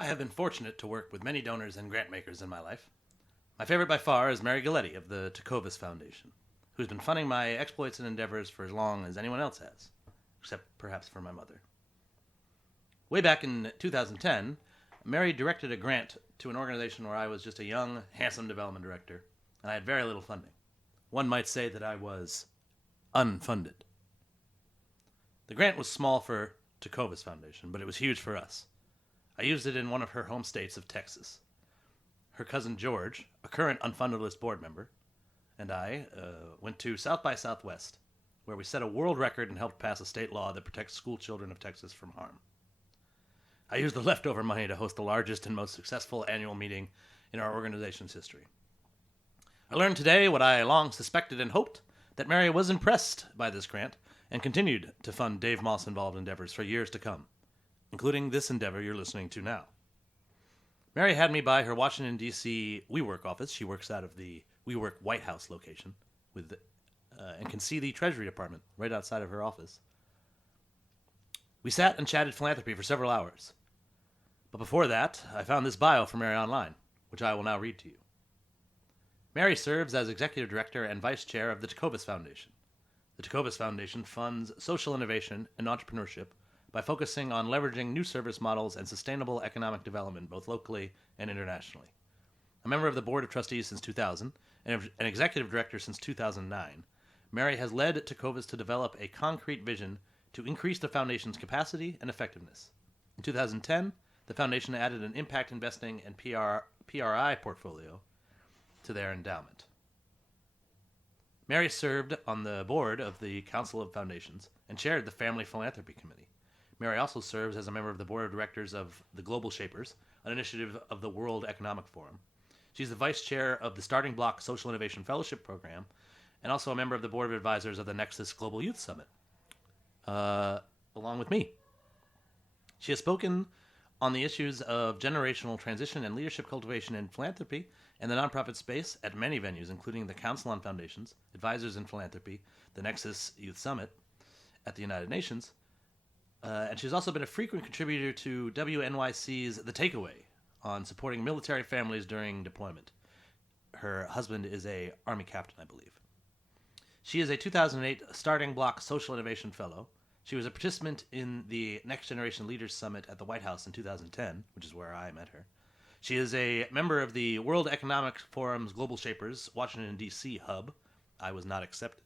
I have been fortunate to work with many donors and grant makers in my life. My favorite by far is Mary Galeti of the Tecovas Foundation, who's been funding my exploits and endeavors for as long as anyone else has, except perhaps for my mother. Way back in 2010, Mary directed a grant to an organization where I was just a young, handsome development director, and I had very little funding. One might say that I was unfunded. The grant was small for Tecovas Foundation, but it was huge for us. I used it in one of her home states of Texas. Her cousin George, a current Unfunded List board member, and I went to South by Southwest, where we set a world record and helped pass a state law that protects school children of Texas from harm. I used the leftover money to host the largest and most successful annual meeting in our organization's history. I learned today what I long suspected and hoped, that Mary was impressed by this grant and continued to fund Dave Moss-involved endeavors for years to come, including this endeavor you're listening to now. Mary had me by her Washington, D.C. WeWork office. She works out of the WeWork White House location and can see the Treasury Department right outside of her office. We sat and chatted philanthropy for several hours. But before that, I found this bio for Mary online, which I will now read to you. Mary serves as Executive Director and Vice Chair of the Tecovas Foundation. The Tecovas Foundation funds social innovation and entrepreneurship by focusing on leveraging new service models and sustainable economic development both locally and internationally. A member of the Board of Trustees since 2000 and an Executive Director since 2009, Mary has led Tecovas to develop a concrete vision to increase the Foundation's capacity and effectiveness. In 2010, the Foundation added an impact investing and PRI portfolio to their endowment. Mary served on the board of the Council of Foundations and chaired the Family Philanthropy Committee. Mary also serves as a member of the board of directors of the Global Shapers, an initiative of the World Economic Forum. She's the vice chair of the Starting Block Social Innovation Fellowship Program and also a member of the board of advisors of the Nexus Global Youth Summit, along with me. She has spoken on the issues of generational transition and leadership cultivation in philanthropy and the nonprofit space at many venues, including the Council on Foundations, Advisors in Philanthropy, the Nexus Youth Summit at the United Nations, and she's also been a frequent contributor to WNYC's The Takeaway on supporting military families during deployment. Her husband is an Army captain, I believe. She is a 2008 Starting Block Social Innovation Fellow. She was a participant in the Next Generation Leaders Summit at the White House in 2010, which is where I met her. She is a member of the World Economic Forum's Global Shapers Washington, D.C. hub. I was not accepted.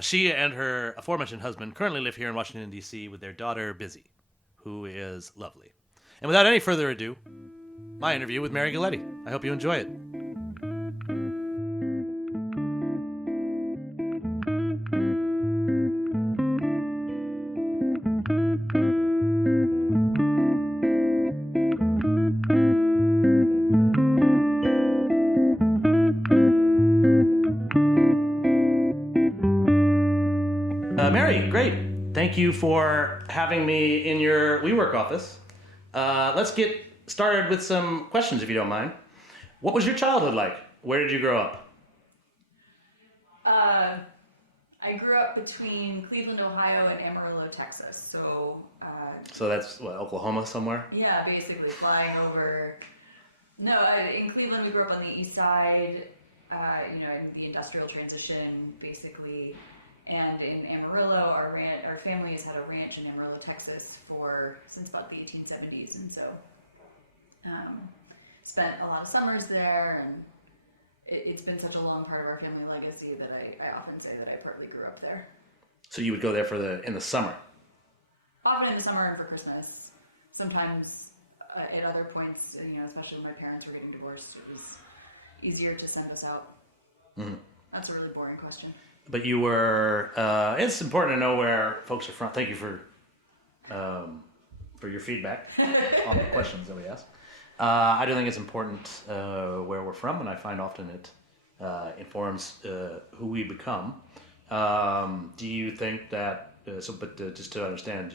She and her aforementioned husband currently live here in Washington, D.C. with their daughter, Busy, who is lovely. And without any further ado, my interview with Mary Galeti. I hope you enjoy it. Mary, great. Thank you for having me in your WeWork office. Let's get started with some questions, if you don't mind. What was your childhood like? Where did you grow up? I grew up between Cleveland, Ohio, and Amarillo, Texas. So that's what, Oklahoma somewhere? Yeah, basically flying over. No, in Cleveland we grew up on the east side. In the industrial transition, basically. And in Amarillo, our family has had a ranch in Amarillo, Texas since about the 1870s, and so spent a lot of summers there, and it's been such a long part of our family legacy that I often say that I partly grew up there. So you would go there in the summer? Often in the summer and for Christmas. Sometimes at other points, especially when my parents were getting divorced, it was easier to send us out. Mm-hmm. That's a really boring question. But you were, it's important to know where folks are from. Thank you for your feedback on the questions that we ask. I do think it's important where we're from, and I find often it informs who we become. Do you think that, just to understand,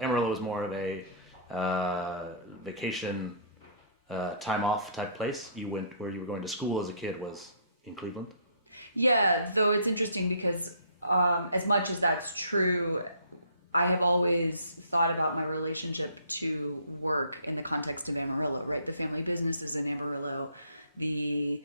Amarillo was more of a vacation, time off type place? Where you were going to school as a kid was in Cleveland? Yeah, though it's interesting because as much as that's true, I have always thought about my relationship to work in the context of Amarillo, right? The family business is in Amarillo. The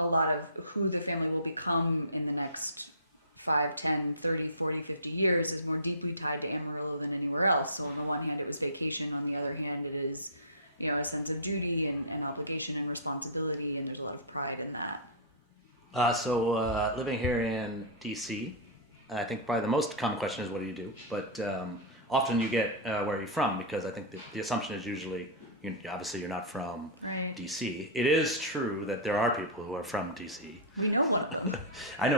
a lot of who the family will become in the next 5, 10, 30, 40, 50 years is more deeply tied to Amarillo than anywhere else. So on the one hand, it was vacation. On the other hand, it is, a sense of duty and obligation and responsibility, and there's a lot of pride in that. So living here in DC, I think probably the most common question is what do you do? But often you get where are you from, because I think the assumption is usually obviously you're not from Right. DC. It is true that there are people who are from DC. We know one of them. I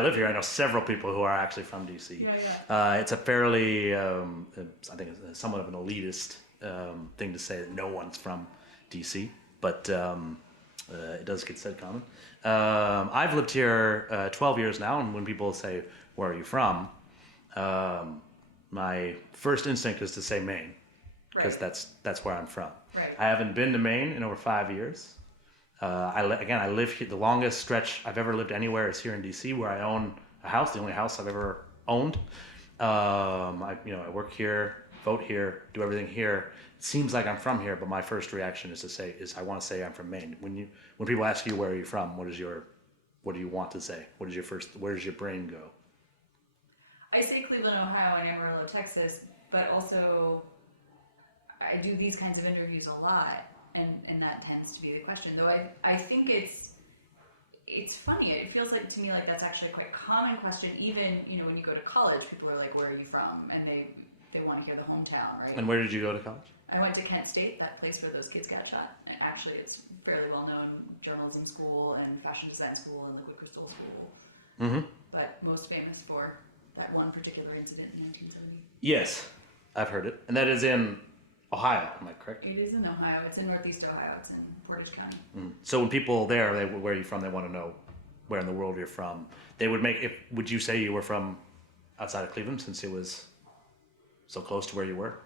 live here. I know several people who are actually from DC. Yeah. It's a fairly, I think it's somewhat of an elitist thing to say that no one's from DC, but it does get said common. I've lived here 12 years now, and when people say, where are you from? My first instinct is to say Maine, because Right. that's where I'm from. Right. I haven't been to Maine in over 5 years. I live here. The longest stretch I've ever lived anywhere is here in DC, where I own a house, the only house I've ever owned. I work here, vote here, do everything here. It seems like I'm from here, but my first reaction is I want to say I'm from Maine. When people ask you where are you from, what do you want to say? Where does your brain go? I say Cleveland, Ohio, and Amarillo, Texas, but also I do these kinds of interviews a lot, and that tends to be the question. Though I think it's funny. It feels like to me like that's actually a quite common question. Even when you go to college, people are like, "Where are you from?" And they want to hear the hometown, right? And where did you go to college? I went to Kent State, that place where those kids got shot. And actually, it's fairly well known journalism school and fashion design school and liquid crystal school. Mm-hmm. But most famous for that one particular incident in 1970. Yes, I've heard it, and that is in Ohio. Am I correct? It is in Ohio. It's in Northeast Ohio. It's in Portage County. Mm. So when people there, where are you from? They want to know where in the world you're from. They would would you say you were from outside of Cleveland, since it was so close to where you were?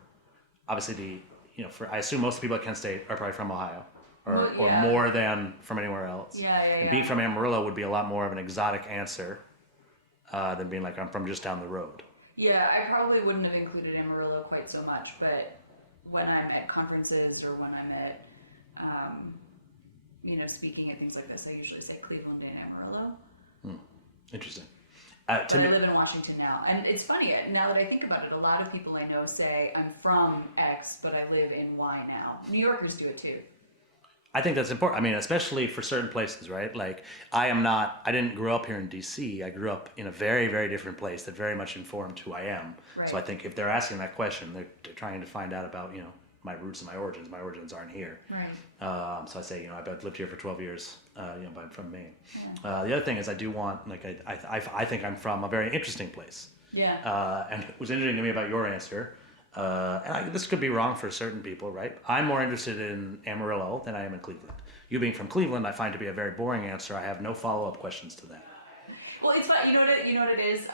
Obviously, I assume most people at Kent State are probably from Ohio, or more than from anywhere else. Yeah. And being from Amarillo would be a lot more of an exotic answer than being like I'm from just down the road. Yeah, I probably wouldn't have included Amarillo quite so much, but when I'm at conferences or when I'm at, speaking and things like this, I usually say Cleveland and Amarillo. Interesting. But I live in Washington now. And it's funny, now that I think about it, a lot of people I know say, I'm from X, but I live in Y now. New Yorkers do it too. I think that's important. I mean, especially for certain places, right? Like, I didn't grow up here in DC. I grew up in a very, very different place that very much informed who I am. Right. So I think if they're asking that question, they're trying to find out about, my roots and my origins. My origins aren't here. Right. So I say, I've lived here for 12 years, but I'm from Maine. Yeah. The other thing is I do want, I think I'm from a very interesting place. Yeah. And it was interesting to me about your answer. This could be wrong for certain people, right? I'm more interested in Amarillo than I am in Cleveland. You being from Cleveland, I find to be a very boring answer. I have no follow-up questions to that. Well, it's fun. You know what it is?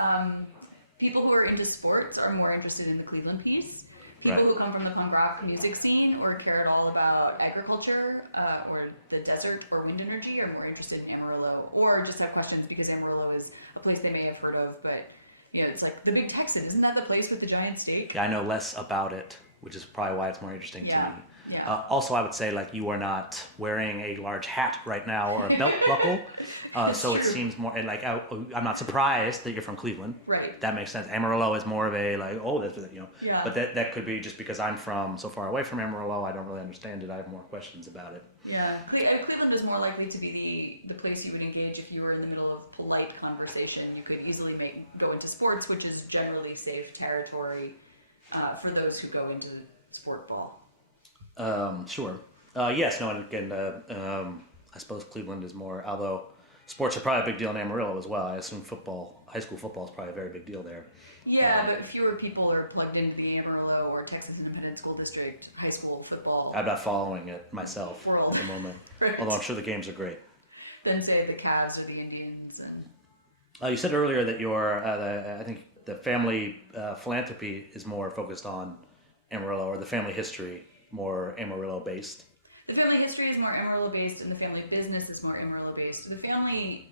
People who are into sports are more interested in the Cleveland piece. People Right. who come from the punk rock music scene or care at all about agriculture or the desert or wind energy are more interested in Amarillo, or just have questions because Amarillo is a place they may have heard of, but it's like the Big Texan. Isn't that the place with the giant steak? I know less about it, which is probably why it's more interesting to me. Yeah. Also, I would say you are not wearing a large hat right now or a belt buckle, so it true. seems more I'm not surprised that you're from Cleveland. Right. That makes sense. Amarillo is more of a that's Yeah. But that could be just because I'm from so far away from Amarillo. I don't really understand it. I have more questions about it. Yeah, Cleveland is more likely to be the place you would engage if you were in the middle of polite conversation. You could easily go into sports, which is generally safe territory for those who go into sport ball. Sure. Yes. No. And again, I suppose Cleveland is more. Although sports are probably a big deal in Amarillo as well. I assume high school football is probably a very big deal there. Yeah, but fewer people are plugged into the Amarillo or Texas Independent School District high school football. I'm not following it myself World. at the moment. Right. Although I'm sure the games are great. Than say the Cavs or the Indians. And You said earlier that I think the family philanthropy is more focused on Amarillo, or the family history more Amarillo based. the family history is more Amarillo based, and the family business is more Amarillo based. The family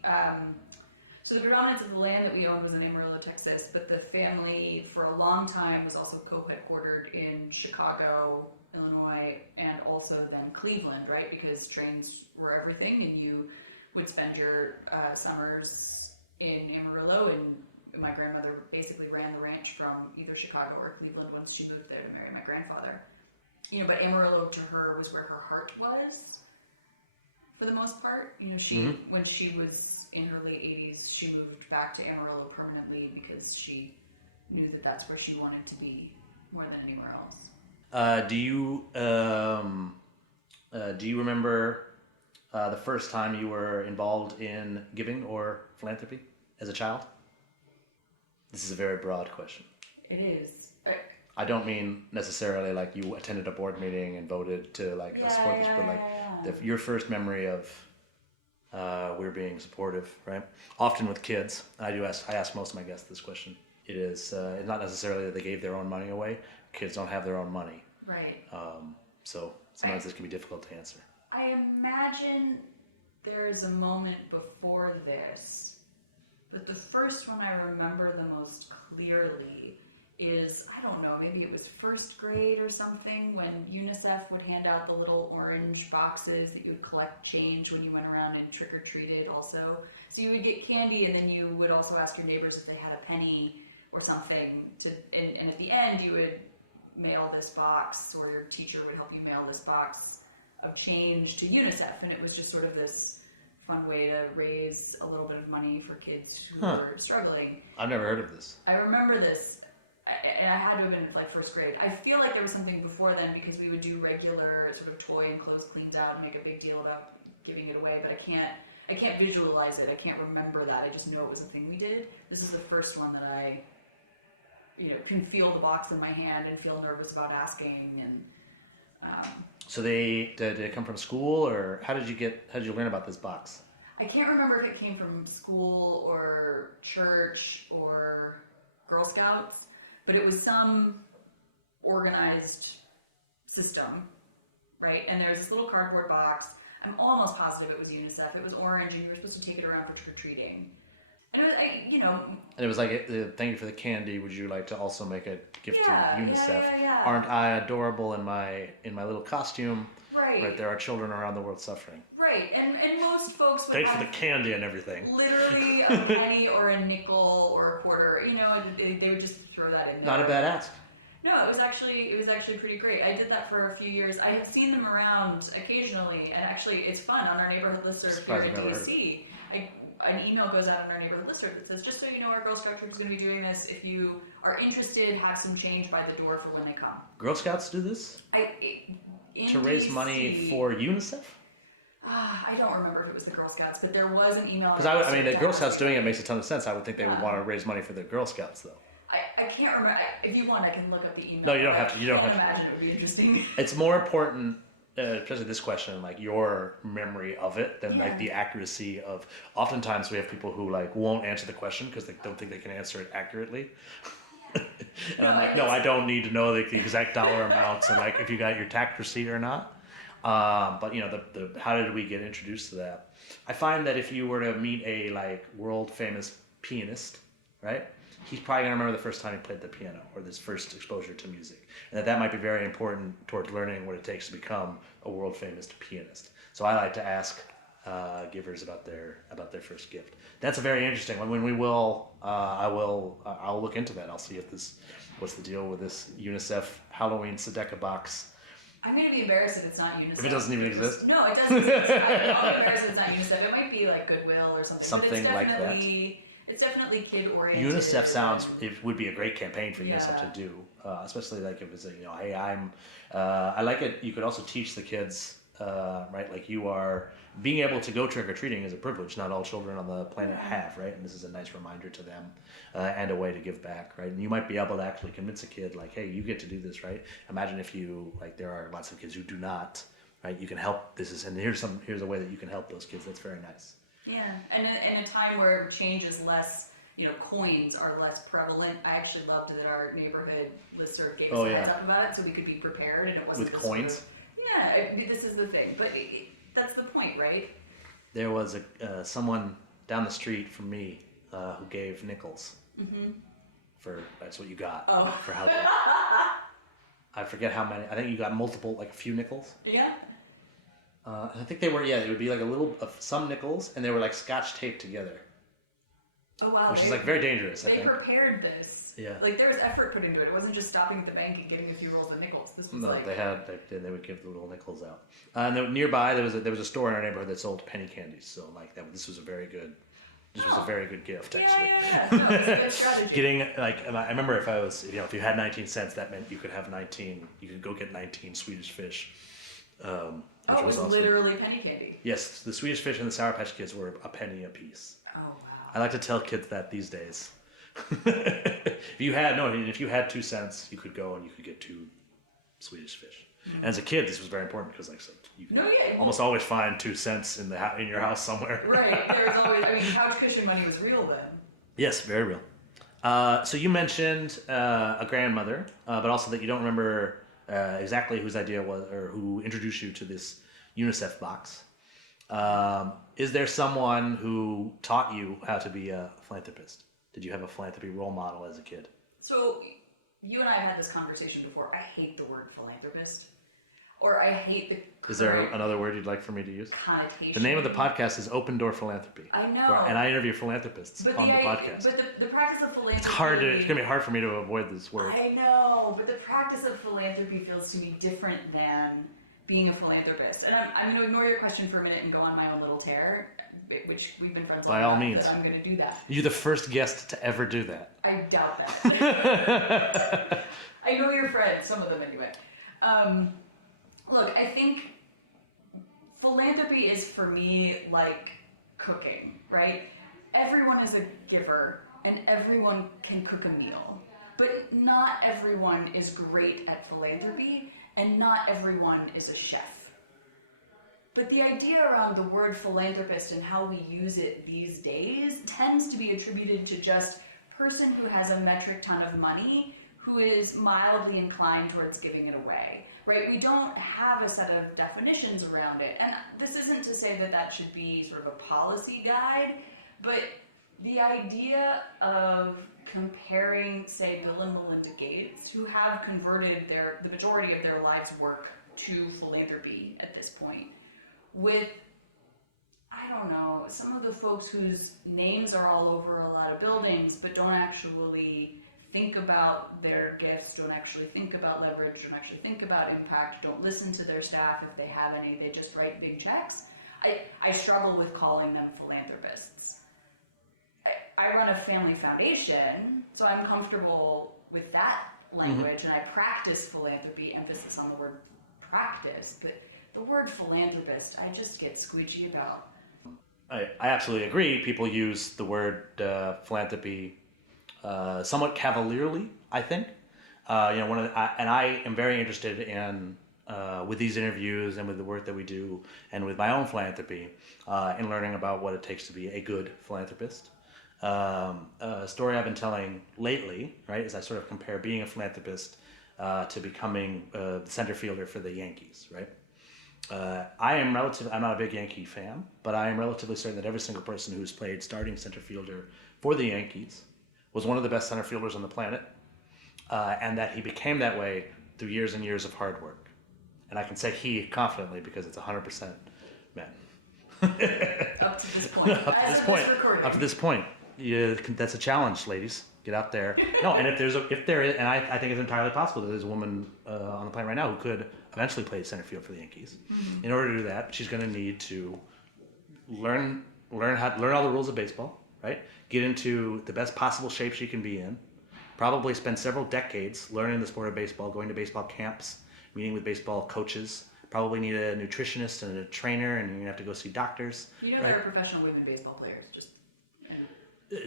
So the predominance of the land that we owned was in Amarillo, Texas, but the family for a long time was also co-headquartered in Chicago, Illinois, and also then Cleveland, right? Because trains were everything, and you would spend your summers in Amarillo, and my grandmother basically ran the ranch from either Chicago or Cleveland once she moved there to marry my grandfather. But Amarillo to her was where her heart was, for the most part. When she was in her late 80s, she moved back to Amarillo permanently because she knew that that's where she wanted to be more than anywhere else. Do you remember the first time you were involved in giving or philanthropy as a child? This is a very broad question. It is. I don't mean necessarily like you attended a board meeting and voted to support this, but like your first memory of we're being supportive, right? Often with kids, I ask most of my guests this question. It's not necessarily that they gave their own money away. Kids don't have their own money. Right. So sometimes this can be difficult to answer. I imagine there's a moment before this, but the first one I remember the most clearly is, I don't know, maybe it was first grade or something, when UNICEF would hand out the little orange boxes that you would collect change when you went around and trick-or-treated also. So you would get candy, and then you would also ask your neighbors if they had a penny or something, and at the end you would mail this box, or your teacher would help you mail this box of change to UNICEF, and it was just sort of this fun way to raise a little bit of money for kids who were struggling. I've never heard of this. I remember this. And I had to have been like first grade. I feel like there was something before then, because we would do regular sort of toy and clothes cleans out and make a big deal about giving it away, but I can't visualize it. I can't remember that. I just know it was a thing we did. This is the first one that I can feel the box in my hand and feel nervous about asking. And So did it come from school, or how did you learn about this box? I can't remember if it came from school or church or Girl Scouts, but it was some organized system, right? And there's this little cardboard box. I'm almost positive it was UNICEF. It was orange, and you were supposed to take it around for trick-or-treating. And it was, And it was like, thank you for the candy. Would you like to also make a gift to UNICEF? Yeah. Aren't I adorable in my little costume? Right. There are children around the world suffering. Right. And most folks would Thanks for have the candy and everything. literally a penny or a nickel or a quarter. And they would just throw that in there. Not a bad ask. No, it was actually pretty great. I did that for a few years. I have seen them around occasionally, and actually it's fun on our neighborhood listserv here in DC. An email goes out on our neighborhood listserv that says, just so you know, our Girl Scout troop is going to be doing this. If you are interested, have some change by the door for when they come. Girl Scouts do this? To raise money for UNICEF? I don't remember if it was the Girl Scouts, but there was an email. Because the Girl Scouts doing it makes a ton of sense. I would think they would want to raise money for the Girl Scouts, though. I can't remember. If you want, I can look up the email. No, you don't have to. You don't have have to. I imagine it would be interesting. It's more important, especially this question, like your memory of it than like the accuracy of. Oftentimes we have people who like won't answer the question because they don't think they can answer it accurately. And I'm like, no, I don't need to know the exact dollar amounts and like if you got your tax receipt or not. But the how did we get introduced to that? I find that if you were to meet a like world famous pianist, right? He's probably gonna remember the first time he played the piano or his first exposure to music, and that might be very important towards learning what it takes to become a world famous pianist. So I like to ask givers about their first gift. That's a very interesting one. When we will, I'll look into that. I'll see if what's the deal with this UNICEF Halloween Tzedakah box. I'm going to be embarrassed if it's not UNICEF. If it doesn't even exist? No, it doesn't exist. I'll be embarrassed if it's not UNICEF. It might be like Goodwill or something. Something like that. It's definitely kid-oriented. UNICEF it would be a great campaign for UNICEF to do, especially like if it's hey, I like it. You could also teach the kids, right? Like you are being able to go trick-or-treating is a privilege not all children on the planet have, right? And this is a nice reminder to them and a way to give back, right? And you might be able to actually convince a kid like, hey, you get to do this, right? Imagine if you, like there are lots of kids who do not, right? You can help, and here's a way that you can help those kids. That's very nice. Yeah, and in a time where change is less, coins are less prevalent, I actually loved that our neighborhood listserv gave us a heads up about it so we could be prepared and it wasn't with coins? Sort of, this is the thing, but that's the point, right? There was someone down the street from me who gave nickels. That's what you got for Halloween. I forget how many. I think you got multiple, like a few nickels. Yeah. And I think they were, it would be like a little of some nickels, and they were like scotch taped together. Oh wow. Which is like very dangerous, I They think. prepared this. Yeah. Like there was effort put into it. It wasn't just stopping at the bank and getting a few rolls of nickels. This was like. They would give the little nickels out. And then nearby there was a store in our neighborhood that sold penny candies. So like that, this was a very good gift actually. Yeah. No, it's a good strategy. Getting I remember if you had 19 cents, that meant you could have 19. You could go get 19 Swedish fish. Which it was awesome. literally penny candy. Yes, the Swedish fish and the Sour Patch Kids were a penny a piece. Oh wow. I like to tell kids that these days. If you had 2 cents, you could go and you could get 2 Swedish fish. And as a kid, this was very important because, like I said, you could almost always find 2 cents in your house somewhere. Right. There was always. I mean, couch cushion money was real then. Yes, very real. So you mentioned a grandmother, but also that you don't remember exactly whose idea was or who introduced you to this UNICEF box. Is there someone who taught you how to be a philanthropist? Did you have a philanthropy role model as a kid? So, you and I have had this conversation before. I hate the word philanthropist. Or I hate the Is there another word you'd like for me to use? connotation. The name of the podcast is Open Door Philanthropy. I know. And I interview philanthropists on the podcast. But the practice of philanthropy... It's going to be hard for me to avoid this word. I know, but the practice of philanthropy feels to me different than being a philanthropist. And I'm going to ignore your question for a minute and go on my own little tear, which we've been friends by all means. I'm going to do that. You're the first guest to ever do that. I doubt that. I know your friends, some of them anyway. Look, I think philanthropy is for me like cooking, right? Everyone is a giver and everyone can cook a meal, but not everyone is great at philanthropy and not everyone is a chef. But the idea around the word philanthropist and how we use it these days tends to be attributed to just person who has a metric ton of money who is mildly inclined towards giving it away, right? We don't have a set of definitions around it. And this isn't to say that that should be sort of a policy guide, but the idea of comparing, say, Bill and Melinda Gates, who have converted the majority of their lives' work to philanthropy at this point, with, I don't know, some of the folks whose names are all over a lot of buildings, but don't actually think about their gifts, don't actually think about leverage, don't actually think about impact, don't listen to their staff if they have any, they just write big checks. I struggle with calling them philanthropists. I run a family foundation, so I'm comfortable with that language, and I practice philanthropy, emphasis on the word practice, but the word philanthropist, I just get squeegee about. I absolutely agree. People use the word philanthropy somewhat cavalierly, I think. And I am very interested in with these interviews and with the work that we do and with my own philanthropy in learning about what it takes to be a good philanthropist. A story I've been telling lately, right, is I sort of compare being a philanthropist to becoming the center fielder for the Yankees, right? I'm not a big Yankee fan, but I am relatively certain that every single person who's played starting center fielder for the Yankees was one of the best center fielders on the planet, and that he became that way through years and years of hard work. And I can say he confidently because it's 100% men. Up to this point. Up to this point. Yeah, that's a challenge, ladies. Get out there. No, and if there is, and I think it's entirely possible that there's a woman on the planet right now who could eventually play center field for the Yankees. Mm-hmm. In order to do that, she's going to need to learn all the rules of baseball, right? Get into the best possible shape she can be in. Probably spend several decades learning the sport of baseball, going to baseball camps, meeting with baseball coaches. Probably need a nutritionist and a trainer, and you're going to have to go see doctors. You know, right? There are professional women baseball players, just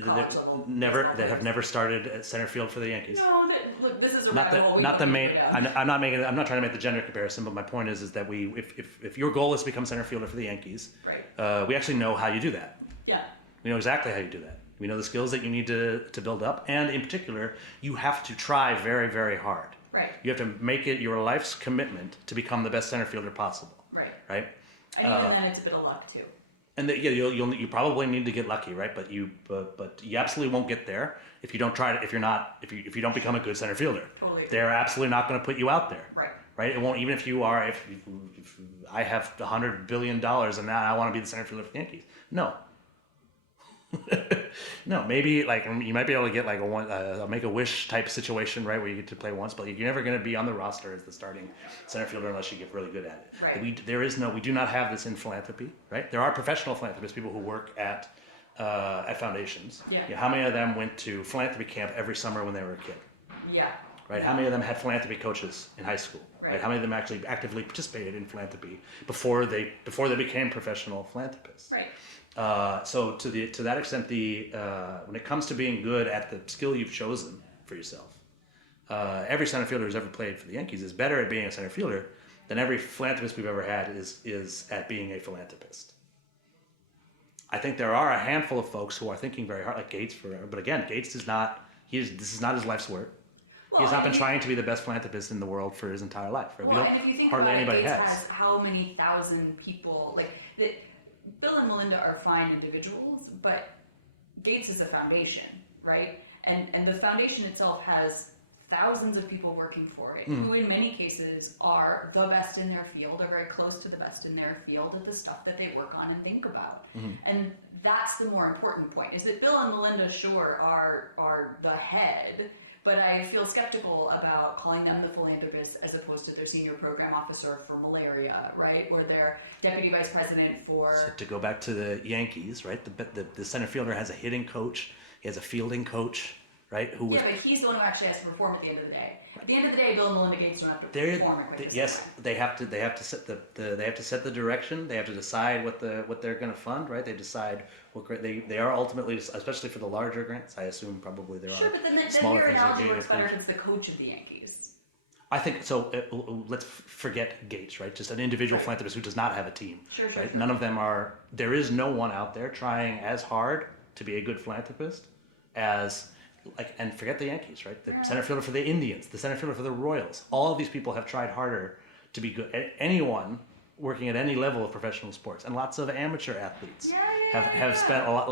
that have never started at center field for the Yankees. No, look, this is a not the main. I'm not trying to make the gender comparison, but my point is that if your goal is to become center fielder for the Yankees, right. We actually know how you do that. Yeah. We know exactly how you do that. We know the skills that you need to build up, and in particular, you have to try very, very hard. Right. You have to make it your life's commitment to become the best center fielder possible. Right. Right. I think then it's a bit of luck too. And you probably need to get lucky, right? But you absolutely won't get there if you don't try to, if you don't become a good center fielder. Totally. They're absolutely not going to put you out there. Right. Right. It won't, even if you are, if I have $100 billion and now I want to be the center fielder for the Yankees. No. No, maybe like you might be able to get like a Make-A-Wish type situation, right, where you get to play once, but you're never going to be on the roster as the starting center fielder unless you get really good at it. Right. We do not have this in philanthropy, right? There are professional philanthropists, people who work at foundations. Yeah. How many of them went to philanthropy camp every summer when they were a kid? Yeah. Right. How many of them had philanthropy coaches in high school? Right. How many of them actually actively participated in philanthropy before they became professional philanthropists? Right. So to that extent, when it comes to being good at the skill you've chosen for yourself, every center fielder who's ever played for the Yankees is better at being a center fielder than every philanthropist we've ever had is at being a philanthropist. I think there are a handful of folks who are thinking very hard, like Gates, but again, Gates this is not his life's work. He has not been trying to be the best philanthropist in the world for his entire life. Right? Well, and if you think hardly about anybody it, Gates has. has how many thousand people, Bill and Melinda are fine individuals, but Gates is a foundation, right? And the foundation itself has thousands of people working for it, who in many cases are the best in their field, or very close to the best in their field at the stuff that they work on and think about. And that's the more important point, is that Bill and Melinda, sure, are the head, but I feel skeptical about calling them the philanthropist as opposed to their senior program officer for malaria, right? Or their deputy vice president for... So to go back to the Yankees, right? The center fielder has a hitting coach. He has a fielding coach, right? But he's the one who actually has to perform at the end of the day. At the end of the day, Bill and Melinda Gates don't have to perform it quite the same way. They have to set the direction. They have to decide what they're going to fund, right? They decide what they are ultimately, especially for the larger grants. I assume probably there are. Sure, but then smaller your things that analogy are works better if it's the coach of the Yankees. I think so. Let's forget Gates, right? Just an individual philanthropist who does not have a team. Sure. None of them are. There is no one out there trying as hard to be a good philanthropist as. And forget the Yankees, right? The center fielder for the Indians, the center fielder for the Royals. All of these people have tried harder to be good. Anyone working at any level of professional sports, and lots of amateur athletes have spent a lot.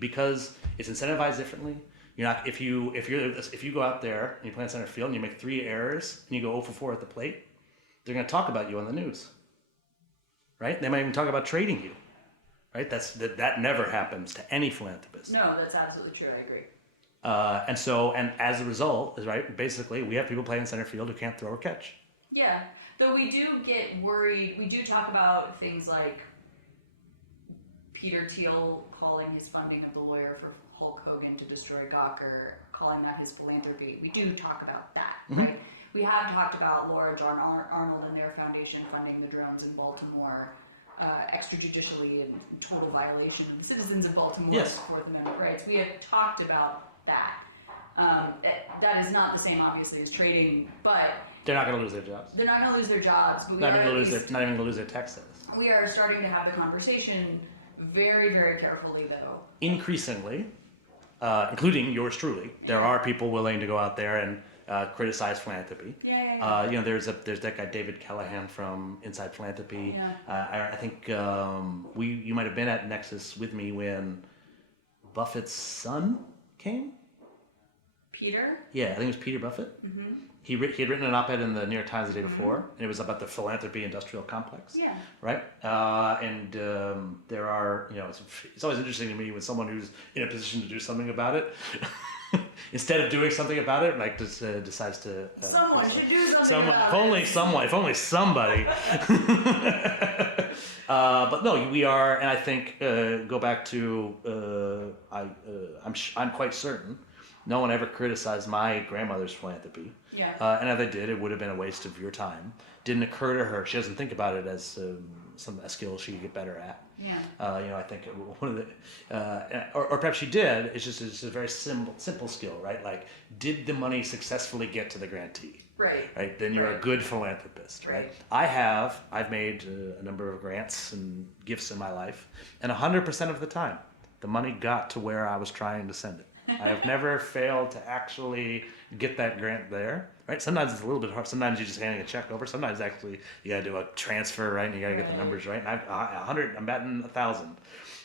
Because it's incentivized differently. You're not if you go out there and you play in center field and you make 3 errors and you go 0 for 4 at the plate, they're going to talk about you on the news, right? They might even talk about trading you, right? That never happens to any philanthropist. No, that's absolutely true. I agree. And as a result, right, basically we have people playing center field who can't throw or catch. Yeah, though we do get worried. We do talk about things like Peter Thiel calling his funding of the lawyer for Hulk Hogan to destroy Gawker, calling that his philanthropy. We do talk about that, right? We have talked about Laura John Arnold and their foundation funding the drones in Baltimore extrajudicially in total violation of the citizens of Baltimore's Fourth Amendment rights. We have talked about that. That is not the same, obviously, as trading, but they're not going to lose their jobs. They're not going to lose their jobs. But not even going to lose their tax status. We are starting to have the conversation very, very carefully, though. Increasingly, including yours truly, there are people willing to go out there and criticize philanthropy. There's that guy David Callahan from Inside Philanthropy. I think you might have been at Nexus with me when Buffett's son came. Peter? Yeah, I think it was Peter Buffett. Mm-hmm. He had written an op-ed in the New York Times the day before, and it was about the philanthropy industrial complex. Yeah. Right? There are, it's always interesting to me when someone who's in a position to do something about it, instead of doing something about it, decides to... someone should do something about it. If only somebody. But no, we are, and I think, go back to, I'm quite certain, no one ever criticized my grandmother's philanthropy. Yeah. And if they did, it would have been a waste of your time. Didn't occur to her. She doesn't think about it as a skill she could get better at. Yeah. I think one of the, or perhaps she did. It's just a very simple skill, right? Like, did the money successfully get to the grantee? Right. Right. Then you're a good philanthropist, right? I've made a number of grants and gifts in my life, and 100% of the time, the money got to where I was trying to send it. I have never failed to actually get that grant there, right? Sometimes it's a little bit hard. Sometimes you're just handing a check over. Sometimes actually you got to do a transfer, right? And you got to get the numbers right. And I'm batting 1,000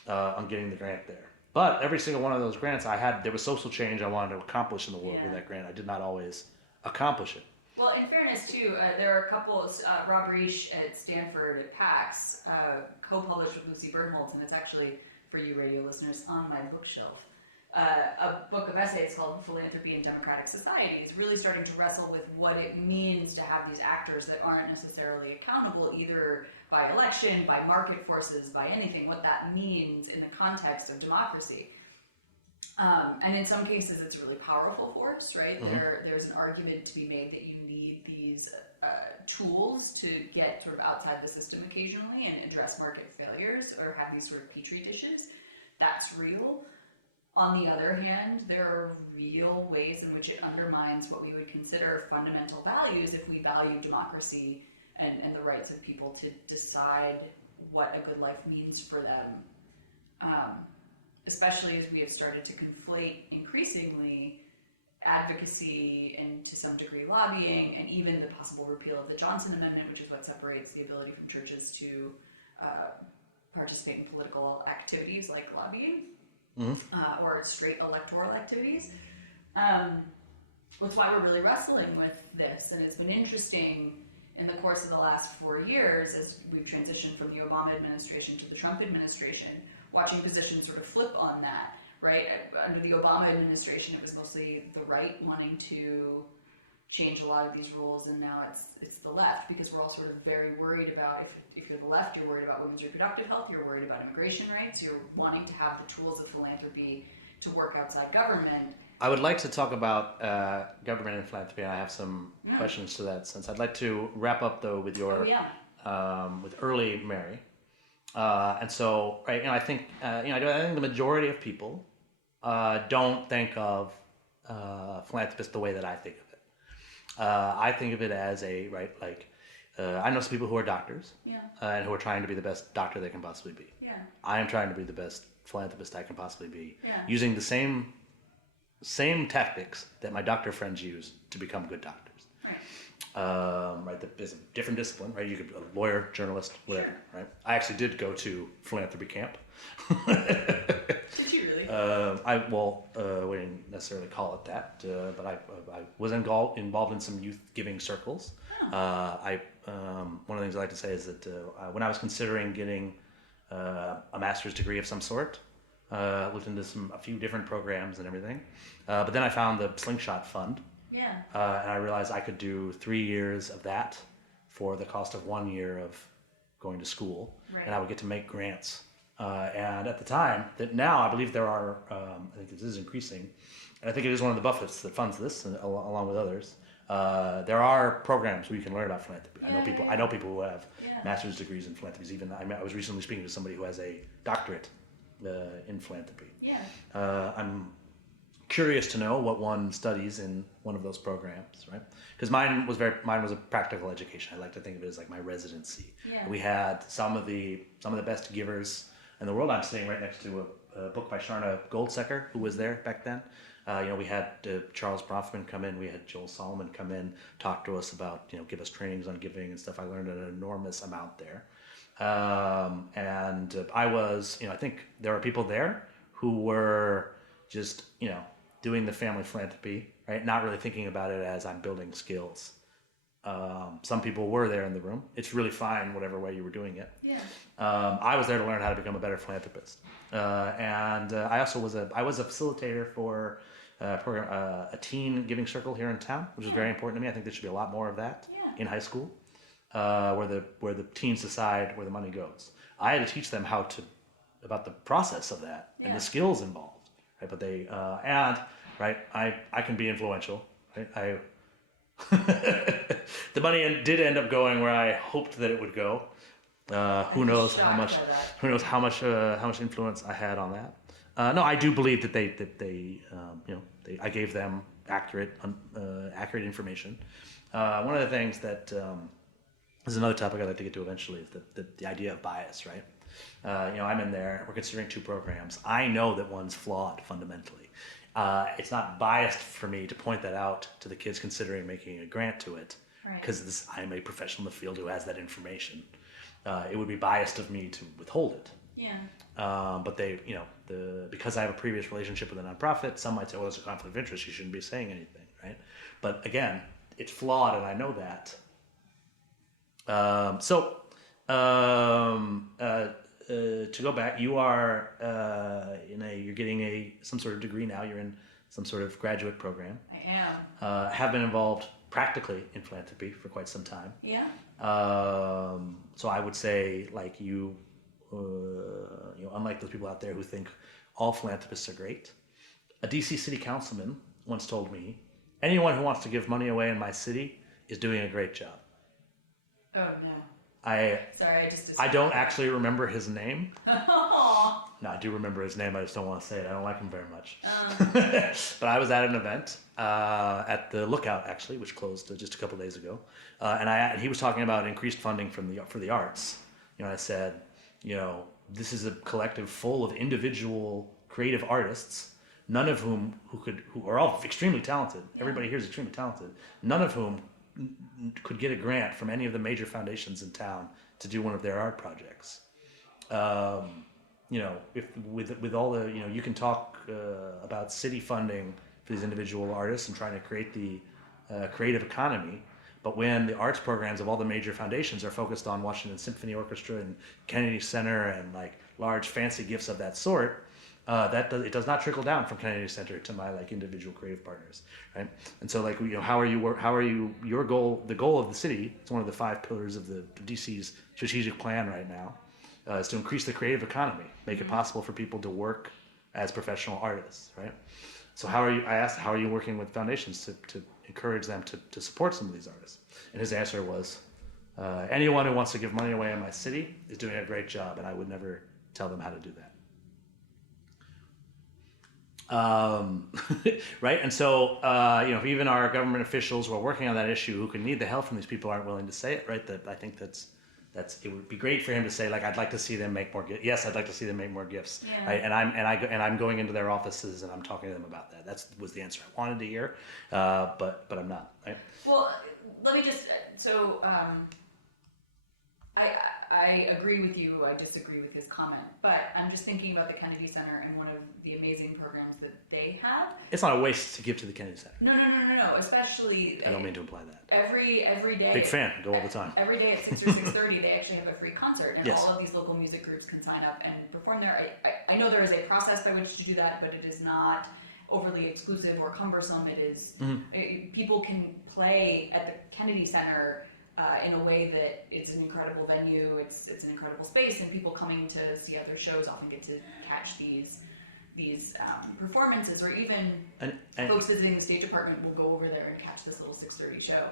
on getting the grant there. But every single one of those grants there was social change I wanted to accomplish in the world with that grant. I did not always accomplish it. Well, in fairness, too, there are a couple, Rob Reich at Stanford at PAX, co-published with Lucy Bernholtz, and it's actually, for you radio listeners, on my bookshelf. A book of essays called Philanthropy in Democratic Societies, really starting to wrestle with what it means to have these actors that aren't necessarily accountable either by election, by market forces, by anything, what that means in the context of democracy. And in some cases, it's a really powerful force, right? Mm-hmm. There's an argument to be made that you need these tools to get sort of outside the system occasionally and address market failures or have these sort of petri dishes. That's real. On the other hand, there are real ways in which it undermines what we would consider fundamental values if we value democracy and the rights of people to decide what a good life means for them. Especially as we have started to conflate increasingly advocacy and to some degree lobbying and even the possible repeal of the Johnson Amendment, which is what separates the ability from churches to participate in political activities like lobbying. Mm-hmm. Or straight electoral activities. That's why we're really wrestling with this, and it's been interesting in the course of the last 4 years as we've transitioned from the Obama administration to the Trump administration, watching positions sort of flip on that, right? Under the Obama administration, it was mostly the right wanting to change a lot of these rules, and now it's the left, because we're all sort of very worried about, if you're the left, you're worried about women's reproductive health, you're worried about immigration rights, you're wanting to have the tools of philanthropy to work outside government. I would like to talk about government and philanthropy, and I have some questions to that sense. I'd like to wrap up though with your with early Mary, and so right, I think I think the majority of people don't think of philanthropists the way that I think of it. I think of it as I know some people who are doctors and who are trying to be the best doctor they can possibly be. Yeah. I am trying to be the best philanthropist I can possibly be, using the same tactics that my doctor friends use to become good doctors. Right. There's a different discipline, right? You could be a lawyer, journalist, whatever, right? I actually did go to philanthropy camp. Did you really? We didn't necessarily call it that, but I was involved in some youth giving circles. One of the things I like to say is that when I was considering getting a master's degree of some sort, looked into a few different programs and everything, but then I found the Slingshot Fund. Yeah. And I realized I could do 3 years of that for the cost of 1 year of going to school, and I would get to make grants. And at the time, that now I believe there are, I think this is increasing, and I think it is one of the Buffetts that funds this, and along with others. There are programs where you can learn about philanthropy. I know people who have master's degrees in philanthropy. Even I was recently speaking to somebody who has a doctorate in philanthropy. I'm curious to know what one studies in one of those programs, right? Because mine was a practical education. I like to think of it as like my residency. We had some of the best givers in the world. I'm sitting right next to a book by Sharna Goldsecker, who was there back then. We had Charles Bronfman come in. We had Joel Solomon come in, talk to us about, give us trainings on giving and stuff. I learned an enormous amount there. And I was, I think there were people there who were just, doing the family philanthropy, right? Not really thinking about it as I'm building skills. Some people were there in the room. It's really fine, whatever way you were doing it. I was there to learn how to become a better philanthropist. And I also was a facilitator for a teen giving circle here in town, which is very important to me. I think there should be a lot more of that in high school, where the teens decide where the money goes. I had to teach them about the process of that and the skills involved, right? But they I can be influential, right? The money did end up going where I hoped that it would go. Who knows how much influence I had on that. No, I do believe that I gave them accurate information. One of the things that is another topic I'd like to get to eventually is the idea of bias, right? I'm in there. We're considering 2 programs. I know that one's flawed fundamentally, it's not biased for me to point that out to the kids considering making a grant to it, Right. because I'm a professional in the field who has that information. It would be biased of me to withhold it. Yeah. But they, because I have a previous relationship with a nonprofit, some might say, well, there's a conflict of interest, you shouldn't be saying anything, right? But again, it's flawed, and I know that. To go back, you are you're getting some sort of degree now. You're in some sort of graduate program. I am. Have been involved practically in philanthropy for quite some time. Yeah. So I would say, like you, unlike those people out there who think all philanthropists are great, a DC city councilman once told me, anyone who wants to give money away in my city is doing a great job. Oh no. Sorry, I just. I don't actually remember his name. Oh. No, I do remember his name. I just don't want to say it. I don't like him very much. But I was at an event at the Lookout, actually, which closed just a couple days ago, and he was talking about increased funding for the arts. I said, this is a collective full of individual creative artists, none of whom who are all extremely talented. Everybody here is extremely talented. None of whom could get a grant from any of the major foundations in town to do one of their art projects. If with all the, you can talk about city funding for these individual artists and trying to create the creative economy, but when the arts programs of all the major foundations are focused on Washington Symphony Orchestra and Kennedy Center and like large fancy gifts of that sort, it does not trickle down from Kennedy Center to my individual creative partners, right? And so how are you your goal, the goal of the city, it's one of the 5 pillars of the DC's strategic plan right now, is to increase the creative economy, make it possible for people to work as professional artists, right? So I asked, how are you working with foundations to encourage them to support some of these artists? And his answer was, anyone who wants to give money away in my city is doing a great job, and I would never tell them how to do that. Right? And so, if even our government officials who are working on that issue, who can need the help from these people, aren't willing to say it, right? I think it would be great for him to say, I'd like to see them make more gifts. Yes, I'd like to see them make more gifts. Yeah. Right? And I'm going into their offices and I'm talking to them about that. That was the answer I wanted to hear, but I'm not. Right? Well, let me just. I agree with you. I disagree with his comment, but I'm just thinking about the Kennedy Center and one of the amazing programs that they have. It's not a waste to give to the Kennedy Center. No. Especially. I don't mean to imply that. Every day. Big fan. Go all the time. Every day at 6 or 6:30, they actually have a free concert, and Yes. all of these local music groups can sign up and perform there. I know there is a process by which to do that, but it is not overly exclusive or cumbersome. It is. People can play at the Kennedy Center. In a way that it's an incredible venue, it's an incredible space, and people coming to see other shows often get to catch these performances, or even folks visiting the stage department will go over there and catch this little 6:30 show.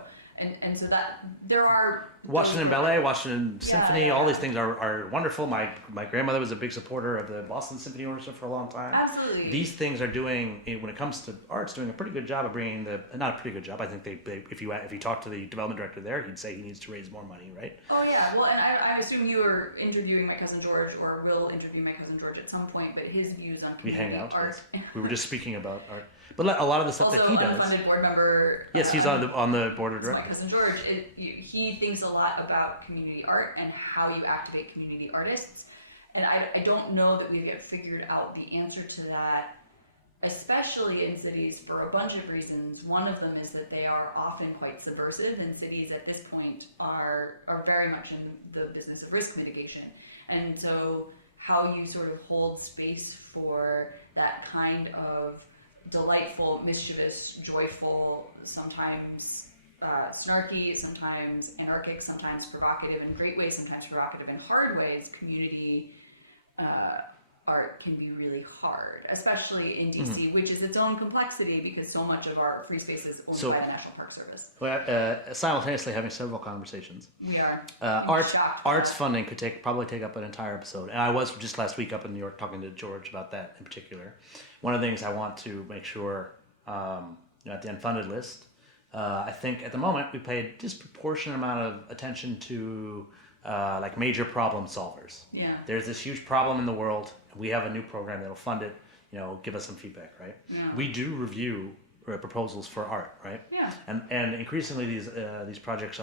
And so that there are Washington Ballet, Washington Symphony, yeah. all these things are wonderful. My grandmother was a big supporter of the Boston Symphony Orchestra for a long time. Absolutely. These things are doing, when it comes to arts, doing a pretty good job of bringing not a pretty good job. I think if you talk to the development director there, he'd say he needs to raise more money, right? Oh yeah, well, and I assume you are interviewing my cousin George, or will interview my cousin George at some point, but his views on We hang community out. art. Yes. We were just speaking about art, but a lot of the stuff Also, that he does. unfunded board member. Yes, he's on the board of So my directors. cousin George, he thinks a lot about community art and how you activate community artists. And I don't know that we've yet figured out the answer to that, especially in cities, for a bunch of reasons. One of them is that they are often quite subversive, and cities at this point are very much in the business of risk mitigation. And so how you sort of hold space for that kind of delightful, mischievous, joyful, sometimes snarky, sometimes anarchic, sometimes provocative in great ways, sometimes provocative in hard ways, community art can be really hard, especially in DC, which is its own complexity because so much of our free space is owned by the National Park Service. We're simultaneously having several conversations. We are. Arts funding could probably take up an entire episode, and I was just last week up in New York talking to George about that in particular. One of the things I want to make sure at the Unfunded List, I think at the moment we pay a disproportionate amount of attention to major problem solvers. Yeah. There's this huge problem in the world. We have a new program that'll fund it. give us some feedback, right? Yeah. We do review proposals for art, right? Yeah. And increasingly these projects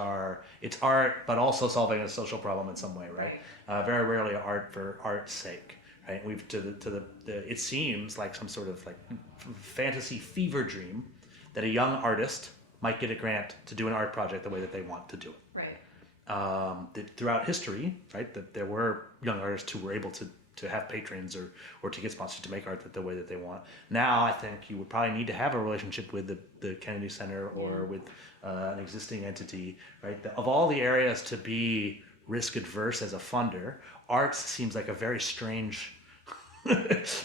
it's art, but also solving a social problem in some way, right? Very rarely art for art's sake, right? We've it seems like some sort of like fantasy fever dream that a young artist might get a grant to do an art project the way that they want to do it. Right. Throughout history, right, that there were young artists who were able to have patrons or to get sponsors to make art the way that they want. Now, I think you would probably need to have a relationship with the Kennedy Center or with an existing entity, right? Of all the areas to be risk adverse as a funder, arts seems like a very strange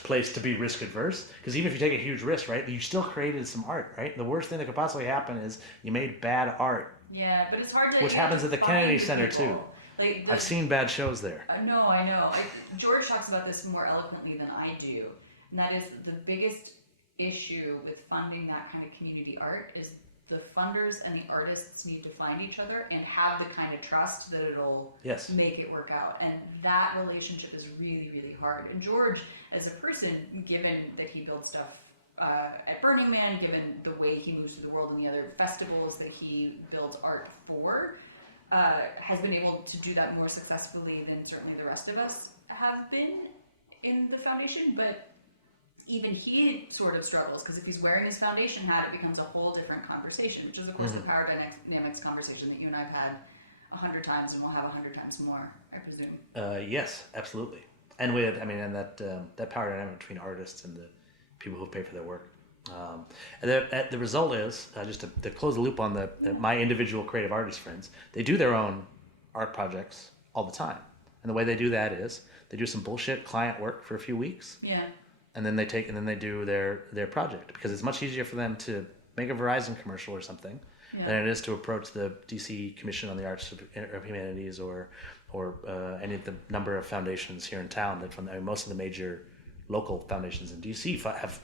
place to be risk adverse, because even if you take a huge risk, right, you still created some art, right? The worst thing that could possibly happen is you made bad art. Yeah, but it's hard to. Which happens at the Kennedy Center people. too. Like I've seen bad shows there. No, I know. George talks about this more eloquently than I do, and that is the biggest issue with funding that kind of community art is the funders and the artists need to find each other and have the kind of trust that it'll make it work out. And that relationship is really, really hard. And George, as a person, given that he builds stuff at Burning Man, given the way he moves through the world and the other festivals that he builds art for, has been able to do that more successfully than certainly the rest of us have been in the foundation. But even he sort of struggles, because if he's wearing his foundation hat, it becomes a whole different conversation, which is of course the power dynamics conversation that you and I've had 100 times and we'll have 100 times more, I presume. Yes, absolutely. And that power dynamic between artists and the people who pay for their work. And the result is, just to close the loop on my individual creative artist friends, they do their own art projects all the time. And the way they do that is they do some bullshit client work for a few weeks. Yeah. And then they do their project, because it's much easier for them to make a Verizon commercial or something than it is to approach the DC Commission on the Arts of Humanities or any of the number of foundations here in town most of the major local foundations in DC have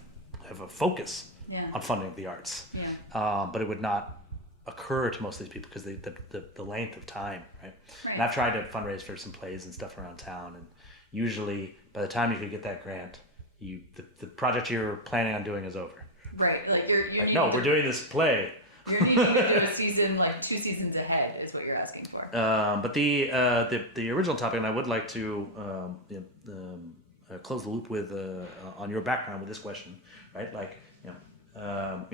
a focus on funding the arts. But it would not occur to most of these people because the length of time, right? And I've tried to fundraise for some plays and stuff around town, and usually by the time you could get that grant, the project you're planning on doing is over. Right, like you're like, no, we're doing this play. You're needing to do a season, like 2 seasons ahead, is what you're asking for. But the original topic, and I would like to close the loop with on your background with this question, right? Like,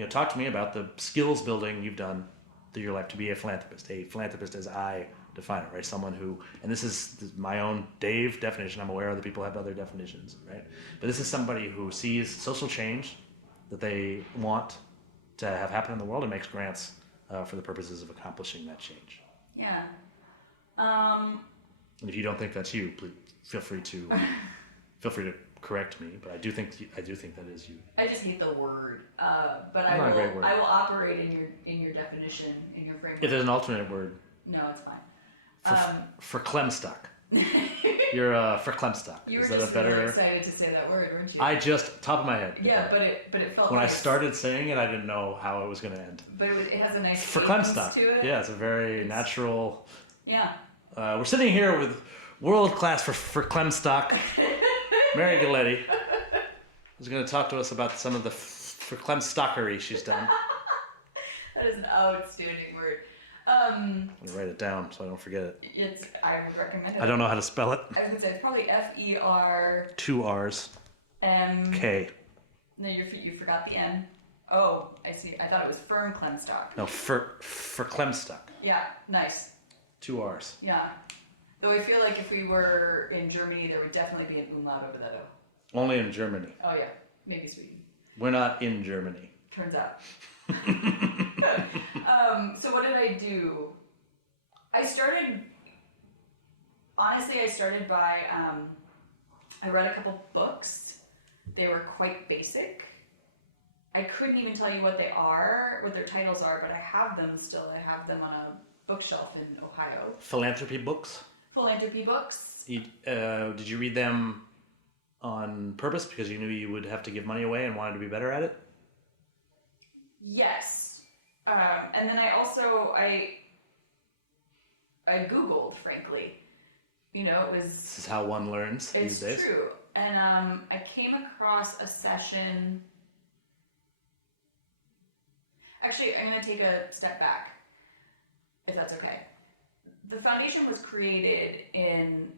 talk to me about the skills building you've done through your life to be a philanthropist as I define it, right? Someone who, and this is my own Dave definition, I'm aware other people have other definitions, right? But this is somebody who sees social change that they want to have happen in the world and makes grants for the purposes of accomplishing that change. Yeah. And if you don't think that's you, please feel free to correct me. But I do think that is you. I just hate the word, but I will operate in your definition, in your framework. If there's an alternate word. No, it's fine. For Clemstock. You're for Clemstock. You is were that just a better? really excited to say that word, weren't you? I just top of my head. Yeah, but it felt when like I started saying it, I didn't know how it was going to end. But it has a nice for cadence Clemstock. to it. Yeah, it's a very natural. Yeah. We're sitting here with world class for Clemstock, Mary Galeti, who's going to talk to us about some of the for Clemstockery she's done. That is an outstanding word. I'm going to write it down so I don't forget it. I would recommend it. I don't know how to spell it. I would say it's probably F-E-R... 2 R's. M... K. No, you forgot the M. Oh, I see. I thought it was firm Clemstock. No, for Clemstock. Yeah, nice. 2 R's. Yeah. Though I feel like if we were in Germany, there would definitely be an umlaut over that O. Only in Germany. Oh yeah, maybe Sweden. We're not in Germany. Turns out. So what did I do? I started by, I read a couple books. They were quite basic. I couldn't even tell you what their titles are, but I have them still. I have them on a bookshelf in Ohio. Philanthropy books? Philanthropy books. Did you read them on purpose because you knew you would have to give money away and wanted to be better at it? Yes. And then I Googled, frankly. It was... This is how one learns these days. It's true. And I came across a session. Actually, I'm going to take a step back, if that's okay. The foundation was created in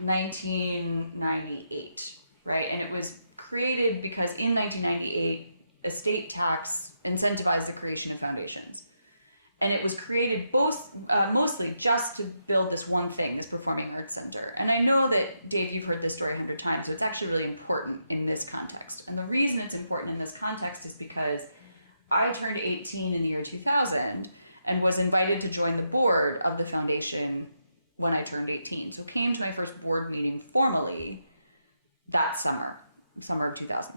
1998, right? And it was created because in 1998, estate tax incentivized the creation of foundations. And it was created mostly just to build this one thing, this performing arts center. And I know that, Dave, you've heard this story 100 times, so it's actually really important in this context. And the reason it's important in this context is because I turned 18 in the year 2000 and was invited to join the board of the foundation when I turned 18. So came to my first board meeting formally that summer of 2000.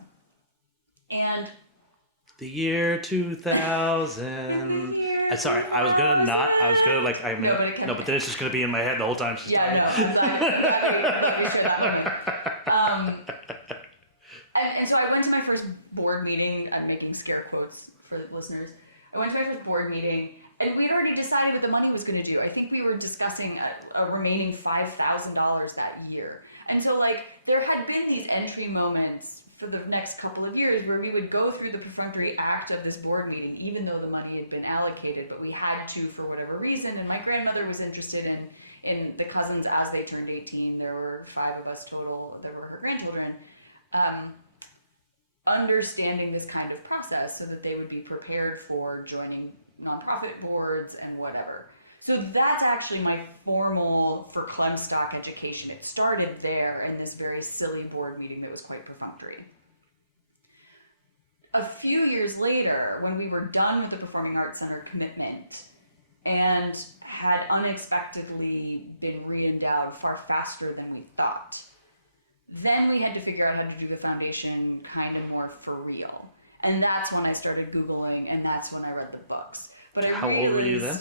And the year 2000. Sorry, I was gonna like, I mean, no, but then it's just gonna be in my head the whole time she's talking. And so I went to my first board meeting. I'm making scare quotes for the listeners. I went to my first board meeting, and we'd already decided what the money was going to do. I think we were discussing a remaining $5,000 that year. And so, like, there had been these entry moments for the next couple of years where we would go through the perfunctory act of this board meeting, even though the money had been allocated, but we had to for whatever reason. And my grandmother was interested in the cousins as they turned 18. There were 5 of us total. There were her grandchildren. Understanding this kind of process so that they would be prepared for joining nonprofit boards and whatever. So that's actually my formal for Clemstock education. It started there in this very silly board meeting that was quite perfunctory. A few years later, when we were done with the Performing Arts Center commitment and had unexpectedly been re-endowed far faster than we thought, then we had to figure out how to do the foundation kind of more for real. And that's when I started Googling, and that's when I read the books. But How old were you then?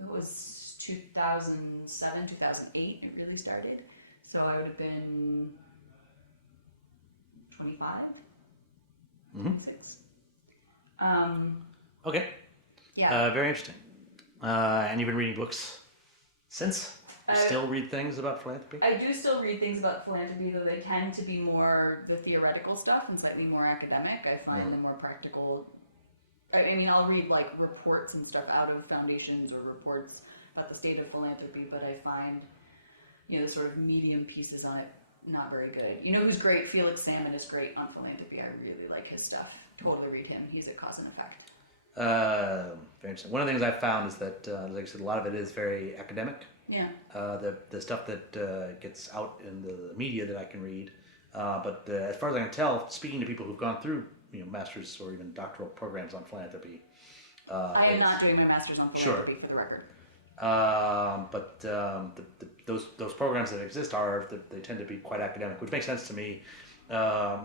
It was 2007, 2008 it really started. So I would have been 25, 26. Okay. Yeah. Very interesting. And you've been reading books since? You still read things about philanthropy? I do still read things about philanthropy, though they tend to be more the theoretical stuff and slightly more academic. I find the more practical. I mean, I'll read like reports and stuff out of foundations or reports about the state of philanthropy, but I find, the sort of medium pieces on it not very good. You know who's great? Felix Salmon is great on philanthropy. I really like his stuff. Totally read him. He's at Cause and Effect. Very interesting. One of the things I've found is that, like I said, a lot of it is very academic. Yeah. The stuff that gets out in the media that I can read, but as far as I can tell, speaking to people who've gone through master's or even doctoral programs on philanthropy, I am not doing my master's on philanthropy, for the record. But those programs that exist they tend to be quite academic, which makes sense to me. I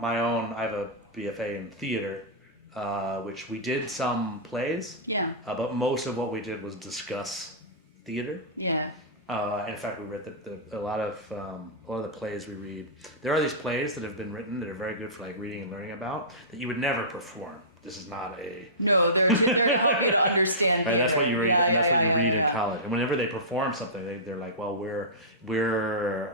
have a BFA in theater, which we did some plays. Yeah. But most of what we did was discuss theater. Yeah. And in fact, we read a lot of the plays we read. There are these plays that have been written that are very good for like reading and learning about that you would never perform. This is not a. No, they're not going to understand. Right, that's what you read, and that's what you read in college. And whenever they perform something, they're like, "Well, we're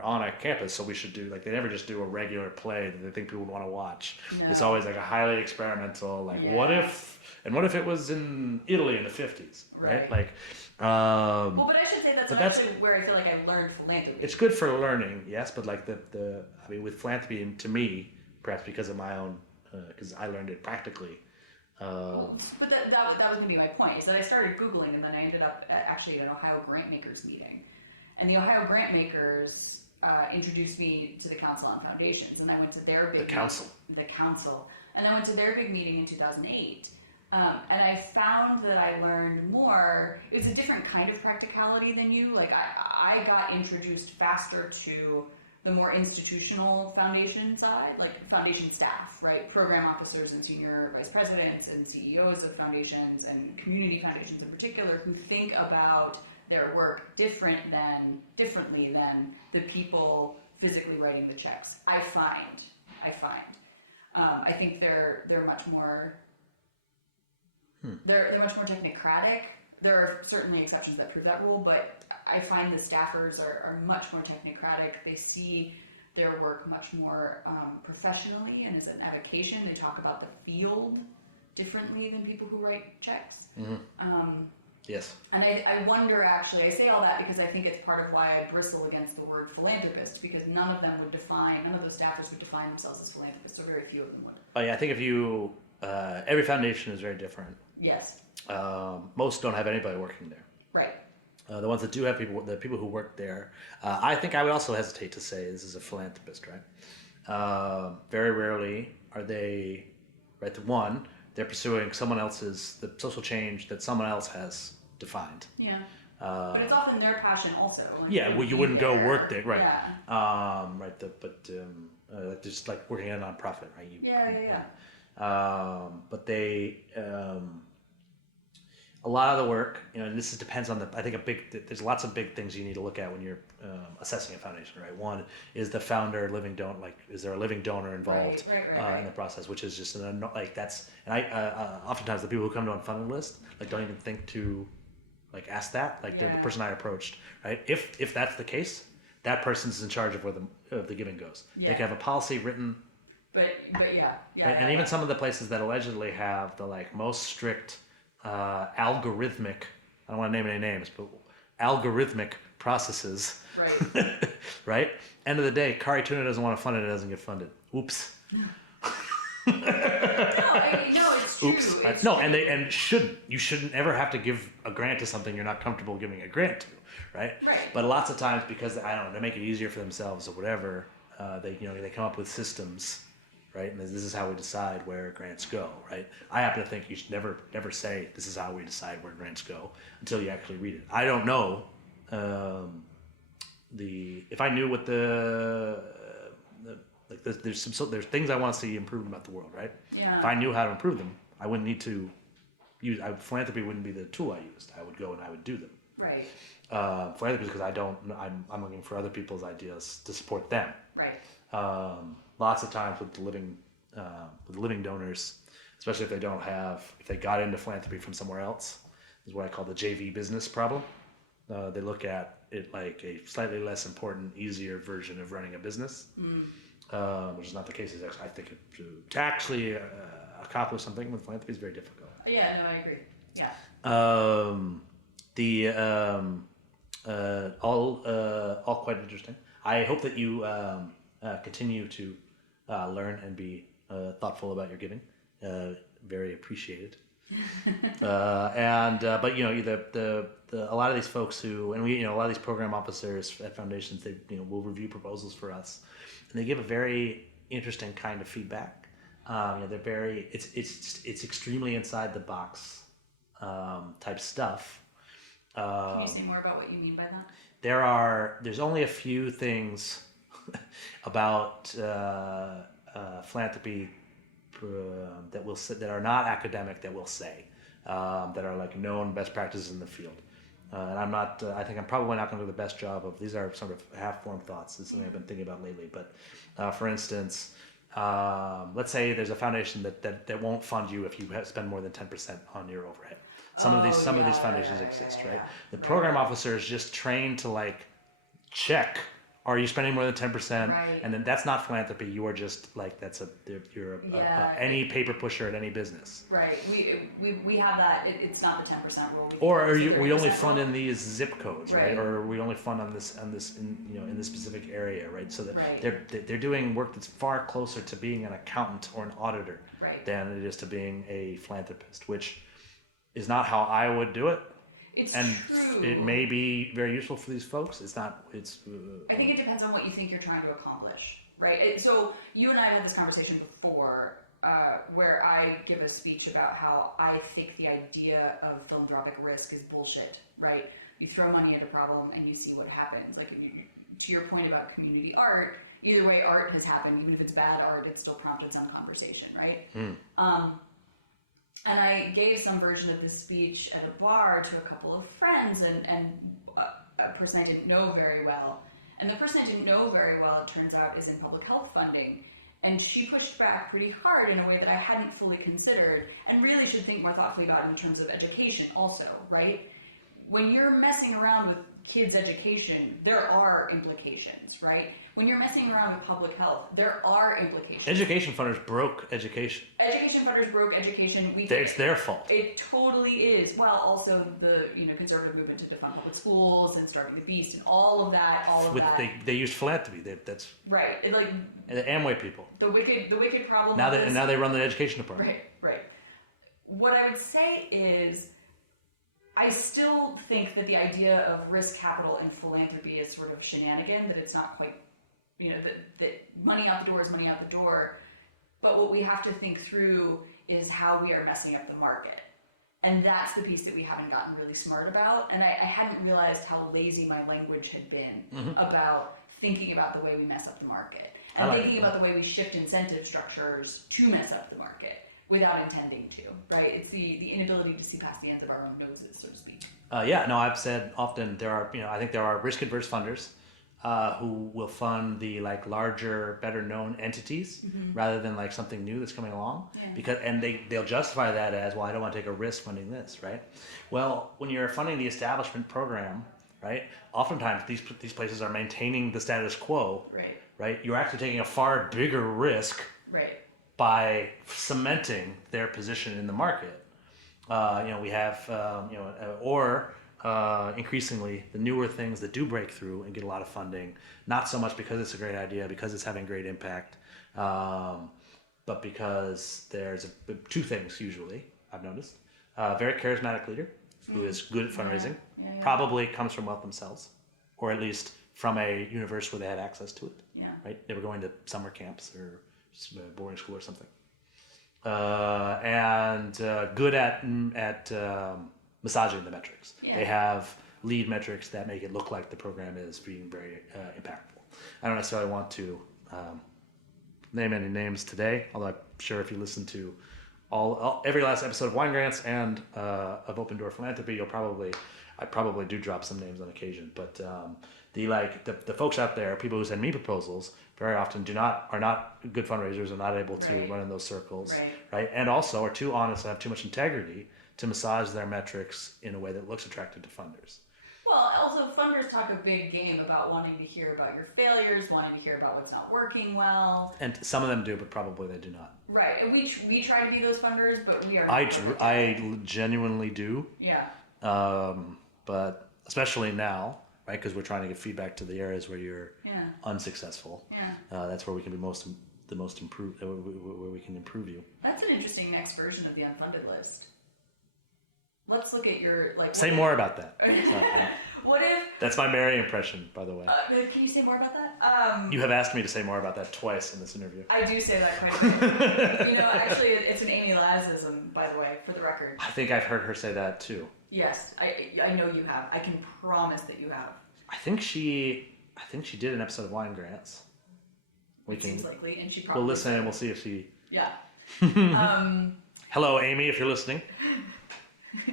on a campus, so we should do like." They never just do a regular play that they think people would want to watch. No. It's always like a highly experimental, like what if it was in Italy in the 50s, right? Like. Well, but I should say that's actually where I feel like I learned philanthropy. It's good for learning, yes, but like with philanthropy, and to me, perhaps because of my own, because I learned it practically. But that was going to be my point, is that I started Googling, and then I ended up actually at an Ohio Grantmakers meeting. And the Ohio Grantmakers introduced me to the Council on Foundations, and I went to their big council. And I went to their big meeting in 2008. And I found that I learned more. It was a different kind of practicality than you. Like I got introduced faster to the more institutional foundation side, like foundation staff, right? Program officers and senior vice presidents and CEOs of foundations and community foundations in particular, who think about their work differently than the people physically writing the checks. I find. I think they're much more. They're much more technocratic there are certainly exceptions that prove that rule, but I find the staffers are much more technocratic. They see their work much more professionally and as an avocation. They talk about the field differently than people who write checks. Yes. And I wonder, actually, I say all that because I think it's part of why I bristle against the word philanthropist, because none of those staffers would define themselves as philanthropists, or very few of them would. Oh yeah, I think if you, every foundation is very different. Yes. Most don't have anybody working there. Right. The ones that do have people, the people who work there, I think I would also hesitate to say this is a philanthropist, right? Very rarely are they, right, they're pursuing the social change that someone else has defined. Yeah. But it's often their passion also. Like, yeah, well, you wouldn't go work there, right? Yeah. Right, just like working at a nonprofit, right? Yeah. But they, a lot of the work, and this depends on there's lots of big things you need to look at when you're assessing a foundation, right? One is the founder, is there a living donor involved in the process, which is just oftentimes the people who come to Unfunded List, don't even think to, ask that, the person I approached, right? If that's the case, that person's in charge of where the giving goes. Yeah. They can have a policy written. But yeah. Right? And even some of the places that allegedly have the most strict algorithmic, I don't want to name any names, but algorithmic processes. Right. Right? End of the day, Kari Tuna doesn't want to fund it, it doesn't get funded. Oops. No, it's true. Oops. And you shouldn't ever have to give a grant to something you're not comfortable giving a grant to, right? Right. But lots of times, because they make it easier for themselves or whatever, they come up with systems, right? And this is how we decide where grants go, right? I happen to think you should never say this is how we decide where grants go until you actually read it. I don't know if I knew what there's things I want to see improved about the world, right? Yeah. If I knew how to improve them, I wouldn't need to philanthropy wouldn't be the tool I used. I would go and I would do them. Right. Philanthropy because I'm looking for other people's ideas to support them. Right. Lots of times with the living donors, especially if they got into philanthropy from somewhere else, is what I call the JV business problem. They look at it like a slightly less important, easier version of running a business, which is not the case. I think to actually accomplish something with philanthropy is very difficult. Yeah, no, I agree. Yeah. All quite interesting. I hope that you continue to learn and be thoughtful about your giving. Very appreciated. But a lot of these folks a lot of these program officers at foundations, they will review proposals for us, and they give a very interesting kind of feedback. It's extremely inside the box type stuff. Can you say more about what you mean by that? There's only a few things about philanthropy that are not academic that we'll say that are known best practices in the field. And I'm not. I think I'm probably not going to do the best job of. These are sort of half-formed thoughts. This is something I've been thinking about lately. But for instance, let's say there's a foundation that won't fund you if you spend more than 10% on your overhead. Some of these foundations exist, right? The program officer is just trained to check. Are you spending more than 10%? Right. And then that's not philanthropy. You are just you're any paper pusher at any business. Right. We have that. It's not the 10% rule. We only fund in these zip codes, right? Or we only fund on this in this specific area, right? So that they're doing work that's far closer to being an accountant or an auditor than it is to being a philanthropist, which is not how I would do it. It's true. It may be very useful for these folks. It's not. I think it depends on what you think you're trying to accomplish, right? So you and I had this conversation before, where I give a speech about how I think the idea of philanthropic risk is bullshit, right? You throw money at a problem and you see what happens. To your point about community art, either way, art has happened. Even if it's bad art, it's still prompted some conversation, right? And I gave some version of this speech at a bar to a couple of friends and a person I didn't know very well. And the person I didn't know very well, it turns out, is in public health funding. And she pushed back pretty hard in a way that I hadn't fully considered and really should think more thoughtfully about in terms of education also, right? When you're messing around with kids' education, there are implications, right? When you're messing around with public health, there are implications. Education funders broke education. Education funders broke education. It's their fault. It totally is. Well, also the conservative movement to defund public schools and starting the beast and all of that. They used philanthropy. That's right. And the Amway people. The wicked problem. Now they run the education department. Right. What I would say is, I still think that the idea of risk capital and philanthropy is sort of shenanigan, that it's not quite, that money out the door is money out the door. But what we have to think through is how we are messing up the market. And that's the piece that we haven't gotten really smart about. And I hadn't realized how lazy my language had been about thinking about the way we mess up the market. And thinking about the way we shift incentive structures to mess up the market without intending to, right? It's the inability to see past the ends of our own noses, so to speak. I've said often I think there are risk-adverse funders who will fund the larger, better-known entities rather than something new that's coming along, because they'll justify that as, well, I don't want to take a risk funding this, right? Well, when you're funding the establishment program, right, oftentimes these places are maintaining the status quo, right? You're actually taking a far bigger risk, right, by cementing their position in the market. We have, increasingly the newer things that do break through and get a lot of funding, not so much because it's a great idea, because it's having great impact, but because there's two things usually, I've noticed. Very charismatic leader who is good at fundraising, probably comes from wealth themselves, or at least from a universe where they had access to it, right? They were going to summer camps or boarding school or something, and good at massaging the metrics. They have lead metrics that make it look like the program is being very impactful. I don't necessarily want to name any names today, although I'm sure if you listen to every last episode of Wine Grants and of Open Door Philanthropy, I probably do drop some names on occasion, but the folks out there, people who send me proposals, very often are not good fundraisers, are not able to run in those circles, right? And also are too honest and have too much integrity to massage their metrics in a way that looks attractive to funders. Well, also funders talk a big game about wanting to hear about your failures, wanting to hear about what's not working well. And some of them do, but probably they do not. Right, and we try to be those funders, but we are. I genuinely do. Yeah. But especially now, right? Because we're trying to get feedback to the areas where you're unsuccessful. Yeah. That's where we can be the most improved, where we can improve you. That's an interesting next version of the unfunded list. Let's look at your Say more about that. What if? That's my Mary impression, by the way. Can you say more about that? You have asked me to say more about that twice in this interview. I do say that quite a bit. Actually, it's an Amy Lazism, by the way, for the record. I think I've heard her say that too. Yes, I know you have. I can promise that you have. I think she did an episode of Wine Grants. Seems likely, and she probably. We'll listen and we'll see if she. Yeah. Hello, Amy, if you're listening.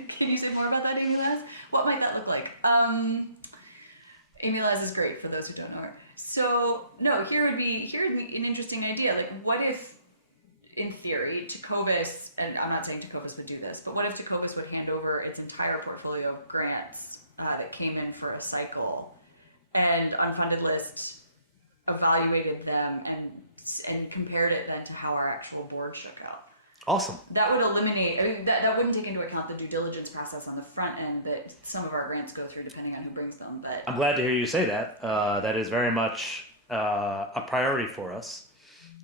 Can you say more about that, Amy Laz? What might that look like? Amy Laz is great for those who don't know her. So no, here would be an interesting idea. What if, in theory, Tecovas, and I'm not saying Tecovas would do this, but what if Tecovas would hand over its entire portfolio of grants that came in for a cycle, and Unfunded List evaluated them and compared it then to how our actual board shook out? Awesome. That would eliminate, that wouldn't take into account the due diligence process on the front end that some of our grants go through depending on who brings them. But I'm glad to hear you say that. That is very much a priority for us.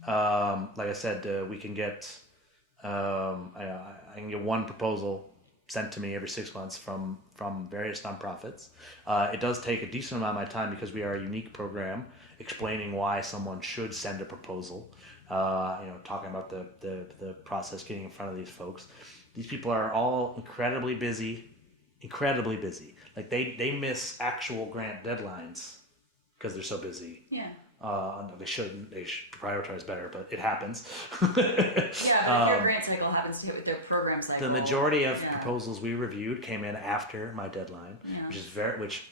Like I said, we can get, I can get one proposal sent to me every 6 months from various nonprofits. It does take a decent amount of my time because we are a unique program explaining why someone should send a proposal. Talking about the process, getting in front of these folks. These people are all incredibly busy. Like they miss actual grant deadlines because they're so busy. Yeah. They should prioritize better, but it happens. If your grant cycle happens to hit with their program cycle. The majority of proposals we reviewed came in after my deadline, which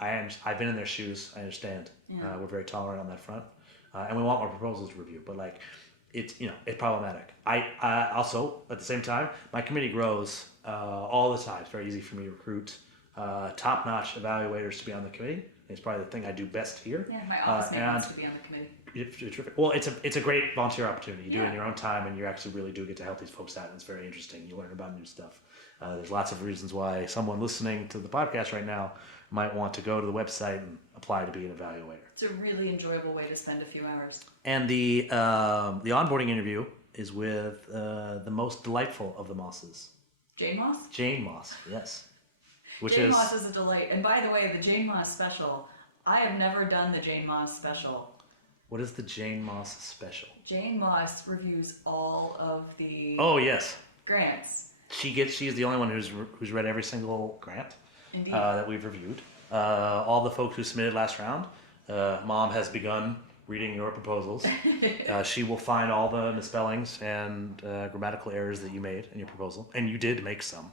I've been in their shoes. I understand. We're very tolerant on that front. and we want more proposals to review. But like, it's it's problematic. I also at the same time, my committee grows all the time. It's very easy for me to recruit top-notch evaluators to be on the committee. It's probably the thing I do best here. Yeah, my office mate wants to be on the committee. It's terrific. Well, it's a great volunteer opportunity. You do it in your own time, and you actually really do get to help these folks out. And it's very interesting. You learn about new stuff. There's lots of reasons why someone listening to the podcast right now might want to go to the website and apply to be an evaluator. It's a really enjoyable way to spend a few hours. And the onboarding interview is with the most delightful of the Mosses. Jane Moss? Jane Moss, yes. Jane Moss is a delight. And by the way, the Jane Moss special, I have never done the Jane Moss special. What is the Jane Moss special? Jane Moss reviews all of the grants. She is the only one who's read every single grant that we've reviewed. All the folks who submitted last round, Mom has begun reading your proposals. She will find all the misspellings and grammatical errors that you made in your proposal, and you did make some.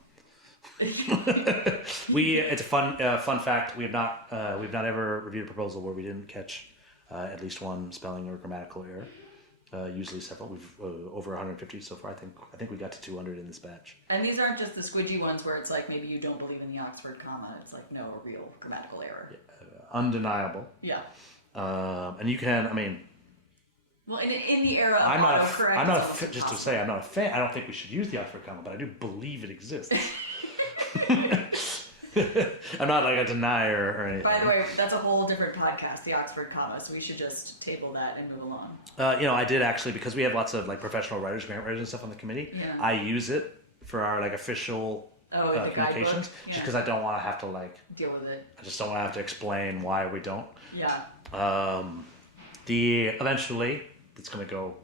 It's a fun fact. We've not ever reviewed a proposal where we didn't catch at least one spelling or grammatical error. Usually several. We've over 150 so far. I think we got to 200 in this batch. And these aren't just the squidgy ones where it's like maybe you don't believe in the Oxford comma. It's like no, a real grammatical error. Undeniable. Yeah. And you can. I mean. Well, in the era of I'm not autocorrect, just to say I'm not a fan. I don't think we should use the Oxford comma, but I do believe it exists. I'm not like a denier or anything. By the way, that's a whole different podcast, the Oxford comma, so we should just table that and move along. I did actually, because we have lots of like professional writers, grant writers and stuff on the committee. Yeah. I use it for our like official communications, just because I don't want to have to like deal with it. I just don't want to have to explain why we don't. Yeah. Eventually it's gonna go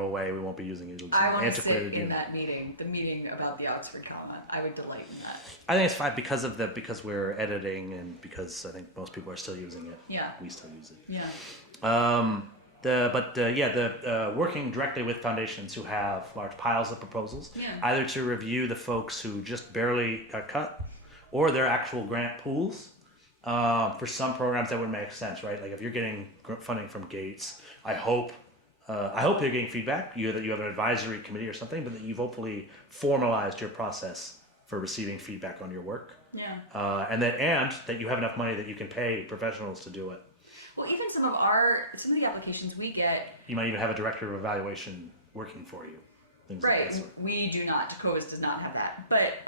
away. We won't be using it. I want to sit in that meeting, the meeting about the Oxford comma. I would delight in that. I think it's fine because we're editing and because I think most people are still using it. Yeah. We still use it. Yeah. Working directly with foundations who have large piles of proposals, either to review the folks who just barely got cut, or their actual grant pools. For some programs that would make sense, right? Like if you're getting funding from Gates, I hope you're getting feedback. That you have an advisory committee or something, but that you've hopefully formalized your process for receiving feedback on your work. Yeah. And that you have enough money that you can pay professionals to do it. Well, even some of the applications we get. You might even have a director of evaluation working for you. Things right. Like that sort. We do not. Tecovas does not have that. But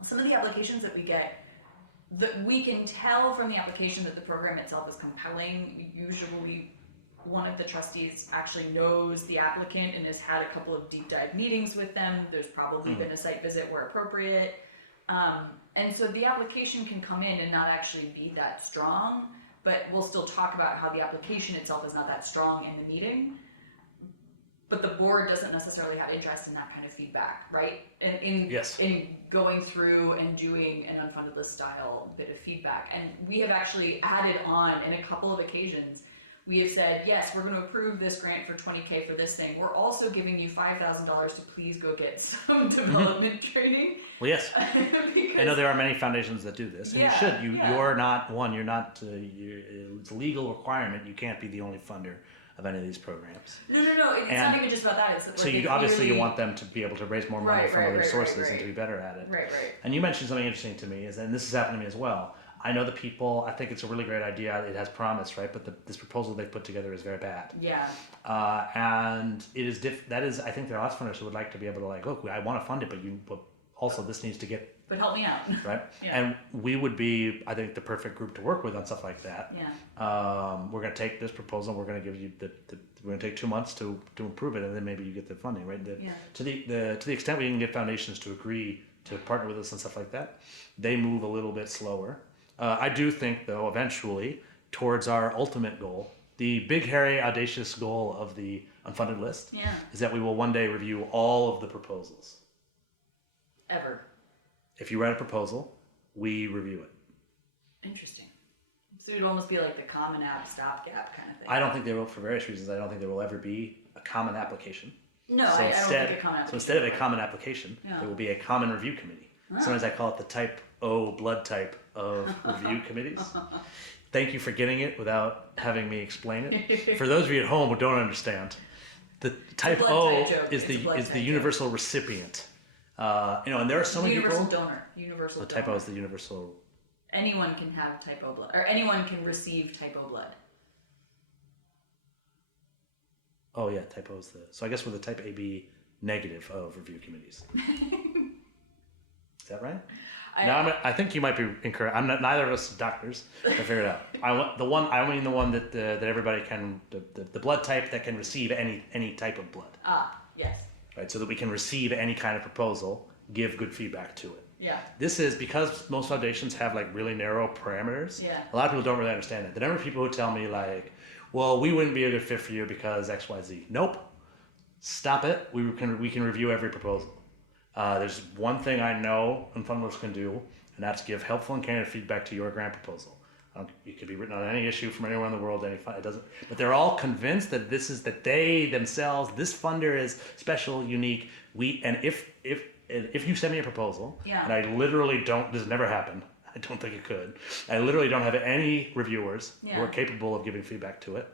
some of the applications that we get, we can tell from the application that the program itself is compelling. Usually one of the trustees actually knows the applicant and has had a couple of deep dive meetings with them. There's probably been a site visit where appropriate. And so the application can come in and not actually be that strong, but we'll still talk about how the application itself is not that strong in the meeting. But the board doesn't necessarily have interest in that kind of feedback, right? In going through and doing an unfunded list style bit of feedback. And we have actually added on in a couple of occasions, we have said, yes, we're going to approve this grant for $20,000 for this thing. We're also giving you $5,000 to please go get some development training. Well, yes. I know there are many foundations that do this, and you should. You're not one. You're not. It's a legal requirement. You can't be the only funder of any of these programs. No. It's not even just about that. It's like so you want them to be able to raise more money from other sources and to be better at it. Right. And you mentioned something interesting to me, and this has happened to me as well. I know the people. I think it's a really great idea. It has promise, right? But this proposal they put together is very bad. Yeah. And it is that is. I think there are lots of funders who would like to be able to like, look, I want to fund it, but also this needs to get. But help me out. Right. Yeah. And we would be, I think, the perfect group to work with on stuff like that. Yeah. We're going to take this proposal. We're going to give you we're going to take 2 months to improve it, and then maybe you get the funding, right? To the extent we can get foundations to agree to partner with us and stuff like that, they move a little bit slower. I do think, though, eventually, towards our ultimate goal, the big, hairy, audacious goal of the unfunded list is that we will one day review all of the proposals. Ever. If you write a proposal, we review it. Interesting. So it would almost be like the Common App stopgap kind of thing. I don't think there will, for various reasons, I don't think there will ever be a common application. No, I don't think a common application. So instead of a common application, there will be a common review committee. Sometimes I call it the type O blood type of review committees. Thank you for getting it without having me explain it. For those of you at home who don't understand, the type O is the universal recipient. And there are so many people. Universal donor. Universal The type O donor. is the universal. Anyone can have type O blood, or anyone can receive type O blood. Oh yeah, type O is the. So I guess we're the type AB negative of review committees. Is that right? I think you might be incorrect. I'm not. Neither of us are doctors. I figured it out. I mean the one that everybody can the blood type that can receive any type of blood. Yes. Right, so that we can receive any kind of proposal, give good feedback to it. Yeah. This is because most foundations have like really narrow parameters. Yeah. A lot of people don't really understand it. The number of people who tell me like, well, we wouldn't be a good fit for you because X, Y, Z. Nope. Stop it. We can review every proposal. There's one thing I know Unfunded List can do, and that's give helpful and candid feedback to your grant proposal. It could be written on any issue from anywhere in the world. It doesn't. But they're all convinced that that they themselves, this funder is special, unique. If you send me a proposal, yeah. and I literally don't. This has never happened. I don't think it could. I literally don't have any reviewers who are capable of giving feedback to it.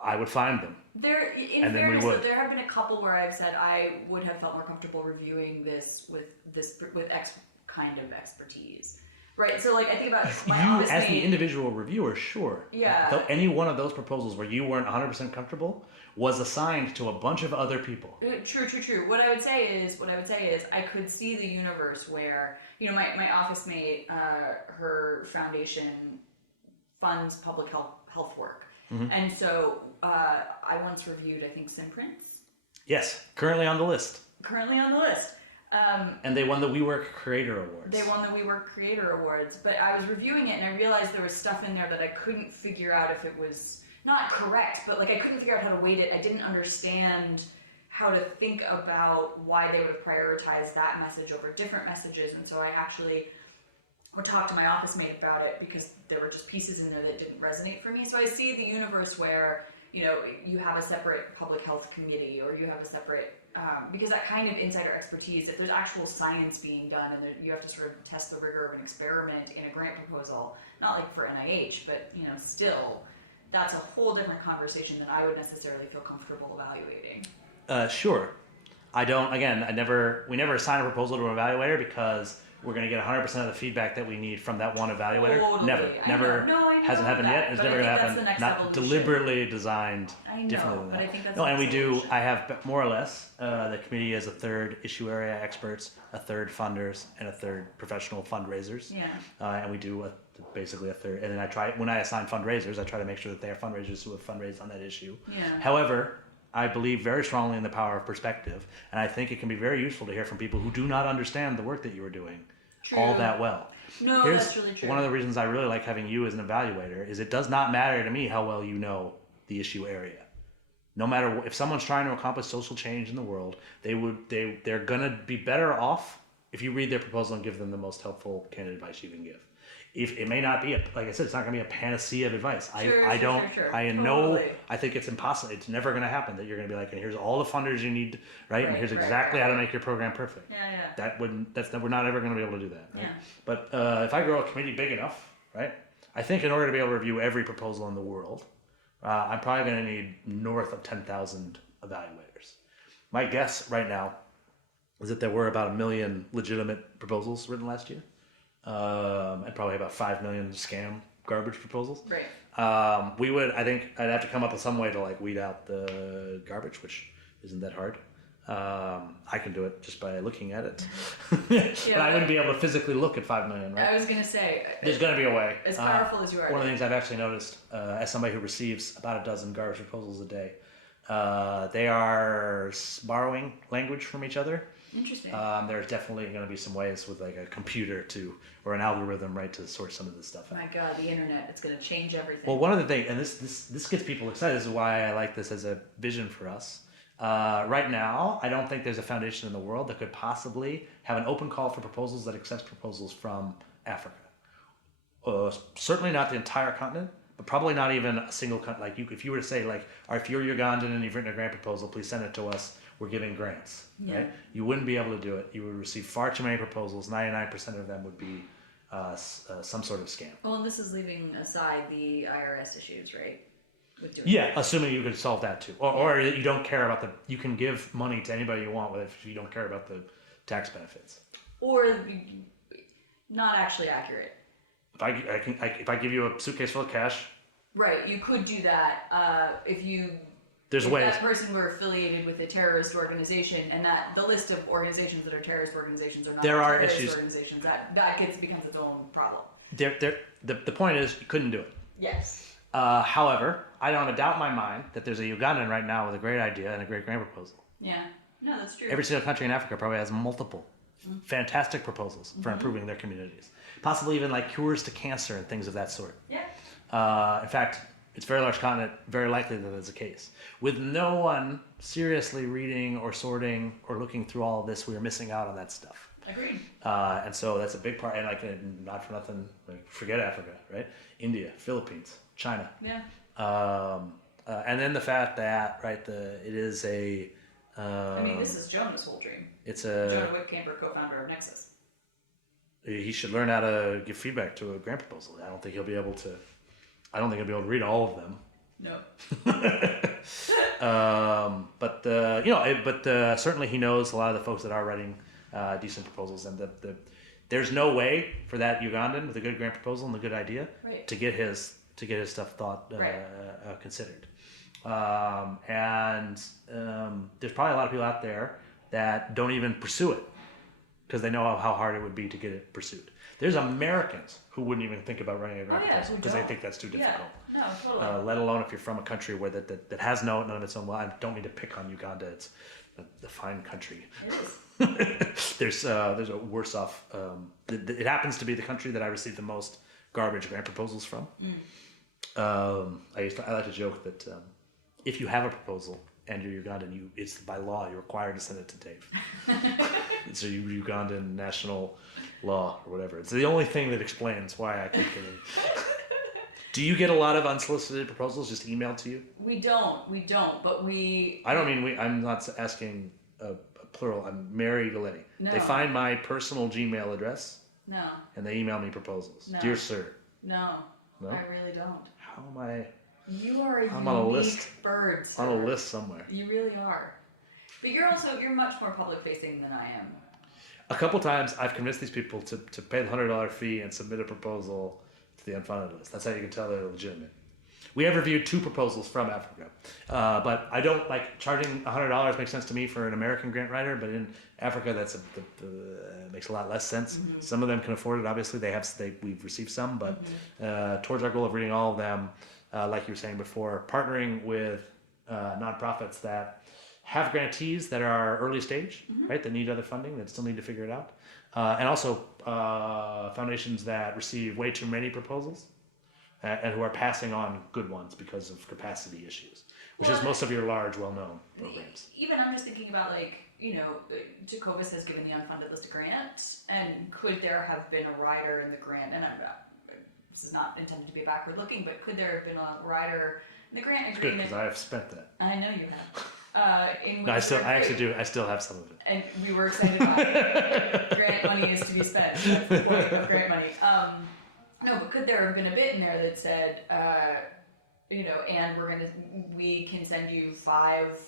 I would find them. There have been a couple where I've said I would have felt more comfortable reviewing this with X kind of expertise, right? So like I think about my you as the individual reviewer, sure. Yeah. Though any one of those proposals where you weren't 100% comfortable was assigned to a bunch of other people. True. What I would say is I could see the universe where my office mate, her foundation funds public health work. Mm-hmm. And so I once reviewed, I think, Simprints. Yes, currently on the list. And they won the WeWork Creator Awards. But I was reviewing it and I realized there was stuff in there that I couldn't figure out if it was not correct, but like I couldn't figure out how to weight it. I didn't understand how to think about why they would prioritize that message over different messages. And so I actually would talk to my office mate about it because there were just pieces in there that didn't resonate for me. So I see the universe where, you have a separate public health committee or you have a separate, because that kind of insider expertise, if there's actual science being done and you have to sort of test the rigor of an experiment in a grant proposal, not like for NIH, but, still, that's a whole different conversation than I would necessarily feel comfortable evaluating. Sure. We never assign a proposal to an evaluator because we're going to get 100% of the feedback that we need from that one evaluator. Totally. Never. Hasn't happened yet. It's never going to happen. Not evolution. Deliberately designed differently than that. But I think that's and we do. I have more or less. The committee has a third issue area experts, a third funders, and a third professional fundraisers. Yeah. And we do basically a third. And then when I assign fundraisers, I try to make sure that they are fundraisers who have fundraised on that issue. Yeah. However, I believe very strongly in the power of perspective, and I think it can be very useful to hear from people who do not understand the work that you are doing all that well. No, that's really true. One of the reasons I really like having you as an evaluator is it does not matter to me how well you know the issue area. No matter if someone's trying to accomplish social change in the world, they're gonna be better off if you read their proposal and give them the most helpful candid advice you can give. If it may not be like I said, it's not going to be a panacea of advice. Sure. I think it's impossible. It's never going to happen that you're going to be like, and here's all the funders you need, right? And here's exactly how to make your program perfect. Yeah. We're not ever going to be able to do that. Right? Yeah. But if I grow a committee big enough, right? I think in order to be able to review every proposal in the world, I'm probably going to need north of 10,000 evaluators. My guess right now is that there were about 1 million legitimate proposals written last year. And probably about 5 million scam garbage proposals. Right. I think I'd have to come up with some way to like weed out the garbage, which isn't that hard. I can do it just by looking at it. But I wouldn't be able to physically look at 5 million, right? I was going to say. There's going to be a way. As powerful as you are. One of the things I've actually noticed, as somebody who receives about a dozen garbage proposals a day, they are borrowing language from each other. Interesting. There's definitely going to be some ways with like a computer or an algorithm, right, to sort some of this stuff out. My God, the internet, it's going to change everything. Well, one of the things, and this gets people excited, this is why I like this as a vision for us. Right now, I don't think there's a foundation in the world that could possibly have an open call for proposals that accepts proposals from Africa. Certainly not the entire continent, but probably not even a single country. Like if you were to say, like, if you're Ugandan and you've written a grant proposal, please send it to us. were giving grants, Yeah. right? You wouldn't be able to do it. You would receive far too many proposals. 99% of them would be some sort of scam. Well, and this is leaving aside the IRS issues, right? With doing Yeah, assuming you could solve that too. Or you don't care about you can give money to anybody you want if you don't care about the tax benefits. Or not actually accurate. If I give you a suitcase full of cash, Right, you could do that if there's if ways. that person were affiliated with a terrorist organization, and that the list of organizations that are terrorist organizations are not There are terrorist issues. organizations, that becomes its own problem. The point is you couldn't do it. Yes. However, I don't have a doubt in my mind that there's a Ugandan right now with a great idea and a great grant proposal. Yeah. No, that's true. Every single country in Africa probably has multiple fantastic proposals for improving their communities. Possibly even like cures to cancer and things of that sort. Yeah. In fact, it's a very large continent, very likely that is the case. With no one seriously reading or sorting or looking through all of this, we are missing out on that stuff. Agreed. And so that's a big part. And like, not for nothing, like, forget Africa, right? India, Philippines, China. Yeah. And then the fact that, right, it is a. I mean, this is Jonah's whole dream. It's Jonah Whitcamber, co-founder of Nexus. He should learn how to give feedback to a grant proposal. I don't think he'll be able to read all of them. No. But certainly he knows a lot of the folks that are writing decent proposals, and there's no way for that Ugandan with a good grant proposal and a good idea Right. to get his stuff considered. There's probably a lot of people out there that don't even pursue it because they know how hard it would be to get it pursued. There's Americans who wouldn't even think about running a grant proposal because they think that's too difficult. Yeah, no, totally. Let alone if you're from a country where that has none of its own. Well, I don't mean to pick on Uganda. It's a fine country. It is. There's a worse off. It happens to be the country that I received the most garbage grant proposals from. I like to joke that if you have a proposal and you're Ugandan, it's by law you're required to send it to Dave. It's a Ugandan national law or whatever. It's the only thing that explains why I keep getting. Do you get a lot of unsolicited proposals just emailed to you? We don't, but we... I don't mean we. I'm not asking a plural. I'm Mary Galeti. No. They find my personal Gmail address No. and they email me proposals. No. Dear sir. No. No? I really don't. How am I You are a I'm unique on a list. bird, sir. on a list somewhere? You really are. But you're much more public facing than I am. A couple times I've convinced these people to pay the $100 fee and submit a proposal to the Unfunded List. That's how you can tell they're legitimate. We have reviewed 2 proposals from Africa, but I don't like charging $100 makes sense to me for an American grant writer, but in Africa that's makes a lot less sense. Mm-hmm. Some of them can afford it. Obviously, we've received some, but towards our goal of reading all of them, like you were saying before, partnering with nonprofits that have grantees that are early stage, right? That need other funding, that still need to figure it out, and also foundations that receive way too many proposals. And who are passing on good ones because of capacity issues, which is most of your large, well-known programs. Even I'm just thinking about Tecovas has given the Unfunded List a grant, and could there have been a rider in the grant? And this is not intended to be backward looking, but could there have been a rider in the grant It's good agreement? because I have spent that. I know you have. No, I actually do. I still have some of it. And we were excited about it. Grant money is to be spent. That's the point of grant money. No, but could there have been a bit in there that said, and we can send you 5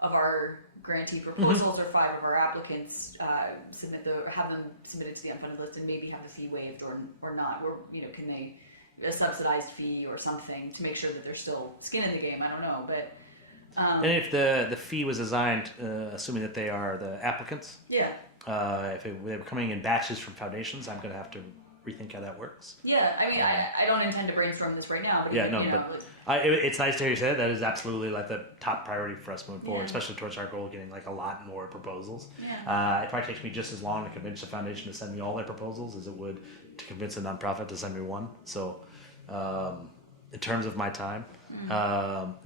of our grantee proposals or 5 of our applicants, have them submitted to the Unfunded List and maybe have the fee waived or not, or can they a subsidized fee or something to make sure that there's still skin in the game. I don't know, but. And if the fee was designed, assuming that they are the applicants, Yeah. if they were coming in batches from foundations, I'm going to have to rethink how that works. Yeah, I mean, I don't intend to brainstorm this right now, but it's nice to hear you say that. That is absolutely like the top priority for us moving forward, Yeah. especially towards our goal of getting like a lot more proposals. Yeah. It probably takes me just as long to convince a foundation to send me all their proposals as it would to convince a nonprofit to send me one. So, in terms of my time, and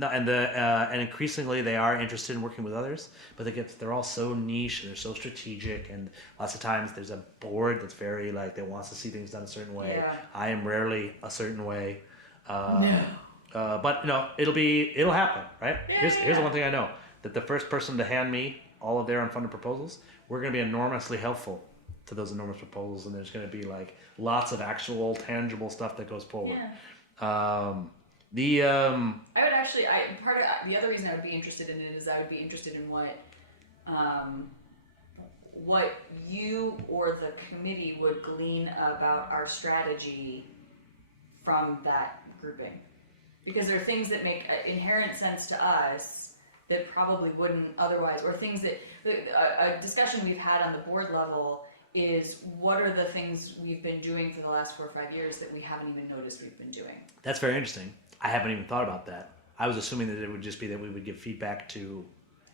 increasingly they are interested in working with others, but they're all so niche and they're so strategic, and lots of times there's a board that's very that wants to see things done a certain way. Yeah. I am rarely a certain way. No. But it'll happen, right? Yeah, Here's the one thing I know, that the first person to hand me all of their unfunded proposals, we're going to be enormously helpful to those enormous proposals, and there's going to be like lots of actual tangible stuff that goes forward. Yeah. I would actually, the other reason I would be interested in it is I would be interested in what you or the committee would glean about our strategy from that grouping. Because there are things that make inherent sense to us that probably wouldn't otherwise, or things that, a discussion we've had on the board level is what are the things we've been doing for the last 4 or 5 years that we haven't even noticed we've been doing. That's very interesting. I haven't even thought about that. I was assuming that it would just be that we would give feedback to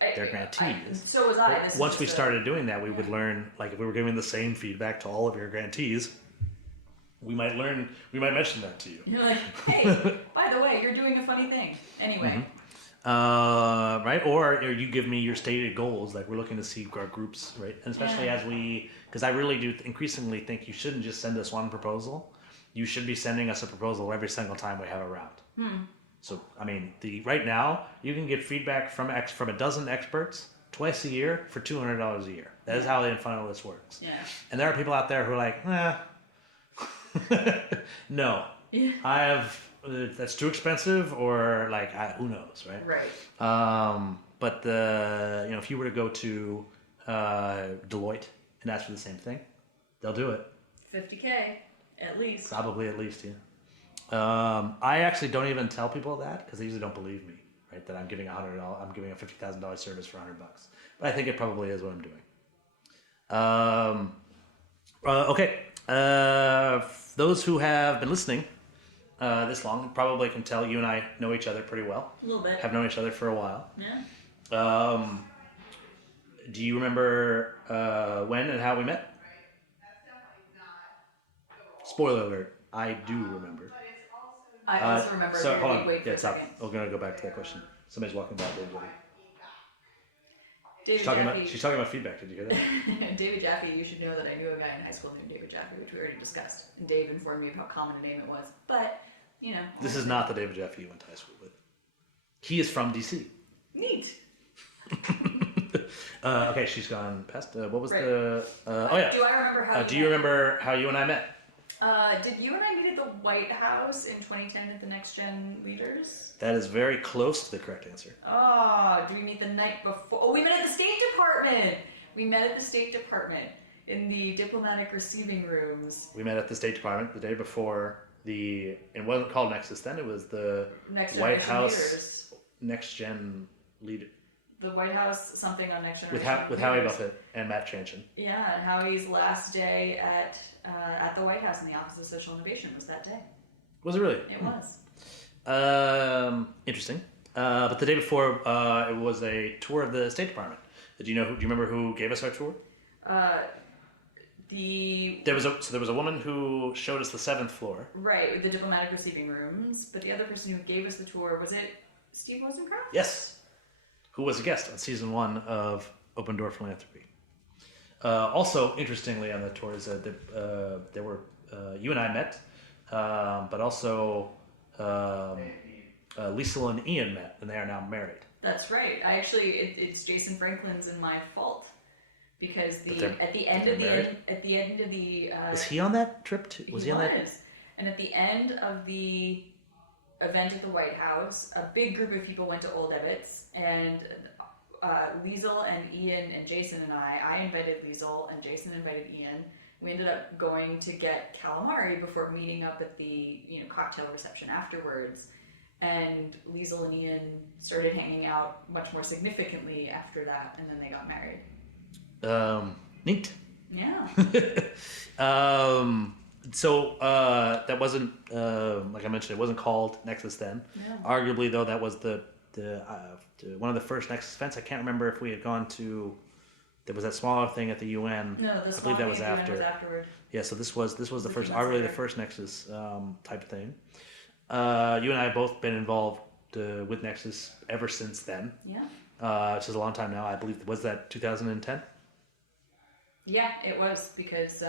their grantees. So was I. Once we started doing that, we would learn, like if we were giving the same feedback to all of your grantees, we might mention that to you. You're like, hey, by the way, you're doing a funny thing. Anyway. Mm-hmm. Right? Or you give me your stated goals, like we're looking to see our groups, right? And especially because I really do increasingly think you shouldn't just send us one proposal. You should be sending us a proposal every single time we have a round. So, I mean, right now, you can get feedback from a dozen experts twice a year for $200 a year. That is how the Unfunded List works. Yeah. And there are people out there who are like, no, Yeah. I have, that's too expensive, or like, who knows, right? Right. But if you were to go to Deloitte and ask for the same thing, they'll do it. $50K, at least. Probably at least, yeah. I actually don't even tell people that because they usually don't believe me, right? That I'm giving I'm giving a $50,000 service for $100. But I think it probably is what I'm doing. Okay. Those who have been listening this long probably can tell you and I know each other pretty well. A little bit. Have known each other for a while. Yeah. Do you remember when and how we met? Spoiler alert, I do remember. I also remember. So hold on. Wait for Yeah, a stop. second. We're gonna go back to that question. Somebody's walking by. David She's talking about feedback. Did you hear that? David Jaffe, you should know that I knew a guy in high school named David Jaffe, which we already discussed. And Dave informed me of how common a name it was. But, This is not the David Jaffe you went to high school with. He is from DC. Neat. Okay, she's gone past. What was Right. the? Do I remember how? Do you remember how you and I met? Did you and I meet at the White House in 2010 at the Next Gen Leaders? That is very close to the correct answer. Oh, did we meet the night before? Oh, we met at the State Department. We met at the State Department in the diplomatic receiving rooms. We met at the State Department the day before it wasn't called Nexus then. It was the White House Leaders. Next Gen Leader. The White House something on Next With Generation. with Howie Buffett and Matt Chanchin. Yeah, and Howie's last day at the White House in the Office of Social Innovation was that day. Was it really? It was. Interesting. But the day before, it was a tour of the State Department. Do you remember who gave us our tour? There was a woman who showed us the 7th floor. Right, the diplomatic receiving rooms. But the other person who gave us the tour, was it Steve Rosencraft? Yes. Who was a guest on season 1 of Open Door Philanthropy. Also, interestingly, on the tours, there were you and I met, but also Lisa and Ian met, and they are now married. That's right. It's Jason Franklin's and my fault because at the end of the was he on that trip too? Was he on that? And at the end of the event at the White House, a big group of people went to Old Ebbets, and Liesel and Ian and Jason and I invited Liesel and Jason invited Ian. We ended up going to get calamari before meeting up at the cocktail reception afterwards. And Liesel and Ian started hanging out much more significantly after that, and then they got married. Neat. Yeah. So that wasn't like I mentioned. It wasn't called Nexus then. Yeah. Arguably, though, that was the one of the first Nexus events. I can't remember if we had gone to. There was that smaller thing at the UN. No, the small thing at the UN was afterward. Yeah, so this was the first, arguably the first Nexus type thing. You and I have both been involved with Nexus ever since then. Yeah. Which is a long time now. I believe was that 2010. Yeah, it was because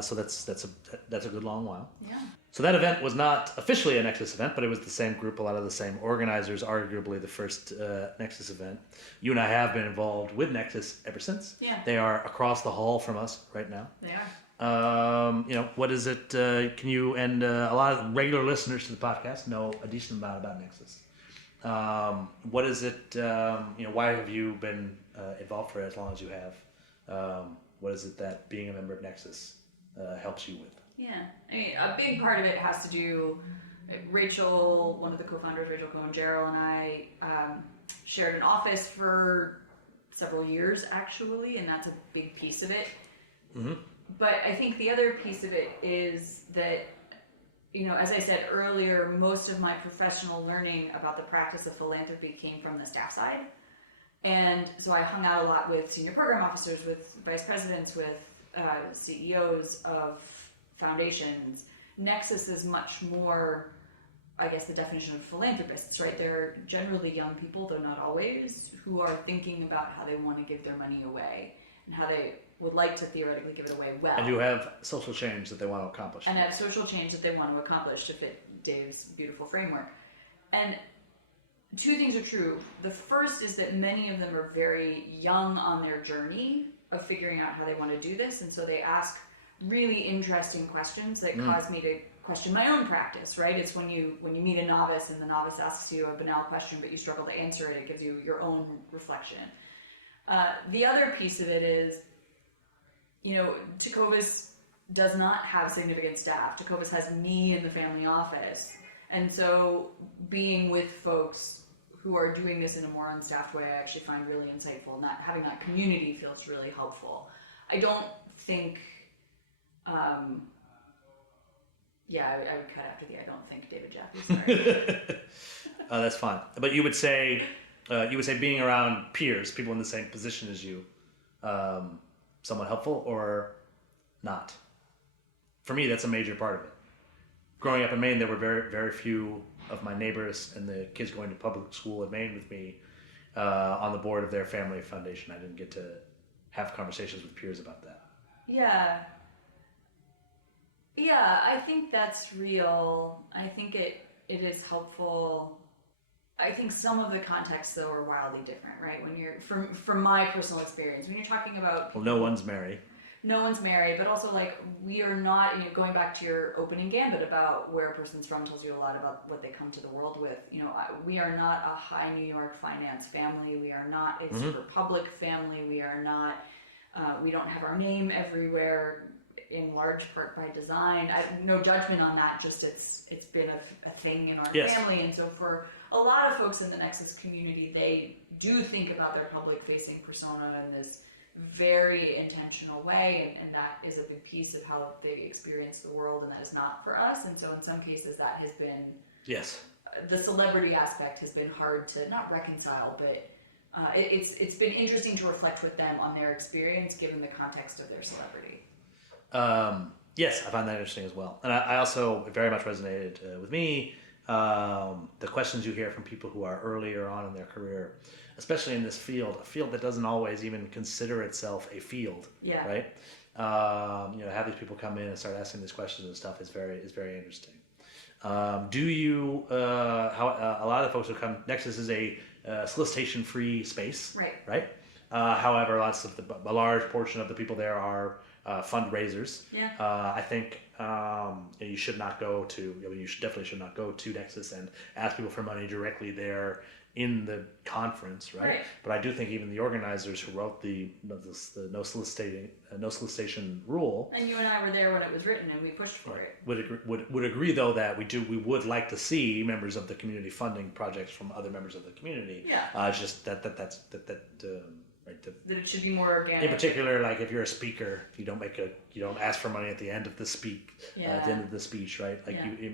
So that's a good long while. Yeah. So that event was not officially a Nexus event, but it was the same group, a lot of the same organizers, arguably the first Nexus event. You and I have been involved with Nexus ever since. Yeah. They are across the hall from us right now. They are. What is it? Can you, and a lot of regular listeners to the podcast know a decent amount about Nexus. What is it? Why have you been involved for as long as you have? What is it that being a member of Nexus helps you with? Yeah, I mean, a big part of it has to do. Rachel, one of the co-founders, Rachel Cohen-Jarrell, and I shared an office for several years, actually, and that's a big piece of it. Mm-hmm. But I think the other piece of it is that, as I said earlier, most of my professional learning about the practice of philanthropy came from the staff side. And so I hung out a lot with senior program officers, with vice presidents, with CEOs of foundations. Nexus is much more, I guess, the definition of philanthropists, right? They're generally young people, though not always, who are thinking about how they want to give their money away and how they would like to theoretically give it away well. And you have social change that they want to accomplish. And have social change that they want to accomplish to fit Dave's beautiful framework. And two things are true. The first is that many of them are very young on their journey of figuring out how they want to do this, and so they ask really interesting questions that cause me to question my own practice, right? It's when you meet a novice and the novice asks you a banal question but you struggle to answer it, it gives you your own reflection. The other piece of it is, Tecovas does not have significant staff. Tecovas has me in the family office, and so being with folks who are doing this in a more unstaffed way, I actually find really insightful. Not having that community feels really helpful. I don't think, I would cut after the I don't think David Jaffe, sorry. That's fine. But you would say being around peers, people in the same position as you, somewhat helpful or not? For me, that's a major part of it. Growing up in Maine, there were very, very few of my neighbors and the kids going to public school in Maine with me on the board of their family foundation. I didn't get to have conversations with peers about that. Yeah, I think that's real. I think it is helpful. I think some of the contexts, though, are wildly different, right? When you're, from my personal experience, when you're talking about... Well, no one's married. No one's married, but also, we are not, going back to your opening gambit about where a person's from tells you a lot about what they come to the world with. We are not a high New York finance family. We are not a super public family. We are not, we don't have our name everywhere, in large part by design. No judgment on that, just it's been a thing in our family. And so for a lot of folks in the Nexus community, they do think about their public-facing persona in this very intentional way, and that is a big piece of how they experience the world, and that is not for us. And so in some cases that has been, the celebrity aspect has been hard to not reconcile, but it's been interesting to reflect with them on their experience given the context of their celebrity. Yes, I find that interesting as well. And I also very much resonated with me, the questions you hear from people who are earlier on in their career, especially in this field, a field that doesn't always even consider itself a field, right? Have these people come in and start asking these questions and stuff is very interesting. Do you, how a lot of the folks who come, Nexus is a solicitation-free space, right? However, a large portion of the people there are fundraisers. I think you should not go to, you definitely should not go to Nexus and ask people for money directly there in the conference, right? But I do think even the organizers who wrote the no solicitation rule, and you and I were there when it was written, and we pushed for it. Would agree though that we would like to see members of the community funding projects from other members of the community. Just that's right. That it should be more organic. In particular, if you're a speaker, you don't ask for money at the end of the at the end of the speech, right? You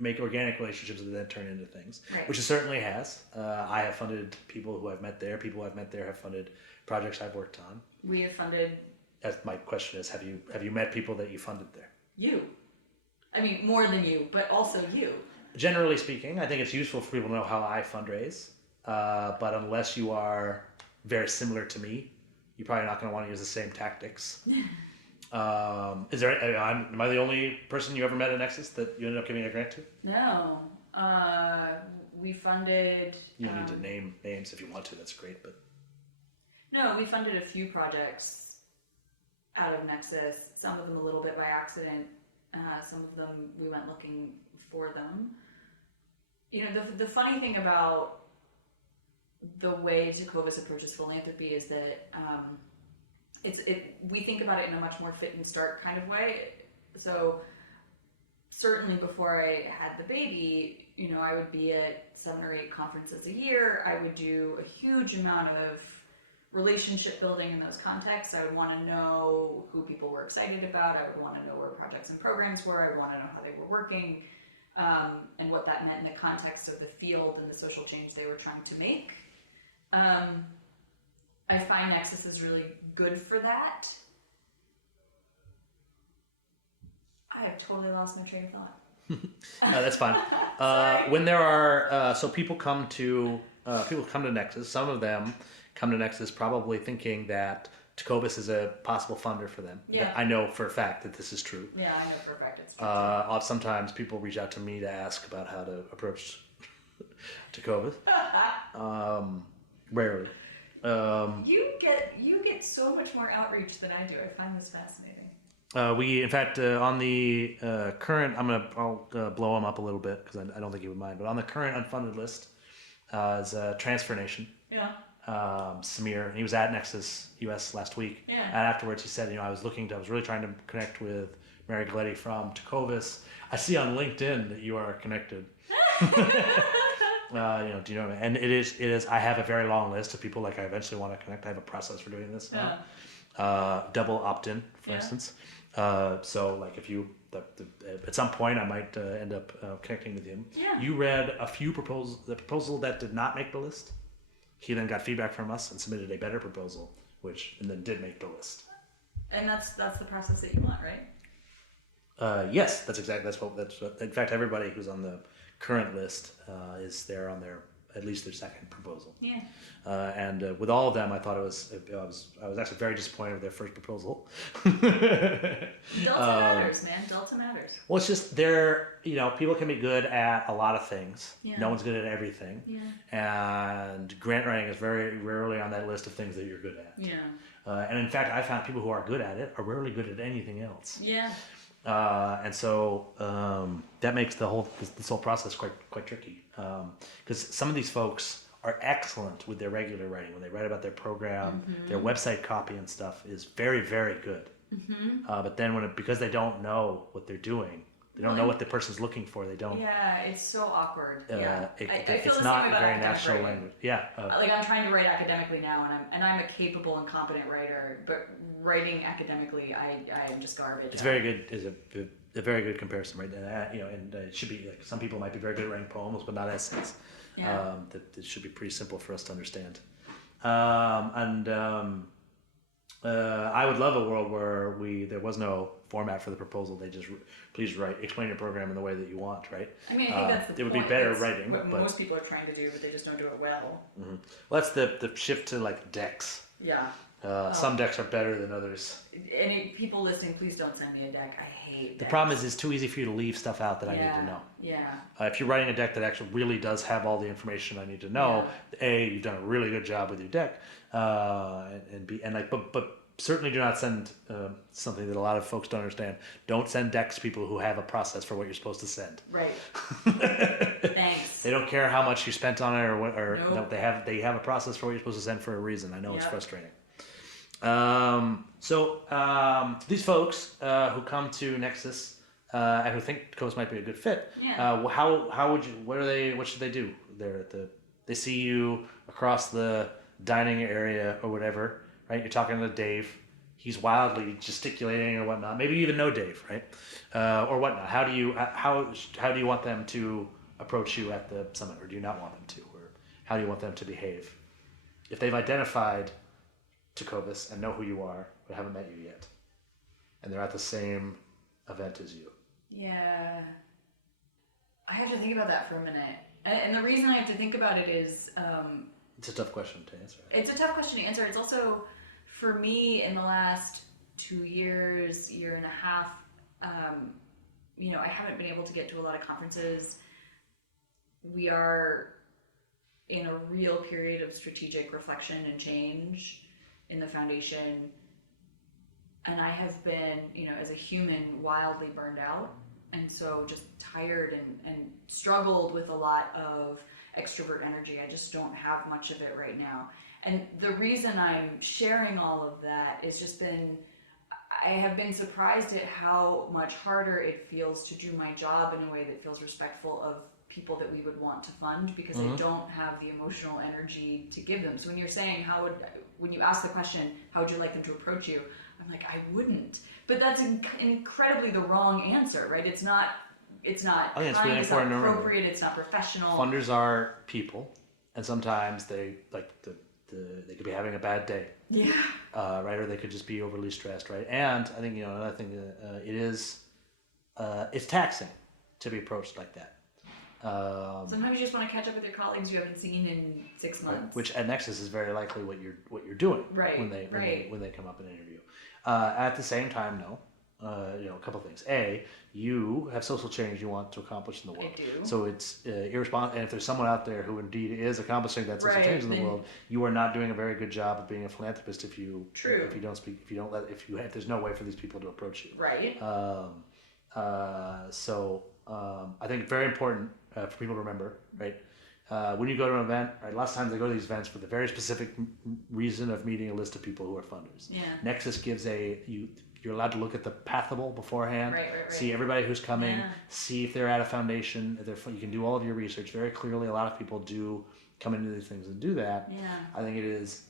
make organic relationships that then turn into things, which it certainly has. I have funded people who I've met there. People who I've met there have funded projects I've worked on. We have funded. That's my question: is have you met people that you funded there? You, I mean, more than you, but also you. Generally speaking, I think it's useful for people to know how I fundraise, but unless you are very similar to me, you're probably not going to want to use the same tactics. Is there? Am I the only person you ever met at Nexus that you ended up giving a grant to? No. We funded. You don't need to name names if you want to. That's great, but No, we funded a few projects out of Nexus. Some of them a little bit by accident. Some of them we went looking for them. You know, the funny thing about the way Tecovas approaches philanthropy is that we think about it in a much more fit and start kind of way. So certainly before I had the baby, you know, I would be at 7 or 8 conferences a year. I would do a huge amount of relationship building in those contexts. I would want to know who people were excited about. I would want to know where projects and programs were. I would want to know how they were working, and what that meant in the context of the field and the social change they were trying to make. I find Nexus is really good for that. I have totally lost my train of thought. that's fine. When there are so people come to Nexus. Some of them come to Nexus probably thinking that Tecovas is a possible funder for them. Yeah. I know for a fact that this is true. Yeah, I know for a fact it's true. Sometimes people reach out to me to ask about how to approach Tecovas. Rarely. You get so much more outreach than I do. I find this fascinating. We, in fact, on the current, I'll blow them up a little bit because I don't think you would mind, but on the current unfunded list is Transfer Nation. Yeah. Samir, and he was at Nexus US last week. Yeah. And afterwards he said, I was really trying to connect with Mary Galeti from Tecovas. I see on LinkedIn that you are connected. Do you know what I mean? And it is, I have a very long list of people like I eventually want to connect. I have a process for doing this now. Double opt-in, for instance. So like if you, at some point I might end up connecting with him. Yeah. You read a few proposals, the proposal that did not make the list. He then got feedback from us and submitted a better proposal, and then did make the list. And that's the process that you want, right? Yes, that's what. In fact, everybody who's on the current list is there on at least their second proposal. Yeah. And with all of them, I thought I was actually very disappointed with their first proposal. Delta matters, man. Delta matters. Well, it's just people can be good at a lot of things. Yeah. No one's good at everything. Yeah. And grant writing is very rarely on that list of things that you're good at. Yeah. And in fact, I found people who are good at it are rarely good at anything else. Yeah. And so that makes this whole process quite tricky. Because some of these folks are excellent with their regular writing. When they write about their program, their website copy and stuff is very, very good. But then because they don't know what they're doing, they don't know what the person's looking for. They don't. Yeah, it's so awkward. I feel it's the not same about very academic natural writing. language. Yeah. Like I'm trying to write academically now, and I'm a capable and competent writer, but writing academically, I am just garbage. It's very good. Is a very good comparison, right? And it should be like some people might be very good at writing poems, but not essays. Yeah. That should be pretty simple for us to understand. I would love a world where there was no format for the proposal. They just please explain your program in the way that you want, right? I mean, I think that's the it would point. be better That's writing. what but most people are trying to do, but they just don't do it well. Well, that's the shift to like decks. Yeah. Some decks are better than others. Any people listening, please don't send me a deck. I hate decks. The problem is it's too easy for you to leave stuff out that I need to know. Yeah. If you're writing a deck that actually really does have all the information I need to know, A, you've done a really good job with your deck, and B, and but certainly do not send something that a lot of folks don't understand. Don't send decks to people who have a process for what you're supposed to send. Right. Thanks. They don't care how much you spent on it or what, or Nope. no, they have a process for what you're supposed to send for a reason. I know it's frustrating. These folks who come to Nexus and who think Tecovas might be a good fit, what should they do? They see you across the dining area or whatever, right? You're talking to Dave. He's wildly gesticulating or whatnot. Maybe you even know Dave, right? Or whatnot. How do you want them to approach you at the summit, or do you not want them to? Or how do you want them to behave? If they've identified Tecovas and know who you are, but haven't met you yet, and they're at the same event as you. Yeah. I have to think about that for a minute. And the reason I have to think about it is... it's a tough question to answer. It's a tough question to answer. It's also, for me, in the last 2 years, year and a half, I haven't been able to get to a lot of conferences. We are in a real period of strategic reflection and change in the foundation. And I have been, as a human, wildly burned out. And so just tired and struggled with a lot of extrovert energy. I just don't have much of it right now. And the reason I'm sharing all of that is I have been surprised at how much harder it feels to do my job in a way that feels respectful of people that we would want to fund, because I don't have the emotional energy to give them. So when you're saying when you ask the question, how would you like them to approach you? I'm like, I wouldn't. But that's incredibly the wrong answer, right? It's not I think it's kind, really it's not important to remember. appropriate, it's not professional. Funders are people, and sometimes they they could be having a bad day. Yeah. Right, or they could just be overly stressed, right? And I think another thing, it's taxing to be approached like that. Sometimes you just want to catch up with your colleagues you haven't seen in 6 months. Which at Nexus is very likely what you're doing, right? When they come up and interview. At the same time, no. A couple things. A, you have social change you want to accomplish in the world. I do. So it's irresponsible. And if there's someone out there who indeed is accomplishing that social right, change in the world, you are not doing a very good job of being a philanthropist if there's no way for these people to approach you. Right. I think very important for people to remember, right? When you go to an event, right? Lots of times they go to these events for the very specific reason of meeting a list of people who are funders. Yeah. Nexus gives you're allowed to look at the pathable beforehand, right. see everybody who's coming, see if they're at a foundation. You can do all of your research very clearly. A lot of people do come into these things and do that. Yeah. I think it is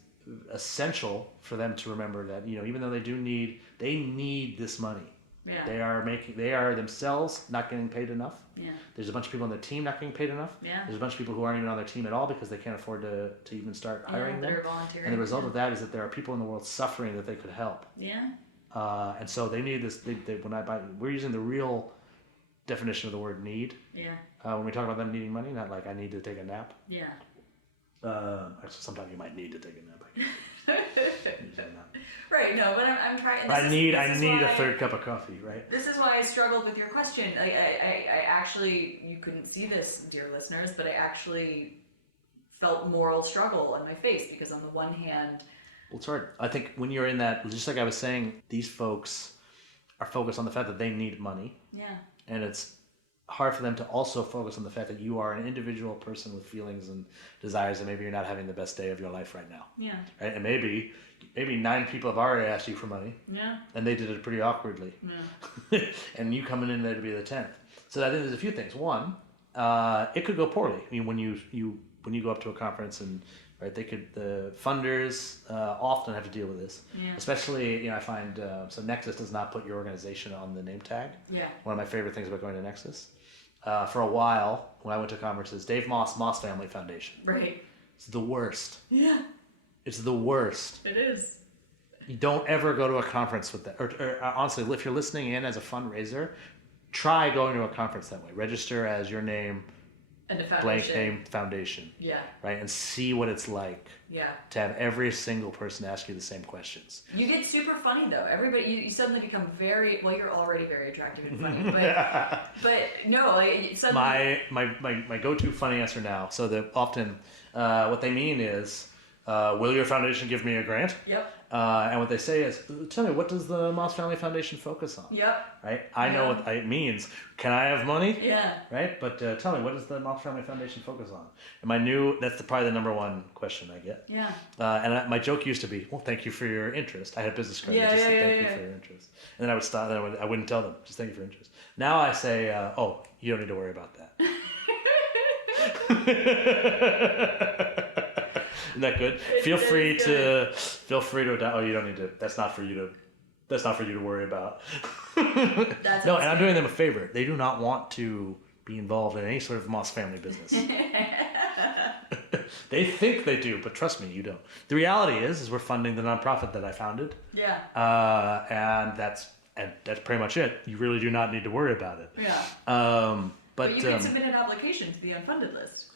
essential for them to remember that, even though they need this money. Yeah. They are themselves not getting paid enough. Yeah. There's a bunch of people on their team not getting paid enough. Yeah. There's a bunch of people who aren't even on their team at all because they can't afford to even start hiring them. Volunteering. And the result of that is that there are people in the world suffering that they could help. Yeah. And so they need this. We're using the real definition of the word need. Yeah. When we talk about them needing money, not like I need to take a nap. Yeah. Actually, sometimes you might need to take a nap. Right. No, but I'm trying. I need a third cup of coffee. Right. This is why I struggled with your question. I actually, you couldn't see this, dear listeners, but I actually felt moral struggle on my face because on the one hand. Well, it's hard. I think when you're in that, just like I was saying, these folks are focused on the fact that they need money. Yeah. And it's hard for them to also focus on the fact that you are an individual person with feelings and desires, and maybe you're not having the best day of your life right now. Yeah. Right? And maybe 9 people have already asked you for money. Yeah. And they did it pretty awkwardly. Yeah. And you coming in there to be the 10th. So I think there's a few things. One, it could go poorly. I mean, when you go up to a conference and the funders often have to deal with this. Yeah. Especially, I find so Nexus does not put your organization on the name tag. Yeah. One of my favorite things about going to Nexus. For a while, when I went to conferences, Dave Moss Family Foundation. Right. It's the worst. Yeah. It's the worst. It is. You don't ever go to a conference with that. Or honestly, if you're listening in as a fundraiser, try going to a conference that way. Register as your name, and a foundation. blank name foundation. Yeah. Right? And see what it's like. Yeah. To have every single person ask you the same questions. You get super funny though. Everybody, you suddenly become you're already very attractive and funny, but no, suddenly. My go-to funny answer now. So that often, what they mean is, will your foundation give me a grant? Yep. And what they say is, tell me, what does the Moss Family Foundation focus on? Yep. Right? I know what it means. Can I have money? Yeah. Right? But tell me, what does the Moss Family Foundation focus on? That's probably the number one question I get. Yeah. My joke used to be, well, thank you for your interest. I had a business card that just said, thank you for your interest. And then I would stop, I wouldn't tell them, just thank you for your interest. Now I say, oh, you don't need to worry about that. Isn't that good? Feel free to. Oh, you don't need to. That's not for you to worry about. No, and I'm doing them a favor. They do not want to be involved in any sort of Moss family business. They think they do, but trust me, you don't. The reality is we're funding the nonprofit that I founded. Yeah. And that's pretty much it. You really do not need to worry about it. Yeah. But you can submit an application to the unfunded list.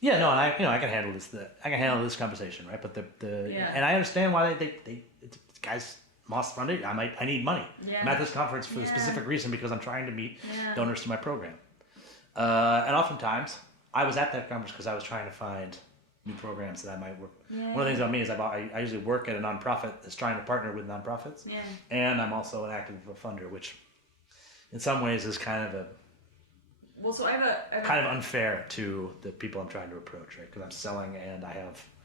Yeah, no, and I can handle this. I can handle this conversation, right? But and I understand why they guys Moss Foundation. I need money. Yeah. I'm at this conference for the Yeah. specific reason because I'm trying to meet Yeah. donors to my program. And oftentimes, I was at that conference because I was trying to find new programs that I might work with. Yeah. One of the things about me is I usually work at a nonprofit that's trying to partner with nonprofits. Yeah. And I'm also an active funder, which in some ways is kind of Well, so I have a kind of unfair to the people I'm trying to approach, right? Because I'm selling and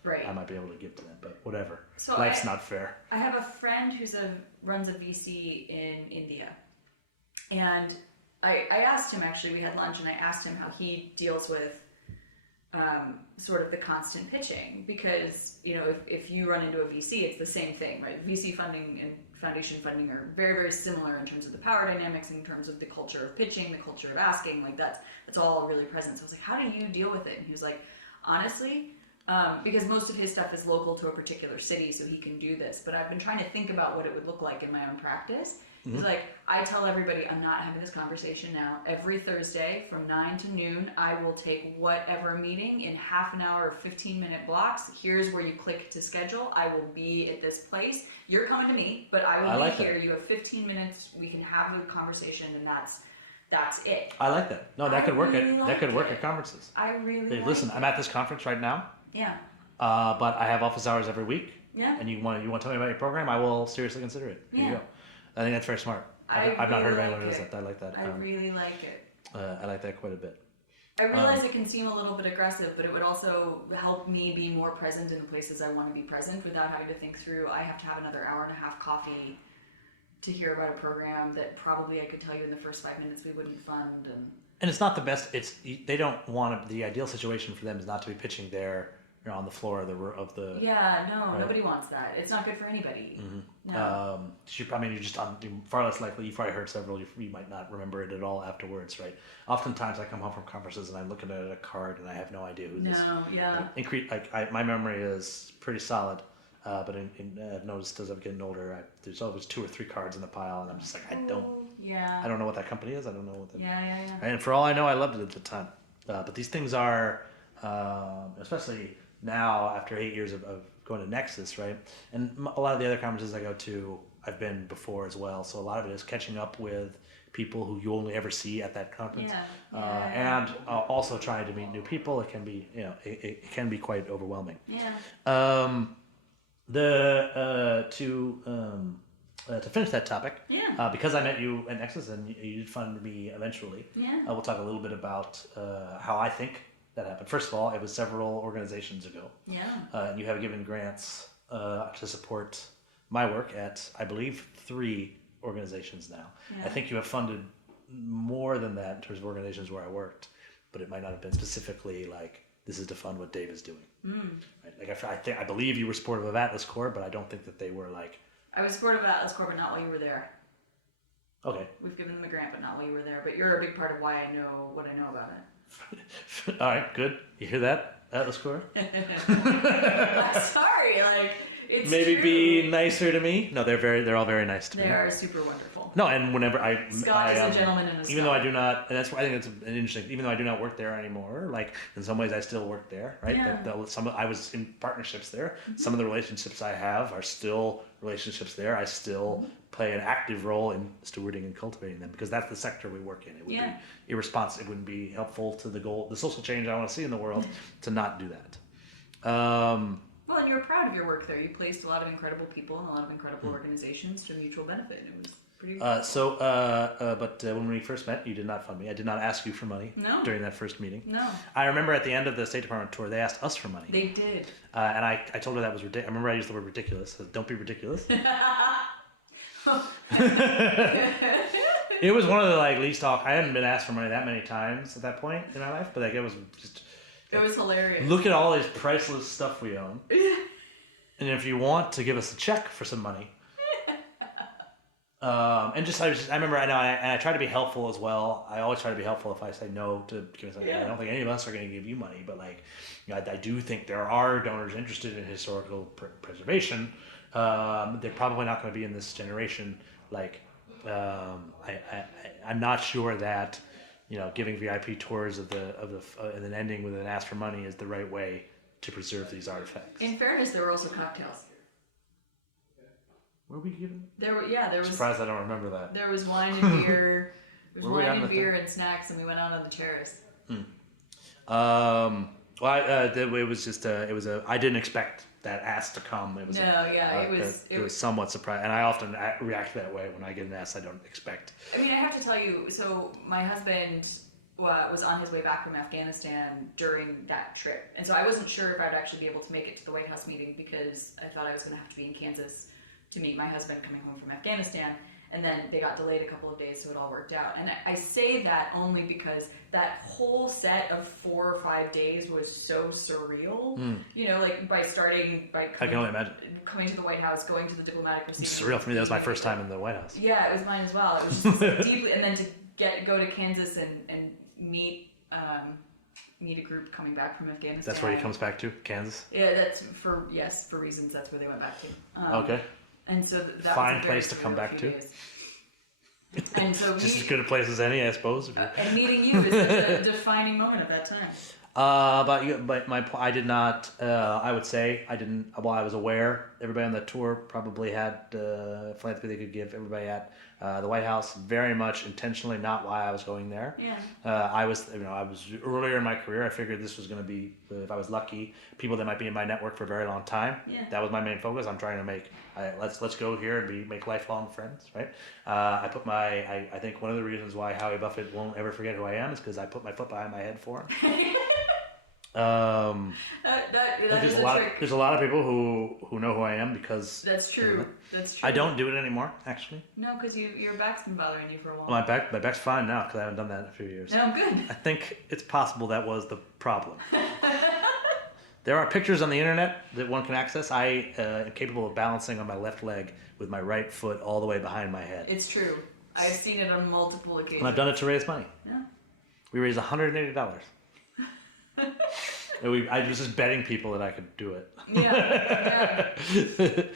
right. I might be able to give to them, but whatever. So Life's not fair. I have a friend runs a VC in India, and I asked him, actually, we had lunch, and I asked him how he deals with sort of the constant pitching, because if you run into a VC, it's the same thing, right? VC funding and foundation funding are very, very similar in terms of the power dynamics, in terms of the culture of pitching, the culture of asking, like that's all really present. So I was like, how do you deal with it? And he was like, honestly, because most of his stuff is local to a particular city, so he can do this. But I've been trying to think about what it would look like in my own practice. He's like, I tell everybody I'm not having this conversation now. Every Thursday from 9 to noon, I will take whatever meeting in half an hour or 15-minute blocks. Here's where you click to schedule. I will be at this place. You're coming to me, but I will be here. You have 15 minutes. We can have a conversation, and that's it. I like that. No, that could work at conferences. I really Hey, listen, I'm at this conference right now. Yeah. But I have office hours every week. Yeah. And you want to tell me about your program? I will seriously consider it. Here you go. I think that's very smart. I've not heard of anyone who does that. I like that. I really like it. I like that quite a bit. I realize it can seem a little bit aggressive, but it would also help me be more present in the places I want to be present without having to think through, I have to have another hour and a half coffee to hear about a program that probably I could tell you in the first 5 minutes we wouldn't fund. And it's not the best. They don't want the ideal situation for them is not to be pitching there on the floor of the. Yeah, no, right. Nobody wants that. It's not good for anybody. Mm-hmm. No. You're just far less likely. You've probably heard several. You might not remember it at all afterwards, right? Oftentimes, I come home from conferences and I'm looking at a card and I have no idea who this. No, yeah. My memory is pretty solid, but I've noticed as I'm getting older, there's always 2 or 3 cards in the pile, and I'm just like, I don't know what that company is. I don't know what that. Yeah. And for all I know, I loved it at the time. But these things are, especially now after 8 years of going to Nexus, right? And a lot of the other conferences I go to, I've been before as well. So a lot of it is catching up with people who you only ever see at that conference, and also trying to meet new people. It can be, it can be quite overwhelming. Yeah. To finish that topic, Yeah. because I met you at Nexus and you did fund me eventually. Yeah. We'll talk a little bit about how I think that happened. First of all, it was several organizations ago. Yeah. And you have given grants to support my work at, I believe, 3 organizations now. Yeah. I think you have funded more than that in terms of organizations where I worked, but it might not have been specifically like, this is to fund what Dave is doing. Right? Like I believe you were supportive of Atlas Corps, but I don't think that they were like. I was supportive of Atlas Corps, but not while you were there. Okay. We've given them a grant, but not while you were there. But you're a big part of why I know what I know about it. All right, good. You hear that, Atlas Corps? I'm sorry, it's maybe true. Be nicer to me. No, they're all very nice to me. They are super wonderful. No, and whenever Scott is a gentleman in a even though I do not, and that's why I think it's an interesting. Even though I do not work there anymore, like in some ways I still work there, right? Yeah. I was in partnerships there. Some of the relationships I have are still relationships there. I still play an active role in stewarding and cultivating them because that's the sector we work in. It would be irresponsible. It wouldn't be helpful to the social change I want to see in the world to not do that. Well, and you're proud of your work there. You placed a lot of incredible people and a lot of incredible organizations to mutual benefit. And it was pretty. But when we first met, you did not fund me. I did not ask you for money during that first meeting. No. I remember at the end of the State Department tour, they asked us for money. They did. And I told her that was ridiculous. I remember I used the word ridiculous. I said, don't be ridiculous. It was one of the least talk. I hadn't been asked for money that many times at that point in my life, but it was just. It was hilarious. Look at all this priceless stuff we own. And if you want to give us a check for some money. I remember I try to be helpful as well. I always try to be helpful if I say no to give us I don't think any of us are going to give you money, but I do think there are donors interested in historical preservation. They're probably not going to be in this generation. I'm not sure that giving VIP tours of the and then ending with an ask for money is the right way to preserve these artifacts. In fairness, there were also cocktails. Were we given? There was. Surprised I don't remember that. There was wine and beer. There was Were we wine on and the beer and snacks, and we went out on the terrace. Well, it was just I didn't expect that ask to come. It was it was somewhat surprising, and I often react that way when I get an ask I don't expect. I mean, I have to tell you. So my husband was on his way back from Afghanistan during that trip, and so I wasn't sure if I'd actually be able to make it to the White House meeting because I thought I was going to have to be in Kansas to meet my husband coming home from Afghanistan. And then they got delayed a couple of days, so it all worked out. And I say that only because that whole set of 4 or 5 days was so surreal. You know, like I can only imagine coming to the White House, going to the diplomatic proceedings. It's surreal for me. That was my first time in the White House. Yeah, it was mine as well. It was just deeply, and then to go to Kansas and meet a group coming back from Afghanistan. That's where he comes back to, Kansas. Yeah, that's for reasons. That's where they went back to. Okay. And so that fine was a place to come back to. And so just as good a place as any, I suppose. And meeting you is a defining moment at that time. I did not. I would say I didn't. Well, I was aware. Everybody on the tour probably had philanthropy they could give. Everybody at the White House, very much intentionally not why I was going there. Yeah. I was earlier in my career. I figured this was going to be, if I was lucky, people that might be in my network for a very long time. Yeah. That was my main focus. I'm trying to make. Let's go here and make lifelong friends, right? I think one of the reasons why Howie Buffett won't ever forget who I am is because I put my foot behind my head for him. There's a lot of people who know who I am because that's true. That's true. I don't do it anymore, actually. No, because your back's been bothering you for a while. My back's fine now because I haven't done that in a few years. No, good. I think it's possible that was the problem. There are pictures on the internet that one can access. I am capable of balancing on my left leg with my right foot all the way behind my head. It's true. I've seen it on multiple occasions. And I've done it to raise money. Yeah. We raised $180. I was just betting people that I could do it. Yeah. Here's a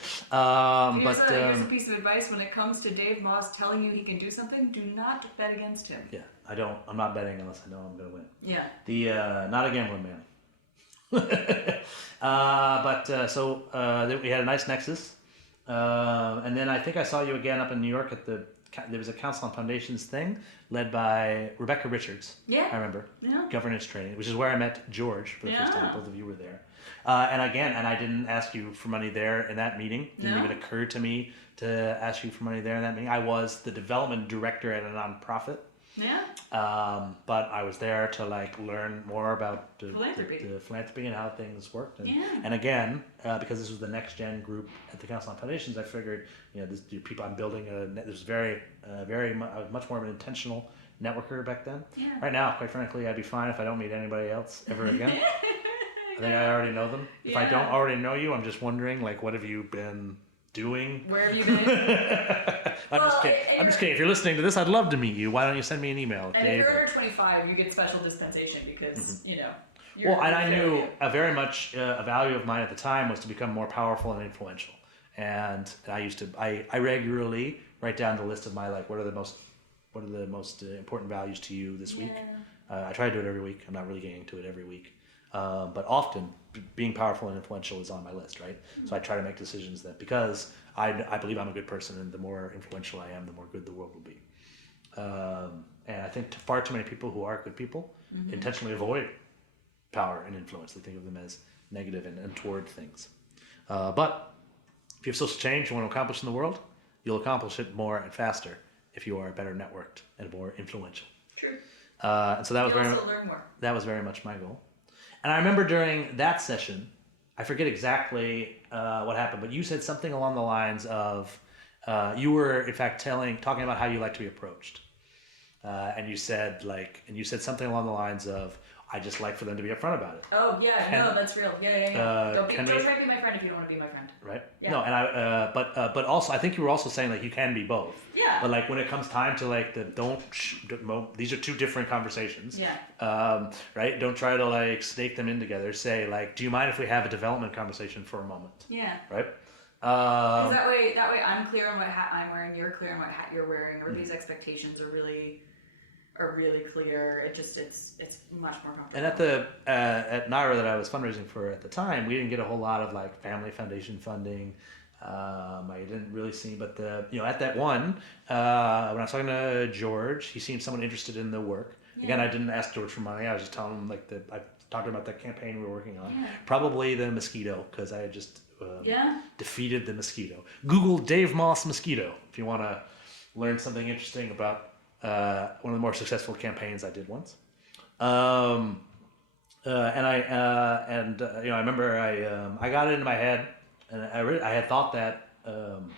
piece of advice when it comes to Dave Moss telling you he can do something: do not bet against him. Yeah, I'm not betting unless I know I'm going to win. Yeah. Not a gambling man. We had a nice nexus, and then I think I saw you again up in New York there was a Council on Foundations thing led by Rebecca Richards. Yeah. I remember. Yeah. Governance training, which is where I met George for the first time. Both of you were there. And I didn't ask you for money there in that meeting. It didn't even occur to me to ask you for money there in that meeting. I was the development director at a nonprofit. Yeah. But I was there to learn more about the philanthropy and how things worked. And again, because this was the next gen group at the Council on Foundations, I figured, people I'm building there's much more of an intentional networker back then. Yeah. Right now, quite frankly, I'd be fine if I don't meet anybody else ever again. I think I already know them. If I don't already know you, I'm just wondering, what have you been doing? Where have you been? I'm just kidding. If you're listening to this, I'd love to meet you. Why don't you send me an email, and Dave? If you're under 25, you get special dispensation because, I knew a very much a value of mine at the time was to become more powerful and influential. And I regularly write down the list of my, what are the most important values to you this week. I try to do it every week. I'm not really getting to it every week. But often being powerful and influential is on my list, right? So I try to make decisions that, because I believe I'm a good person, and the more influential I am, the more good the world will be. And I think far too many people who are good people intentionally avoid power and influence. They think of them as negative and toward things. But if you have social change you want to accomplish in the world, you'll accomplish it more and faster if you are better networked and more influential. True. And so that was very much my goal. And I remember during that session, I forget exactly what happened, but you said something along the lines of, you were in fact talking about how you like to be approached, and you said something along the lines of, I just like for them to be upfront about it. Oh yeah, that's real. Yeah. Don't try to be my friend if you don't want to be my friend. Right. Yeah. No, and but also I think you were also saying you can be both. Yeah. But when it comes time to these are two different conversations. Yeah. Right. Don't try to snake them in together. Say do you mind if we have a development conversation for a moment? Yeah. Right. Because that way I'm clear on what hat I'm wearing. You're clear on what hat you're wearing, or these expectations are really clear. It's much more comfortable. And at NIRA that I was fundraising for at the time, we didn't get a whole lot of family foundation funding. I didn't really see, but at that one, when I was talking to George, he seemed someone interested in the work. Yeah. Again, I didn't ask George for money. I was just telling him I talked to him about that campaign we were working on. Yeah. Probably the mosquito, because I had just Yeah. defeated the mosquito. Google Dave Moss mosquito if you want to learn something interesting about one of the more successful campaigns I did once. I remember I got it into my head, and I had thought that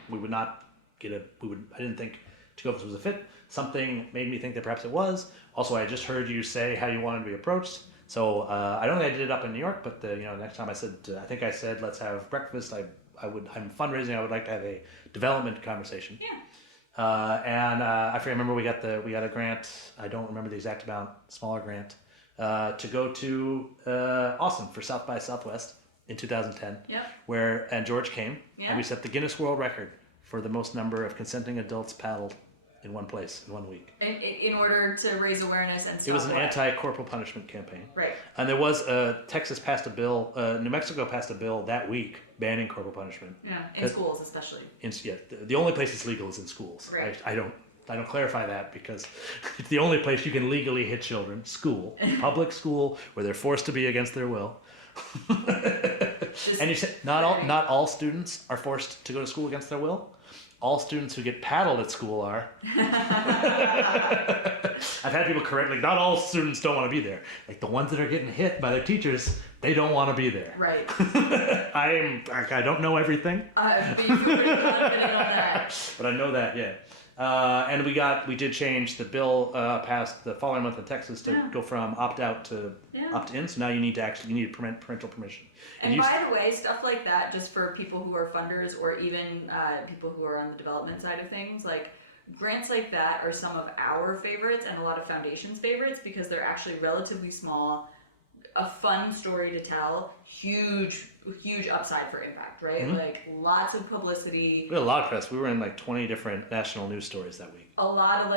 we would not get I didn't think Tecovas was a fit. Something made me think that perhaps it was. Also, I just heard you say how you wanted to be approached. So I don't think I did it up in New York, but next time I said let's have breakfast. I'm fundraising. I would like to have a development conversation. Yeah. I remember we got a grant. I don't remember the exact amount. Smaller grant to go to Austin for South by Southwest in 2010. Yep. And George came, Yeah. and we set the Guinness World Record for the most number of consenting adults paddled in one place in 1 week. In order to raise awareness and stuff. It was an anti-corporal punishment campaign. Right. And there was Texas passed a bill. New Mexico passed a bill that week banning corporal punishment. Yeah, in schools especially. The only place it's legal is in schools. Right. I don't clarify that because it's the only place you can legally hit children. School, public school, where they're forced to be against their will. And you said not all students are forced to go to school against their will. All students who get paddled at school are. I've had people correct, not all students don't want to be there. Like the ones that are getting hit by their teachers, they don't want to be there. Right. I don't know everything. But you're pretty confident on that. But I know that, yeah. And we did change the bill passed the following month in Texas to go from opt out to opt in. So now you need parental permission. And by the way, stuff like that, just for people who are funders or even people who are on the development side of things, like grants like that are some of our favorites and a lot of foundations' favorites because they're actually relatively small, a fun story to tell, huge upside for impact, right? Mm-hmm. Like lots of publicity. We had a lot of press. We were in 20 different national news stories that week. A lot of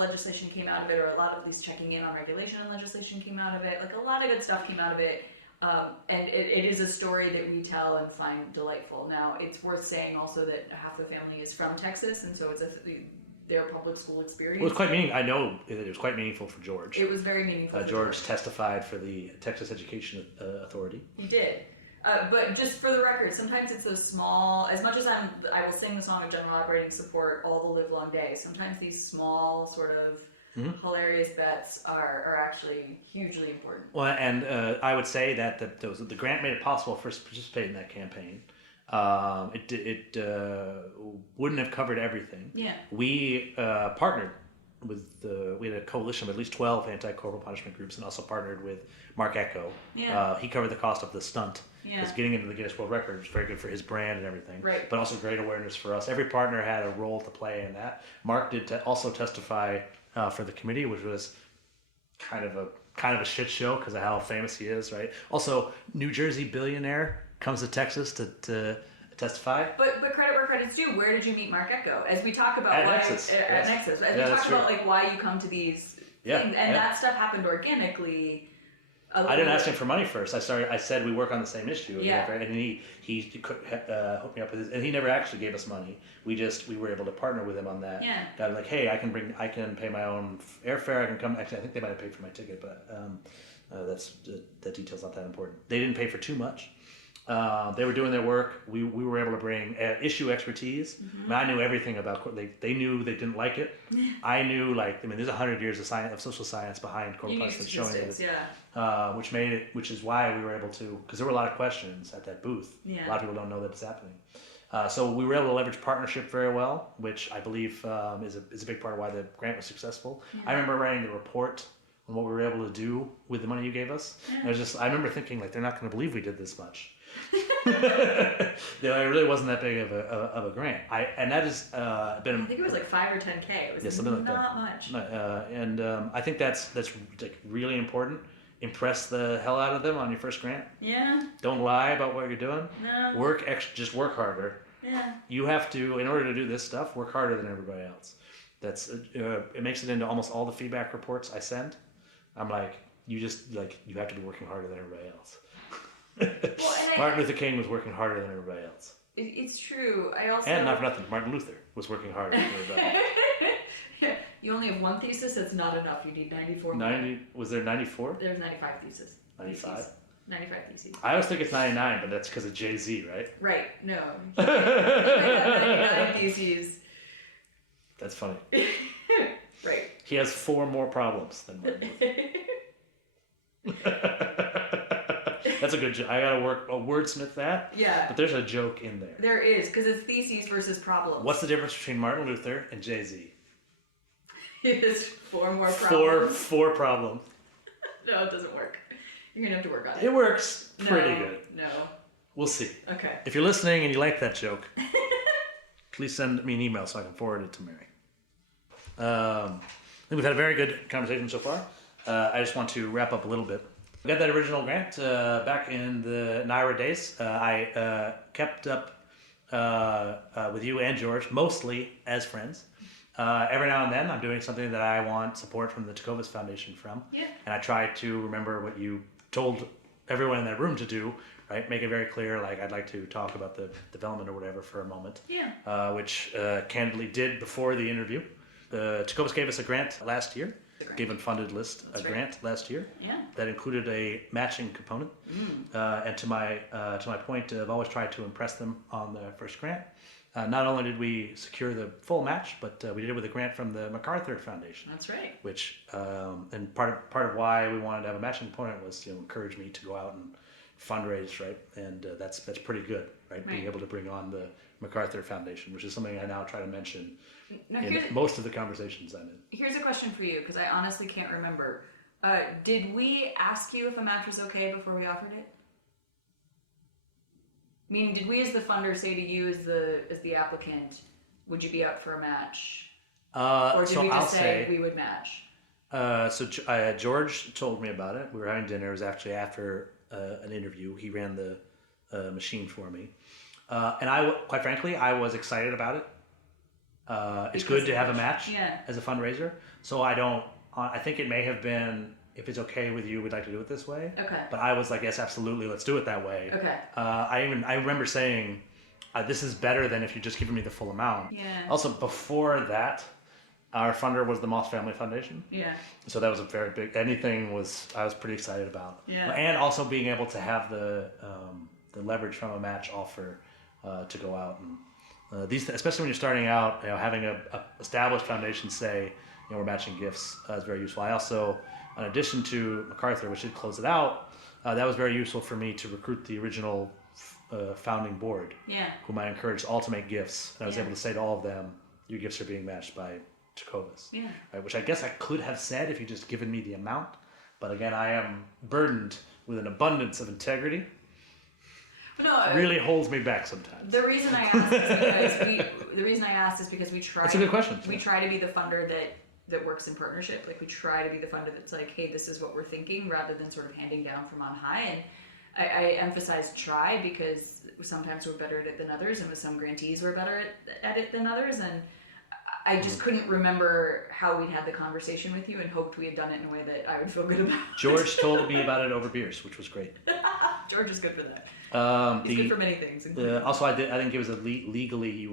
legislation came out of it, or a lot of at least checking in on regulation and legislation came out of it. Like a lot of good stuff came out of it. And it is a story that we tell and find delightful. Now, it's worth saying also that half the family is from Texas, and so it's their public school experience. It was quite meaningful. I know it was quite meaningful for George. It was very meaningful. George testified for the Texas Education Authority. He did. But just for the record, sometimes it's those small, as much as I will sing the song of general operating support all the live long day, sometimes these small sort of hilarious bets are actually hugely important. Well, and I would say that the grant made it possible for us to participate in that campaign. It wouldn't have covered everything. Yeah. We partnered with we had a coalition of at least 12 anti-corporal punishment groups, and also partnered with Mark Echo. Yeah. He covered the cost of the stunt. Yeah. Because getting into the Guinness World Record was very good for his brand and everything. Right. But also great awareness for us. Every partner had a role to play in that. Mark did also testify for the committee, which was kind of a shit show because of how famous he is, right? Also, New Jersey billionaire comes to Texas to testify. But credit where credit's due. Where did you meet Mark Echo? As we talk about at Nexus. At Nexus, as we talk about why you come to these things, and that stuff happened organically. I didn't ask him for money first. I said we work on the same issue. Yeah. And he hooked me up with his, and he never actually gave us money. We were able to partner with him on that. Yeah. Got like, hey, I can pay my own airfare. I can come. Actually, I think they might have paid for my ticket, but that detail's not that important. They didn't pay for too much. They were doing their work. We were able to bring issue expertise. Mm-hmm. I knew everything about. They knew they didn't like it. I knew there's 100 years of social science behind corporal punishment showing that. Which is why we were able to, because there were a lot of questions at that booth. Yeah. A lot of people don't know that it's happening. So we were able to leverage partnership very well, which I believe is a big part of why the grant was successful. Yeah. I remember writing the report on what we were able to do with the money you gave us. Yeah. I remember thinking they're not going to believe we did this much. It really wasn't that big of a grant. And that has been. I think it was like 5 or 10K. It was something not much. I think that's really important. Impress the hell out of them on your first grant. Yeah. Don't lie about what you're doing. No. Just work harder. Yeah. You have to, in order to do this stuff, work harder than everybody else. It makes it into almost all the feedback reports I send. I'm like, you have to be working harder than everybody else. Martin Luther King was working harder than everybody else. It's true. I also And not for nothing, Martin Luther was working hard. You only have one thesis. That's not enough. You need 94. 90. Was there 94? There's 95 theses. 95. 95 theses. I always think it's 99, but that's because of Jay-Z, right? Right. No. 99 theses. That's funny. Right. He has 4 more problems than Martin Luther. That's a good joke. I gotta wordsmith that. Yeah. But there's a joke in there. There is, because it's theses versus problems. What's the difference between Martin Luther and Jay-Z? It is 4 more problems. Four problems. No, it doesn't work. You're gonna have to work on it. It works pretty good. No. We'll see. Okay. If you're listening and you like that joke, please send me an email so I can forward it to Mary. I think we've had a very good conversation so far. I just want to wrap up a little bit. We got that original grant back in the NIRA days. I kept up with you and George, mostly as friends. Every now and then I'm doing something that I want support from the Tecovas Foundation from. Yeah. And I try to remember what you told everyone in that room to do, right? Make it very clear, like I'd like to talk about the development or whatever for a moment. Yeah. Which candidly did before the interview. Tecovas gave us a grant last year. Gave Unfunded List a grant last year. Yeah. That included a matching component. And to my point, I've always tried to impress them on the first grant. Not only did we secure the full match, but we did it with a grant from the MacArthur Foundation. That's right. Which and part of why we wanted to have a matching component was to encourage me to go out and fundraise, right? And that's pretty good, right? Being able to bring on the MacArthur Foundation, which is something I now try to mention in most of the conversations I'm in. Here's a question for you, because I honestly can't remember. Did we ask you if a match was okay before we offered it? Meaning, did we as the funder say to you as the applicant, would you be up for a match? Or did we just say we would match? George told me about it. We were having dinner. It was actually after an interview. He ran the machine for me. And quite frankly, I was excited about it. It's good to have a match as a fundraiser. So I think it may have been, if it's okay with you, we'd like to do it this way. Okay. But I was like, yes, absolutely, let's do it that way. Okay. I remember saying, this is better than if you just given me the full amount. Yeah. Also, before that, our funder was the Moss Family Foundation. Yeah. So that was a very big, I was pretty excited about. Yeah. And also being able to have the leverage from a match offer to go out and these, especially when you're starting out, having a established foundation say, we're matching gifts is very useful. I also, in addition to MacArthur, which did close it out, that was very useful for me to recruit the original founding board, whom I encouraged all to make gifts. And I was able to say to all of them, your gifts are being matched by Tecovas. Yeah. Right, which I guess I could have said if you just given me the amount. But again, I am burdened with an abundance of integrity. It really holds me back sometimes. The reason I asked is because we try. That's a good question. We try to be the funder that works in partnership. Like we try to be the funder that's like, hey, this is what we're thinking, rather than sort of handing down from on high. And I emphasize try because sometimes we're better at it than others, and with some grantees we're better at it than others. And I just couldn't remember how we'd had the conversation with you, and hoped we had done it in a way that I would feel good about. George told me about it over beers, which was great. George is good for that. He's good for many things. Also, I think it was legally you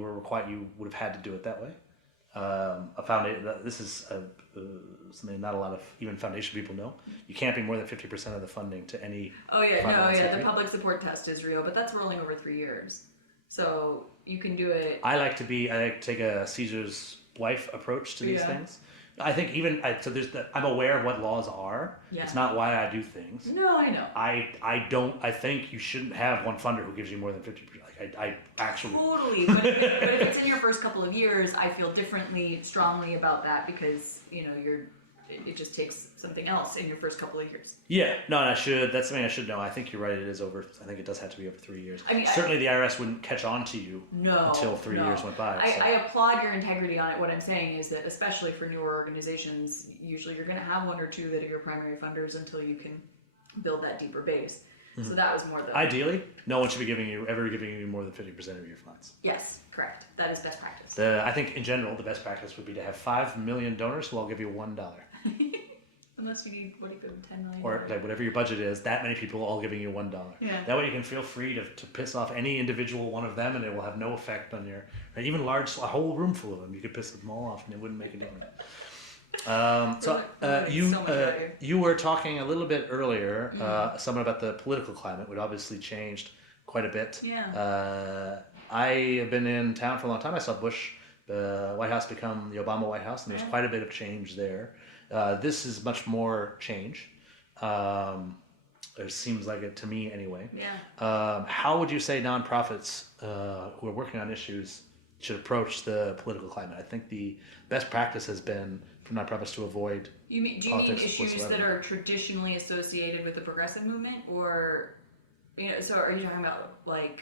would have had to do it that way. A foundation. This is something not a lot of even foundation people know. You can't be more than 50% of the funding to any. The public support test is real, but that's rolling over 3 years, so you can do it. I like to take a Caesar's wife approach to these things. I think I'm aware of what laws are. Yeah. It's not why I do things. No, I know. I think you shouldn't have one funder who gives you more than 50%. I actually totally. But if it's in your first couple of years, I feel strongly about that because it just takes something else in your first couple of years. Yeah, no, and that's something I should know. I think you're right. It is over. I think it does have to be over 3 years. I mean, certainly the IRS wouldn't catch on to you until 3 years went by. I applaud your integrity on it. What I'm saying is that, especially for newer organizations, usually you're going to have one or two that are your primary funders until you can build that deeper base. Mm-hmm. So that was more the... Ideally, no one should be ever giving you more than 50% of your funds. Yes, correct. That is best practice. I think in general, the best practice would be to have 5 million donors who all give you $1. Unless you need, what do you put, $10 million? Or like whatever your budget is, that many people all giving you $1. Yeah. That way you can feel free to piss off any individual one of them, and it will have no effect on your, right? Even a whole room full of them, you could piss them all off and it wouldn't make a difference. You were talking a little bit earlier, something about the political climate, which obviously changed quite a bit. Yeah. I have been in town for a long time. I saw Bush, the White House, become the Obama White House, and there's quite a bit of change there. This is much more change. It seems like it to me anyway. Yeah. How would you say nonprofits who are working on issues should approach the political climate? I think the best practice has been for nonprofits to avoid Do you mean issues whatsoever. that are traditionally associated with the progressive movement, or so are you talking about like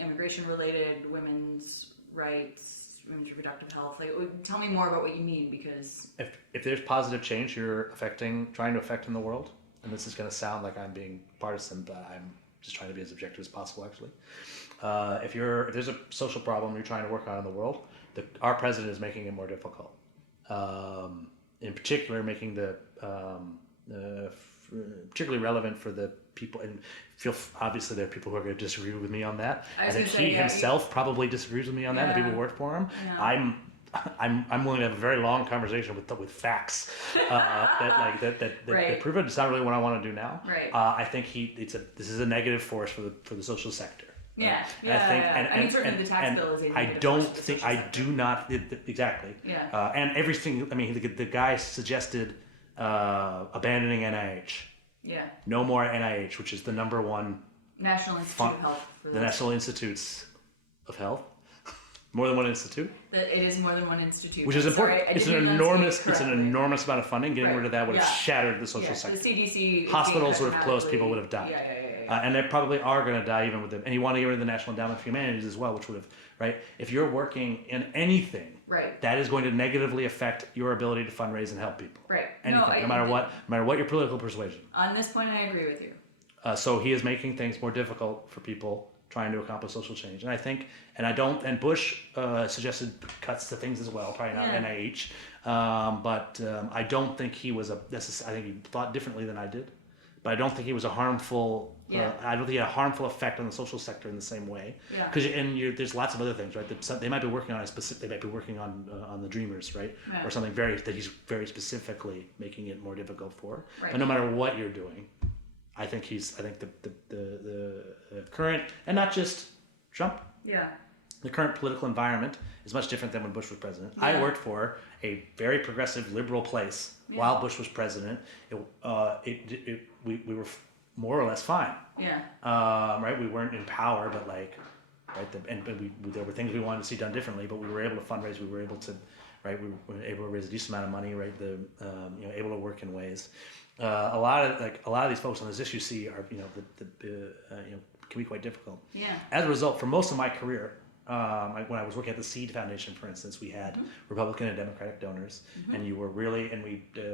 immigration related, women's rights, women's reproductive health? Like, tell me more about what you mean, because if there's positive change you're trying to affect in the world, and this is going to sound like I'm being partisan, but I'm just trying to be as objective as possible actually. If there's a social problem you're trying to work on in the world, our president is making it more difficult. In particular, making particularly relevant for the people, and obviously there are people who are going to disagree with me on that. I think he himself probably disagrees with me on that. The people who work for him. Yeah. I'm willing to have a very long conversation with facts that prove it. It's not really what I want to do now. Right. I think this is a negative force for the social sector. Yeah, right? I mean, certainly the tax bill is a exactly. Yeah. And everything. I mean, the guy suggested abandoning NIH. Yeah. No more NIH, which is the number one National Institute of Health. The National Institutes of Health. More than one institute. It is more than one institute. Which is important. It's an enormous amount of funding. Getting rid of that would have shattered the social sector. The CDC. Hospitals would have closed. People would have died. And they probably are going to die even with them. And you want to get rid of the National Endowment for Humanities as well, which would have, right? If you're working in anything, that is going to negatively affect your ability to fundraise and help people. Right. Anything, no matter what your political persuasion. On this point, I agree with you. So he is making things more difficult for people trying to accomplish social change. And I think, and Bush suggested cuts to things as well, probably not NIH. But I don't think I think he thought differently than I did. But I don't think he was a harmful. I don't think he had a harmful effect on the social sector in the same way. Because there's lots of other things, right? They might be working on They might be working on the Dreamers, right? Or something that he's very specifically making it more difficult for. Right. But no matter what you're doing, I think the current, and not just Trump. Yeah. The current political environment is much different than when Bush was president. Yeah. I worked for a very progressive liberal place while Bush was president. We were more or less fine. Yeah. Right. We weren't in power, but there were things we wanted to see done differently. But we were able to fundraise. We were able to, right. We were able to raise a decent amount of money. Right. Able to work in ways. A lot of these folks on this issue are can be quite difficult. Yeah. As a result, for most of my career. When I was working at the Seed Foundation, for instance, we had Republican and Democratic donors, and we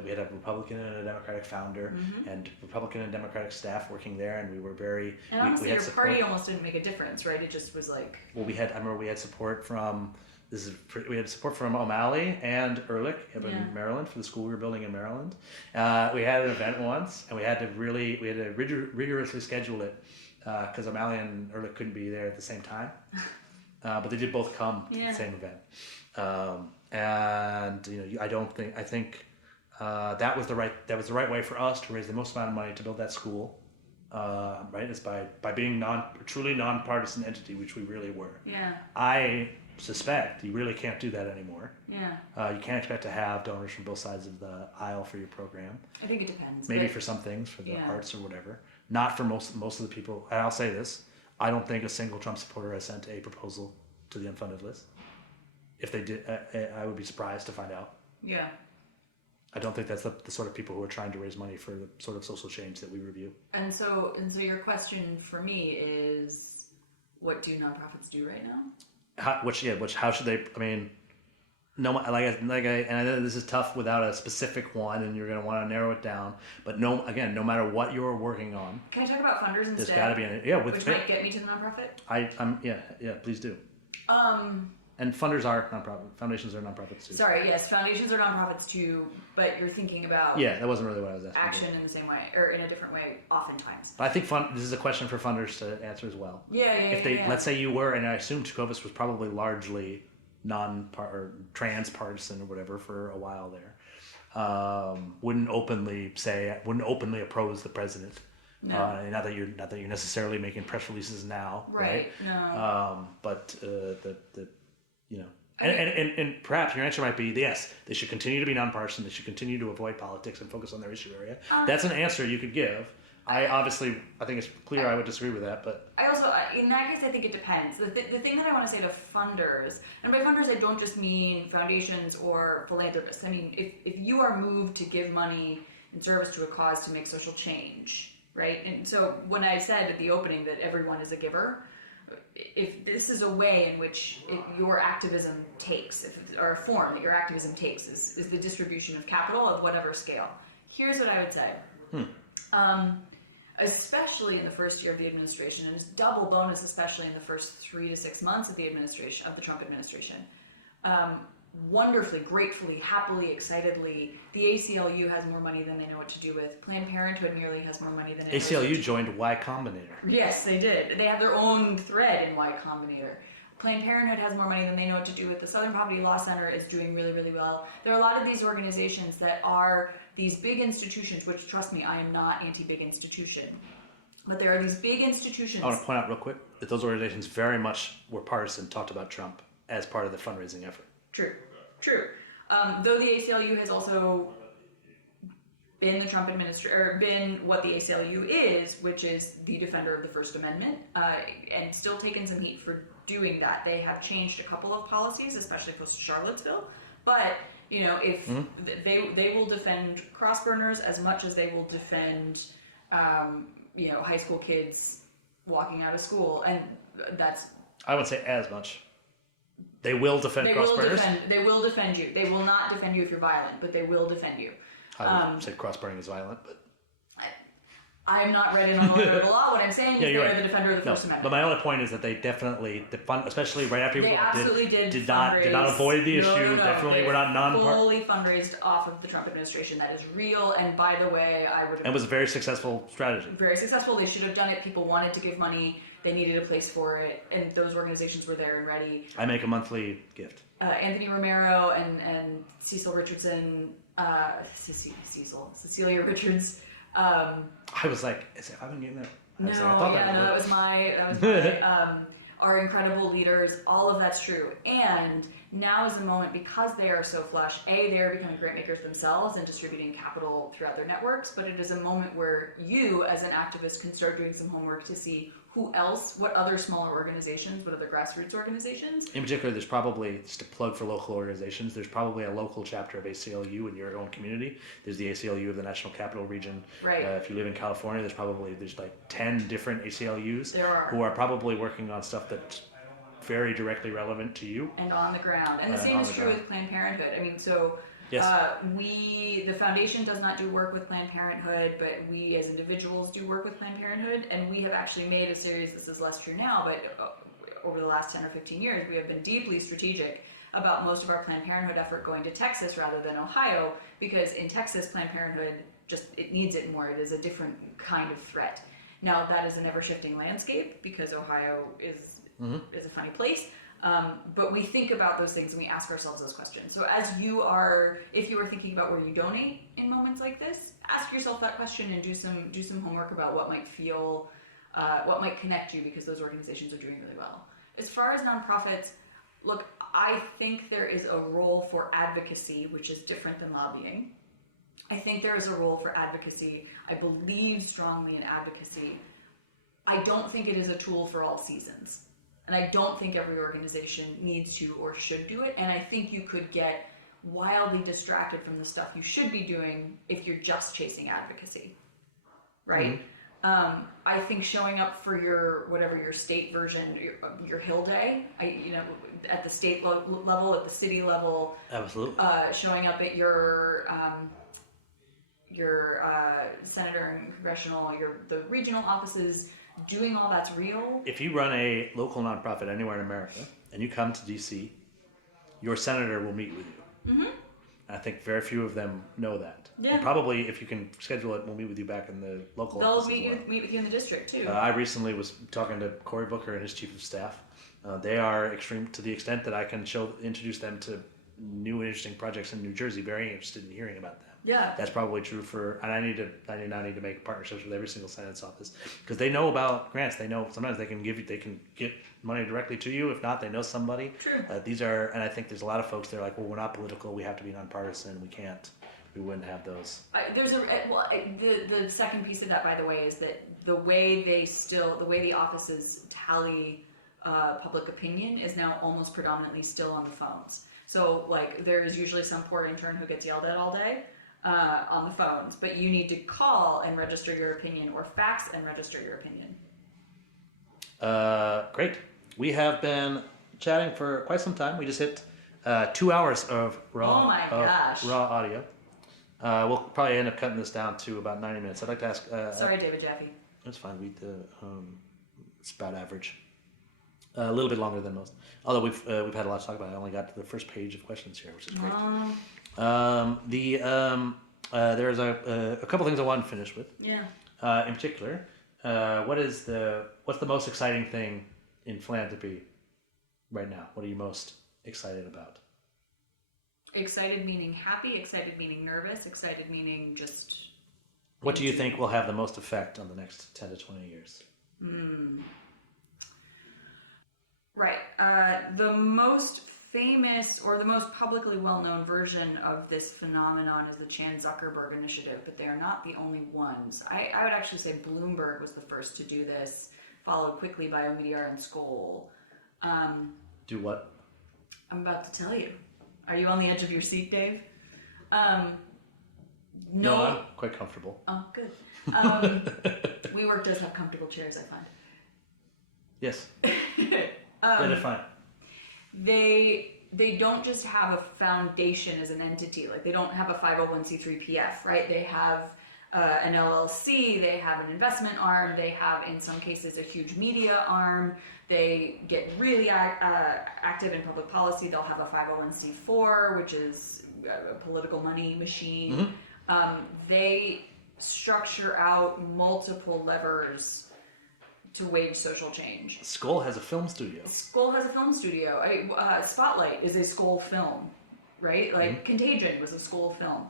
had a Republican and a Democratic founder, and Republican and Democratic staff working there, and we were very. And honestly, your party almost didn't make a difference, right? It just was like. Well, I remember we had support from. We had support from O'Malley and Ehrlich in Maryland for the school we were building in Maryland. We had an event once, and we had to rigorously schedule it because O'Malley and Ehrlich couldn't be there at the same time. But they did both come to the same event, I think that was the right way for us to raise the most amount of money to build that school, right? Is by being truly nonpartisan entity, which we really were. Yeah. I suspect you really can't do that anymore. Yeah. You can't expect to have donors from both sides of the aisle for your program. I think it depends. Maybe for some things, for the arts or whatever. Not for most of the people. And I'll say this. I don't think a single Trump supporter has sent a proposal to the Unfunded List. If they did, I would be surprised to find out. Yeah. I don't think that's the sort of people who are trying to raise money for the sort of social change that we review. And so your question for me is, what do nonprofits do right now? How should they? I mean, and I know this is tough without a specific one, and you're going to want to narrow it down. But no matter what you're working on. Can I talk about funders instead? There's got to be which might get me to the nonprofit. I'm please do. And funders are nonprofit. Foundations are nonprofits too. Sorry, yes, foundations are nonprofits too, but you're thinking about Yeah, that wasn't really what I was asking. action in the same way, or in a different way, oftentimes. But I think this is a question for funders to answer as well. Yeah. Let's say you were, and I assume Tecovas was probably largely trans-partisan or whatever for a while there. Wouldn't openly oppose the president. No. Not that you're necessarily making press releases now, Right. No. But and perhaps your answer might be yes. They should continue to be nonpartisan. They should continue to avoid politics and focus on their issue area. That's an answer you could give. I think it's clear I would disagree with that, but I also, in that case, I think it depends. The thing that I want to say to funders, and by funders I don't just mean foundations or philanthropists. I mean, if you are moved to give money in service to a cause to make social change, right? And so when I said at the opening that everyone is a giver, if this is a way in which your activism takes, or a form that your activism takes is the distribution of capital of whatever scale. Here's what I would say. Especially in the first year of the administration, and it's double bonus, especially in the first 3 to 6 months of the Trump administration. Wonderfully, gratefully, happily, excitedly, the ACLU has more money than they know what to do with. Planned Parenthood nearly has more money than ACLU joined Y Combinator. Yes, they did. They have their own thread in Y Combinator. Planned Parenthood has more money than they know what to do with. The Southern Poverty Law Center is doing really, really well. There are a lot of these organizations that are these big institutions, which, trust me, I am not anti-big institution. But there are these big institutions. I want to point out real quick that those organizations very much were partisan, talked about Trump as part of the fundraising effort. True. Though the ACLU has also been the Trump administration, or been what the ACLU is, which is the defender of the First Amendment, and still taken some heat for doing that. They have changed a couple of policies, especially post Charlottesville, but if they will defend cross burners as much as they will defend high school kids walking out of school, and that's, I would say as much. They will defend cross burners. They will defend you. They will not defend you if you're violent, but they will defend you. I would say cross burning is violent, but I'm not read in on the law. What I'm saying is they're the defender of the First Amendment. But my only point is that they definitely, especially right after they absolutely did not avoid the issue. Definitely were not fully fundraised off of the Trump administration. That is real. And by the way, it was a very successful strategy. Very successful. They should have done it. People wanted to give money. They needed a place for it, and those organizations were there and ready. I make a monthly gift. Anthony Romero and Cecil Richardson, Cecilia Richards. I was like, have I been getting that? That was my are incredible leaders. All of that's true. And now is the moment, because they are so flush, they are becoming grant makers themselves and distributing capital throughout their networks, but it is a moment where you, as an activist, can start doing some homework to see what other smaller organizations, what other grassroots organizations. In particular, there's probably, just a plug for local organizations, there's probably a local chapter of ACLU in your own community. There's the ACLU of the National Capital Region. Right. If you live in California, there's like 10 different ACLUs who are probably working on stuff that's very directly relevant to you. And on the ground. And the same is true with Planned Parenthood. I mean, so yes. The foundation does not do work with Planned Parenthood, but we as individuals do work with Planned Parenthood, and we have actually made a series, this is less true now, but over the last 10 or 15 years, we have been deeply strategic about most of our Planned Parenthood effort going to Texas rather than Ohio, because in Texas, Planned Parenthood it needs it more. It is a different kind of threat. Now, that is an ever-shifting landscape, because Ohio is a funny place. But we think about those things and we ask ourselves those questions. So if you are thinking about where you donate in moments like this, ask yourself that question and do some homework about what might connect you, because those organizations are doing really well. As far as nonprofits, look, I think there is a role for advocacy, which is different than lobbying. I think there is a role for advocacy. I believe strongly in advocacy. I don't think it is a tool for all seasons. And I don't think every organization needs to or should do it. And I think you could get wildly distracted from the stuff you should be doing if you're just chasing advocacy, right? I think showing up for your state version, your Hill Day, at the state level, at the city level, absolutely, showing up at your senator and congressional, the regional offices. Doing all that's real. If you run a local nonprofit anywhere in America and you come to DC your senator will meet with you. Mm-hmm. I think very few of them know that. Yeah. And probably, if you can schedule it, we'll meet with you back in the local office. They'll meet with you in the district too. I recently was talking to Cory Booker and his chief of staff. They are extreme to the extent that I can introduce them to new and interesting projects in New Jersey. Very interested in hearing about them. Yeah. That's probably true and I now need to make partnerships with every single Senate's office because they know about grants. They know sometimes they can get money directly to you. If not, they know somebody. True. And I think there's a lot of folks. They're like, well, we're not political. We have to be nonpartisan. We wouldn't have those. The second piece of that, by the way, is that the way the offices tally public opinion is now almost predominantly still on the phones. So like there is usually some poor intern who gets yelled at all day on the phones, but you need to call and register your opinion or fax and register your opinion. Great. We have been chatting for quite some time. We just hit 2 hours of raw audio. We'll probably end up cutting this down to about 90 minutes. I'd like to ask... Sorry, David Jaffe. That's fine. It's about average. A little bit longer than most. Although we've had a lot to talk about. I only got to the first page of questions here, which is great. There's a couple things I wanted to finish with. Yeah. In particular, what's the most exciting thing in philanthropy right now? What are you most excited about? Excited meaning happy, excited meaning nervous, excited meaning just... What do you think will have the most effect on the next 10 to 20 years? Right. The most famous or the most publicly well-known version of this phenomenon is the Chan Zuckerberg Initiative, but they are not the only ones. I would actually say Bloomberg was the first to do this, followed quickly by Omidyar and Skoll. Do what? I'm about to tell you. Are you on the edge of your seat, Dave? No, I'm quite comfortable. Oh, good. WeWork does have comfortable chairs, I find. Yes. They're fine. They don't just have a foundation as an entity. Like they don't have a 501c3 PF, right? They have an LLC, they have an investment arm, they have in some cases a huge media arm, they get really active in public policy, they'll have a 501c4, which is a political money machine. Mm-hmm. They structure out multiple levers to wage social change. Skoll has a film studio. Spotlight is a Skoll film, right? Like Contagion was a Skoll film.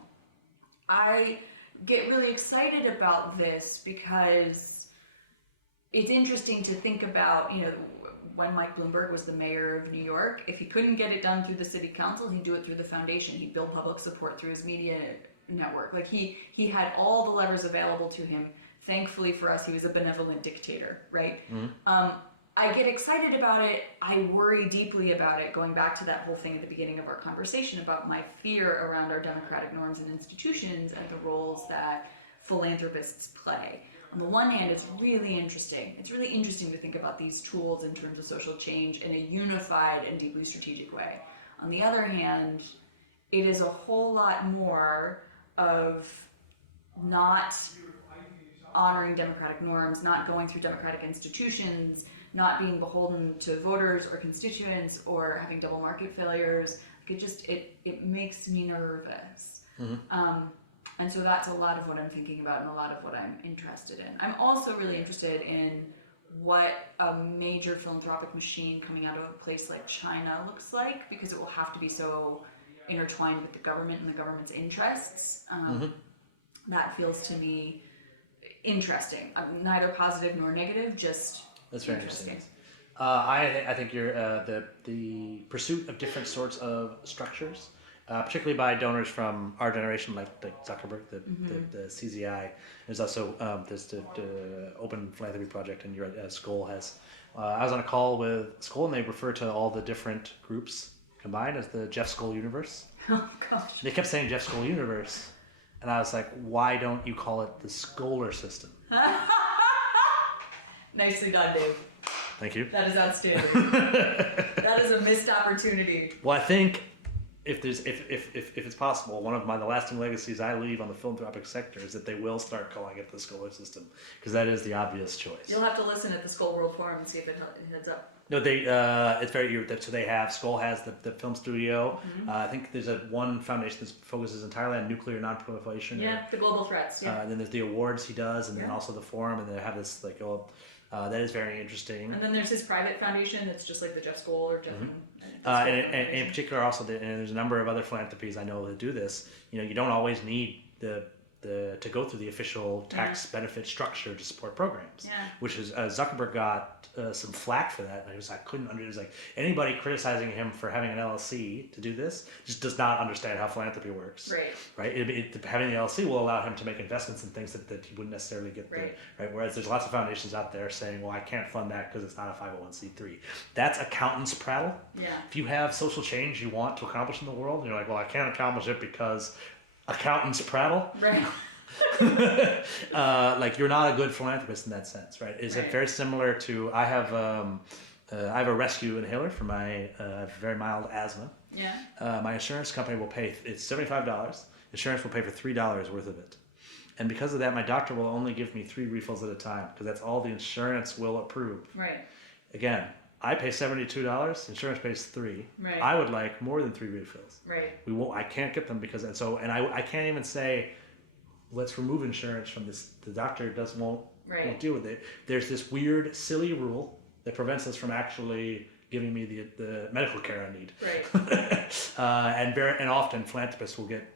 I get really excited about this because it's interesting to think about, when Mike Bloomberg was the mayor of New York, if he couldn't get it done through the city council, he'd do it through the foundation. He'd build public support through his media network. Like he had all the levers available to him. Thankfully for us, he was a benevolent dictator, right? Mm-hmm. I get excited about it. I worry deeply about it, going back to that whole thing at the beginning of our conversation about my fear around our democratic norms and institutions and the roles that philanthropists play. On the one hand, it's really interesting. It's really interesting to think about these tools in terms of social change in a unified and deeply strategic way. On the other hand, it is a whole lot more of not honoring democratic norms, not going through democratic institutions, not being beholden to voters or constituents or having double market failures. It makes me nervous. Mm-hmm. And so that's a lot of what I'm thinking about and a lot of what I'm interested in. I'm also really interested in what a major philanthropic machine coming out of a place like China looks like, because it will have to be so intertwined with the government and the government's interests. That feels to me interesting. Neither positive nor negative, just that's very interesting. I think you're the pursuit of different sorts of structures, particularly by donors from our generation, like Zuckerberg, the CZI. There's also there's the Open Philanthropy Project, and you're right, Skoll has. I was on a call with Skoll, and they refer to all the different groups combined as the Jeff Skoll universe. Oh gosh! They kept saying Jeff Skoll universe, and I was like, why don't you call it the Skoller system? Nicely done, Dave. Thank you. That is outstanding. That is a missed opportunity. Well, I think if it's possible, one of the lasting legacies I leave on the philanthropic sector is that they will start calling it the Skoller system, because that is the obvious choice. You'll have to listen at the Skoll World Forum and see if it heads up. No, they it's very so they have Skoll has the film studio. I think there's one foundation that focuses entirely on nuclear non-proliferation. Yeah, the global threats. Yeah. And then there's the awards he does, and then also the forum, and they have this like that is very interesting. And then there's his private foundation that's just like the Jeff Skoll or Jeff. And in particular, also, and there's a number of other philanthropies I know that do this. You don't always need to go through the official tax benefit structure to support programs. Yeah. Which is Zuckerberg got some flack for that. And it was like anybody criticizing him for having an LLC to do this just does not understand how philanthropy works. Right. Having the LLC will allow him to make investments in things that he wouldn't necessarily get there. Right. Whereas there's lots of foundations out there saying, well, I can't fund that because it's not a 501c3. That's accountant's prattle. Yeah. If you have social change you want to accomplish in the world, and you're like, well, I can't accomplish it because accountants prattle. Right. Like you're not a good philanthropist in that sense, right? Is it very similar to I have a rescue inhaler for my very mild asthma. Yeah. My insurance company will pay. It's $75. Insurance will pay for $3 worth of it, and because of that, my doctor will only give me 3 refills at a time because that's all the insurance will approve. Right. Again, I pay $72. Insurance pays $3. Right. I would like more than 3 refills. Right. We won't. I can't get them because I can't even say, let's remove insurance from this. The doctor won't deal with it. There's this weird, silly rule that prevents us from actually giving me the medical care I need. Right. And often philanthropists will get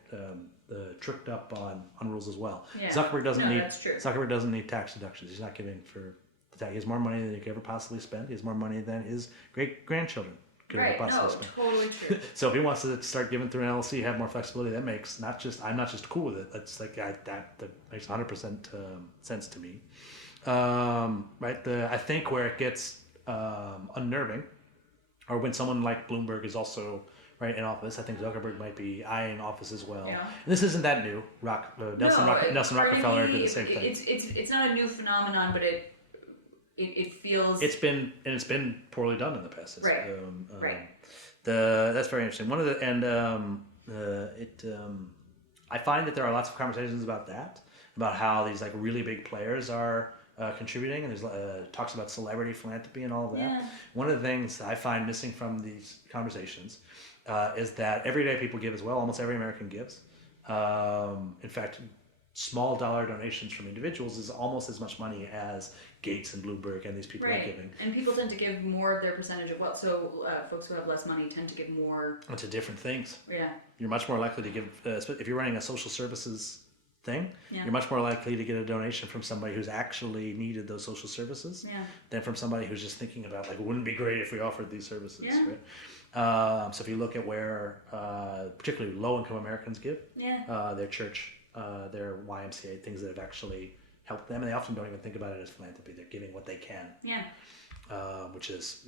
tricked up on rules as well. Yeah. Zuckerberg doesn't need. That's true. Zuckerberg doesn't need tax deductions. He's not giving for. He has more money than he could ever possibly spend. He has more money than his great-grandchildren could ever possibly spend. Totally true. So if he wants to start giving through an LLC, have more flexibility, that makes I'm not just cool with it. That's like that makes 100% sense to me. Right. I think where it gets unnerving, or when someone like Bloomberg is also in office. I think Zuckerberg might be eyeing office as well. Yeah. And this isn't that new. Nelson Rockefeller did the same thing. It's not a new phenomenon, but it feels it's been poorly done in the past. Right. That's very interesting. One of I find that there are lots of conversations about how these like really big players are contributing, and there's talks about celebrity philanthropy and all of that. Yeah. One of the things I find missing from these conversations is that everyday people give as well. Almost every American gives. In fact, small dollar donations from individuals is almost as much money as Gates and Bloomberg and these people are giving. And people tend to give more of their percentage of wealth. So folks who have less money tend to give more. To different things. Yeah. You're much more likely to give, if you're running a social services thing, yeah. You're much more likely to get a donation from somebody who's actually needed those social services than from somebody who's just thinking about, like, wouldn't it be great if we offered these services, right? So if you look at where particularly low-income Americans give, their church, their YMCA, things that have actually helped them, and they often don't even think about it as philanthropy. They're giving what they can, which is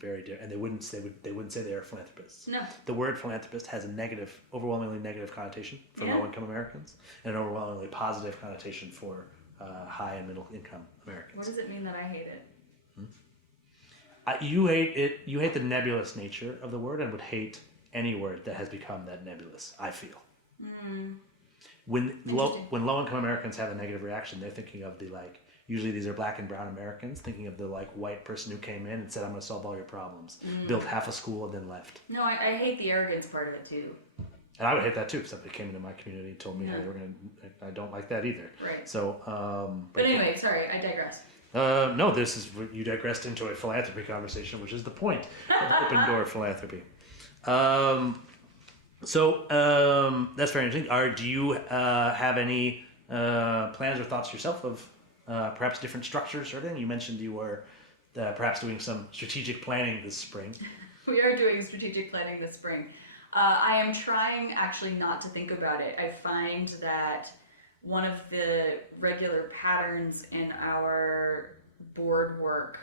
very different. And they wouldn't say they are philanthropists. No. The word philanthropist has a overwhelmingly negative connotation for low-income Americans, and an overwhelmingly positive connotation for high and middle-income Americans. What does it mean that I hate it? You hate it. You hate the nebulous nature of the word, and would hate any word that has become that nebulous. I feel. When low-income Americans have a negative reaction, they're thinking of usually these are black and brown Americans, thinking of the white person who came in and said, I'm going to solve all your problems, built half a school and then left. No, I hate the arrogance part of it too. And I would hate that too if somebody came into my community and told me how they were going to, I don't like that either. Right. So, but anyway, sorry, I digress. No, you digressed into a philanthropy conversation, which is the point of open door philanthropy. So that's very interesting. Do you have any plans or thoughts yourself of perhaps different structures or anything? You mentioned you were perhaps doing some strategic planning this spring. We are doing strategic planning this spring. I am trying actually not to think about it. I find that one of the regular patterns in our board work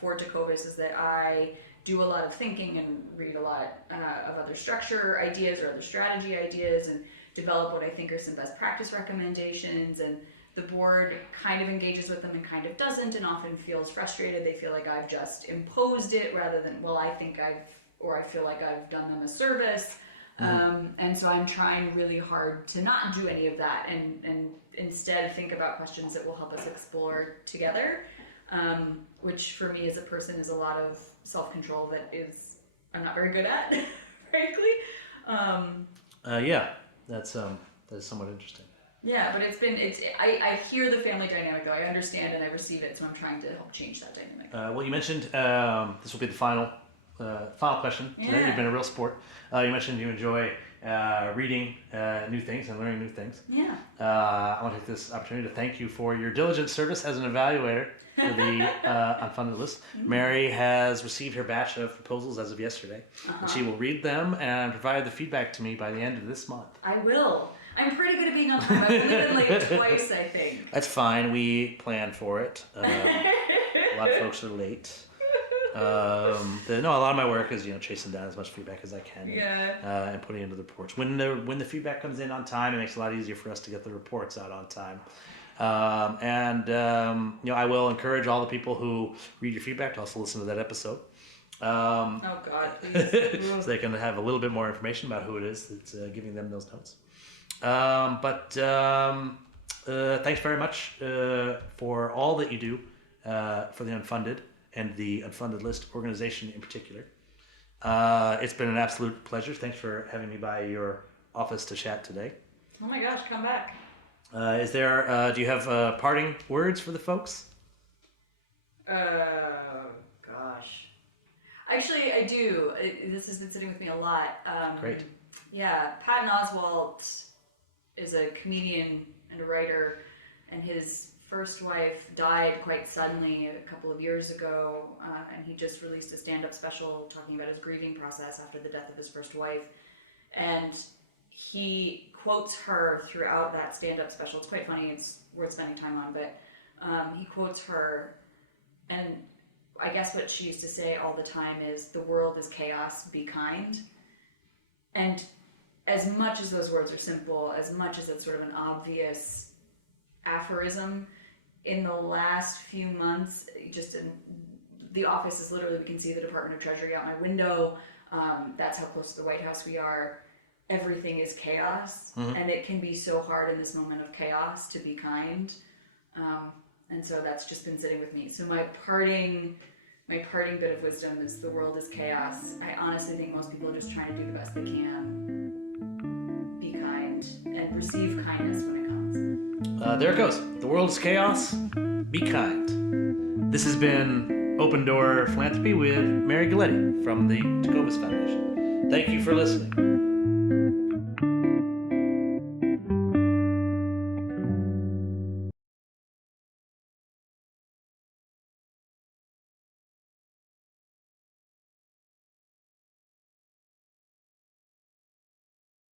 for Tecovas is that I do a lot of thinking and read a lot of other structure ideas or other strategy ideas and develop what I think are some best practice recommendations, and the board kind of engages with them and kind of doesn't, and often feels frustrated. They feel like I've just imposed it rather than, well, I feel like I've done them a service. And so I'm trying really hard to not do any of that and instead think about questions that will help us explore together. which for me as a person is a lot of self-control that I'm not very good at, frankly. Yeah, that is somewhat interesting. Yeah, but I hear the family dynamic though. I understand and I receive it, so I'm trying to help change that dynamic. Well, you mentioned this will be the final question today. Yeah. You've been a real sport. You mentioned you enjoy reading new things and learning new things. Yeah. I want to take this opportunity to thank you for your diligent service as an evaluator for the Unfunded List. Mary has received her batch of proposals as of yesterday, and she will read them and provide the feedback to me by the end of this month. I will. I'm pretty good at being on time. I've only been late twice, I think. That's fine. We plan for it. A lot of folks are late. A lot of my work is chasing down as much feedback as I can, and putting it into the reports. When the feedback comes in on time, it makes it a lot easier for us to get the reports out on time. I will encourage all the people who read your feedback to also listen to that episode. Oh God, please. So they can have a little bit more information about who it is that's giving them those notes. Thanks very much for all that you do for the Unfunded and the Unfunded List organization in particular. It's been an absolute pleasure. Thanks for having me by your office to chat today. Oh my gosh, come back. Do you have parting words for the folks? Gosh. Actually, I do. This has been sitting with me a lot. Great. Yeah, Patton Oswalt is a comedian and a writer, and his first wife died quite suddenly a couple of years ago, and he just released a stand-up special talking about his grieving process after the death of his first wife. And he quotes her throughout that stand-up special. It's quite funny. It's worth spending time on, but he quotes her, and I guess what she used to say all the time is, "The world is chaos, be kind." And as much as those words are simple, as much as it's sort of an obvious aphorism, in the last few months, just in the office is literally, we can see the Department of Treasury out my window. That's how close to the White House we are. Everything is chaos, and it can be so hard in this moment of chaos to be kind. And so that's just been sitting with me. So my parting bit of wisdom is, the world is chaos. I honestly think most people are just trying to do the best they can. Be kind and receive kindness when it comes. There it goes. The world is chaos. Be kind. This has been Open Door Philanthropy with Mary Galeti from the Tecovas Foundation. Thank you for listening.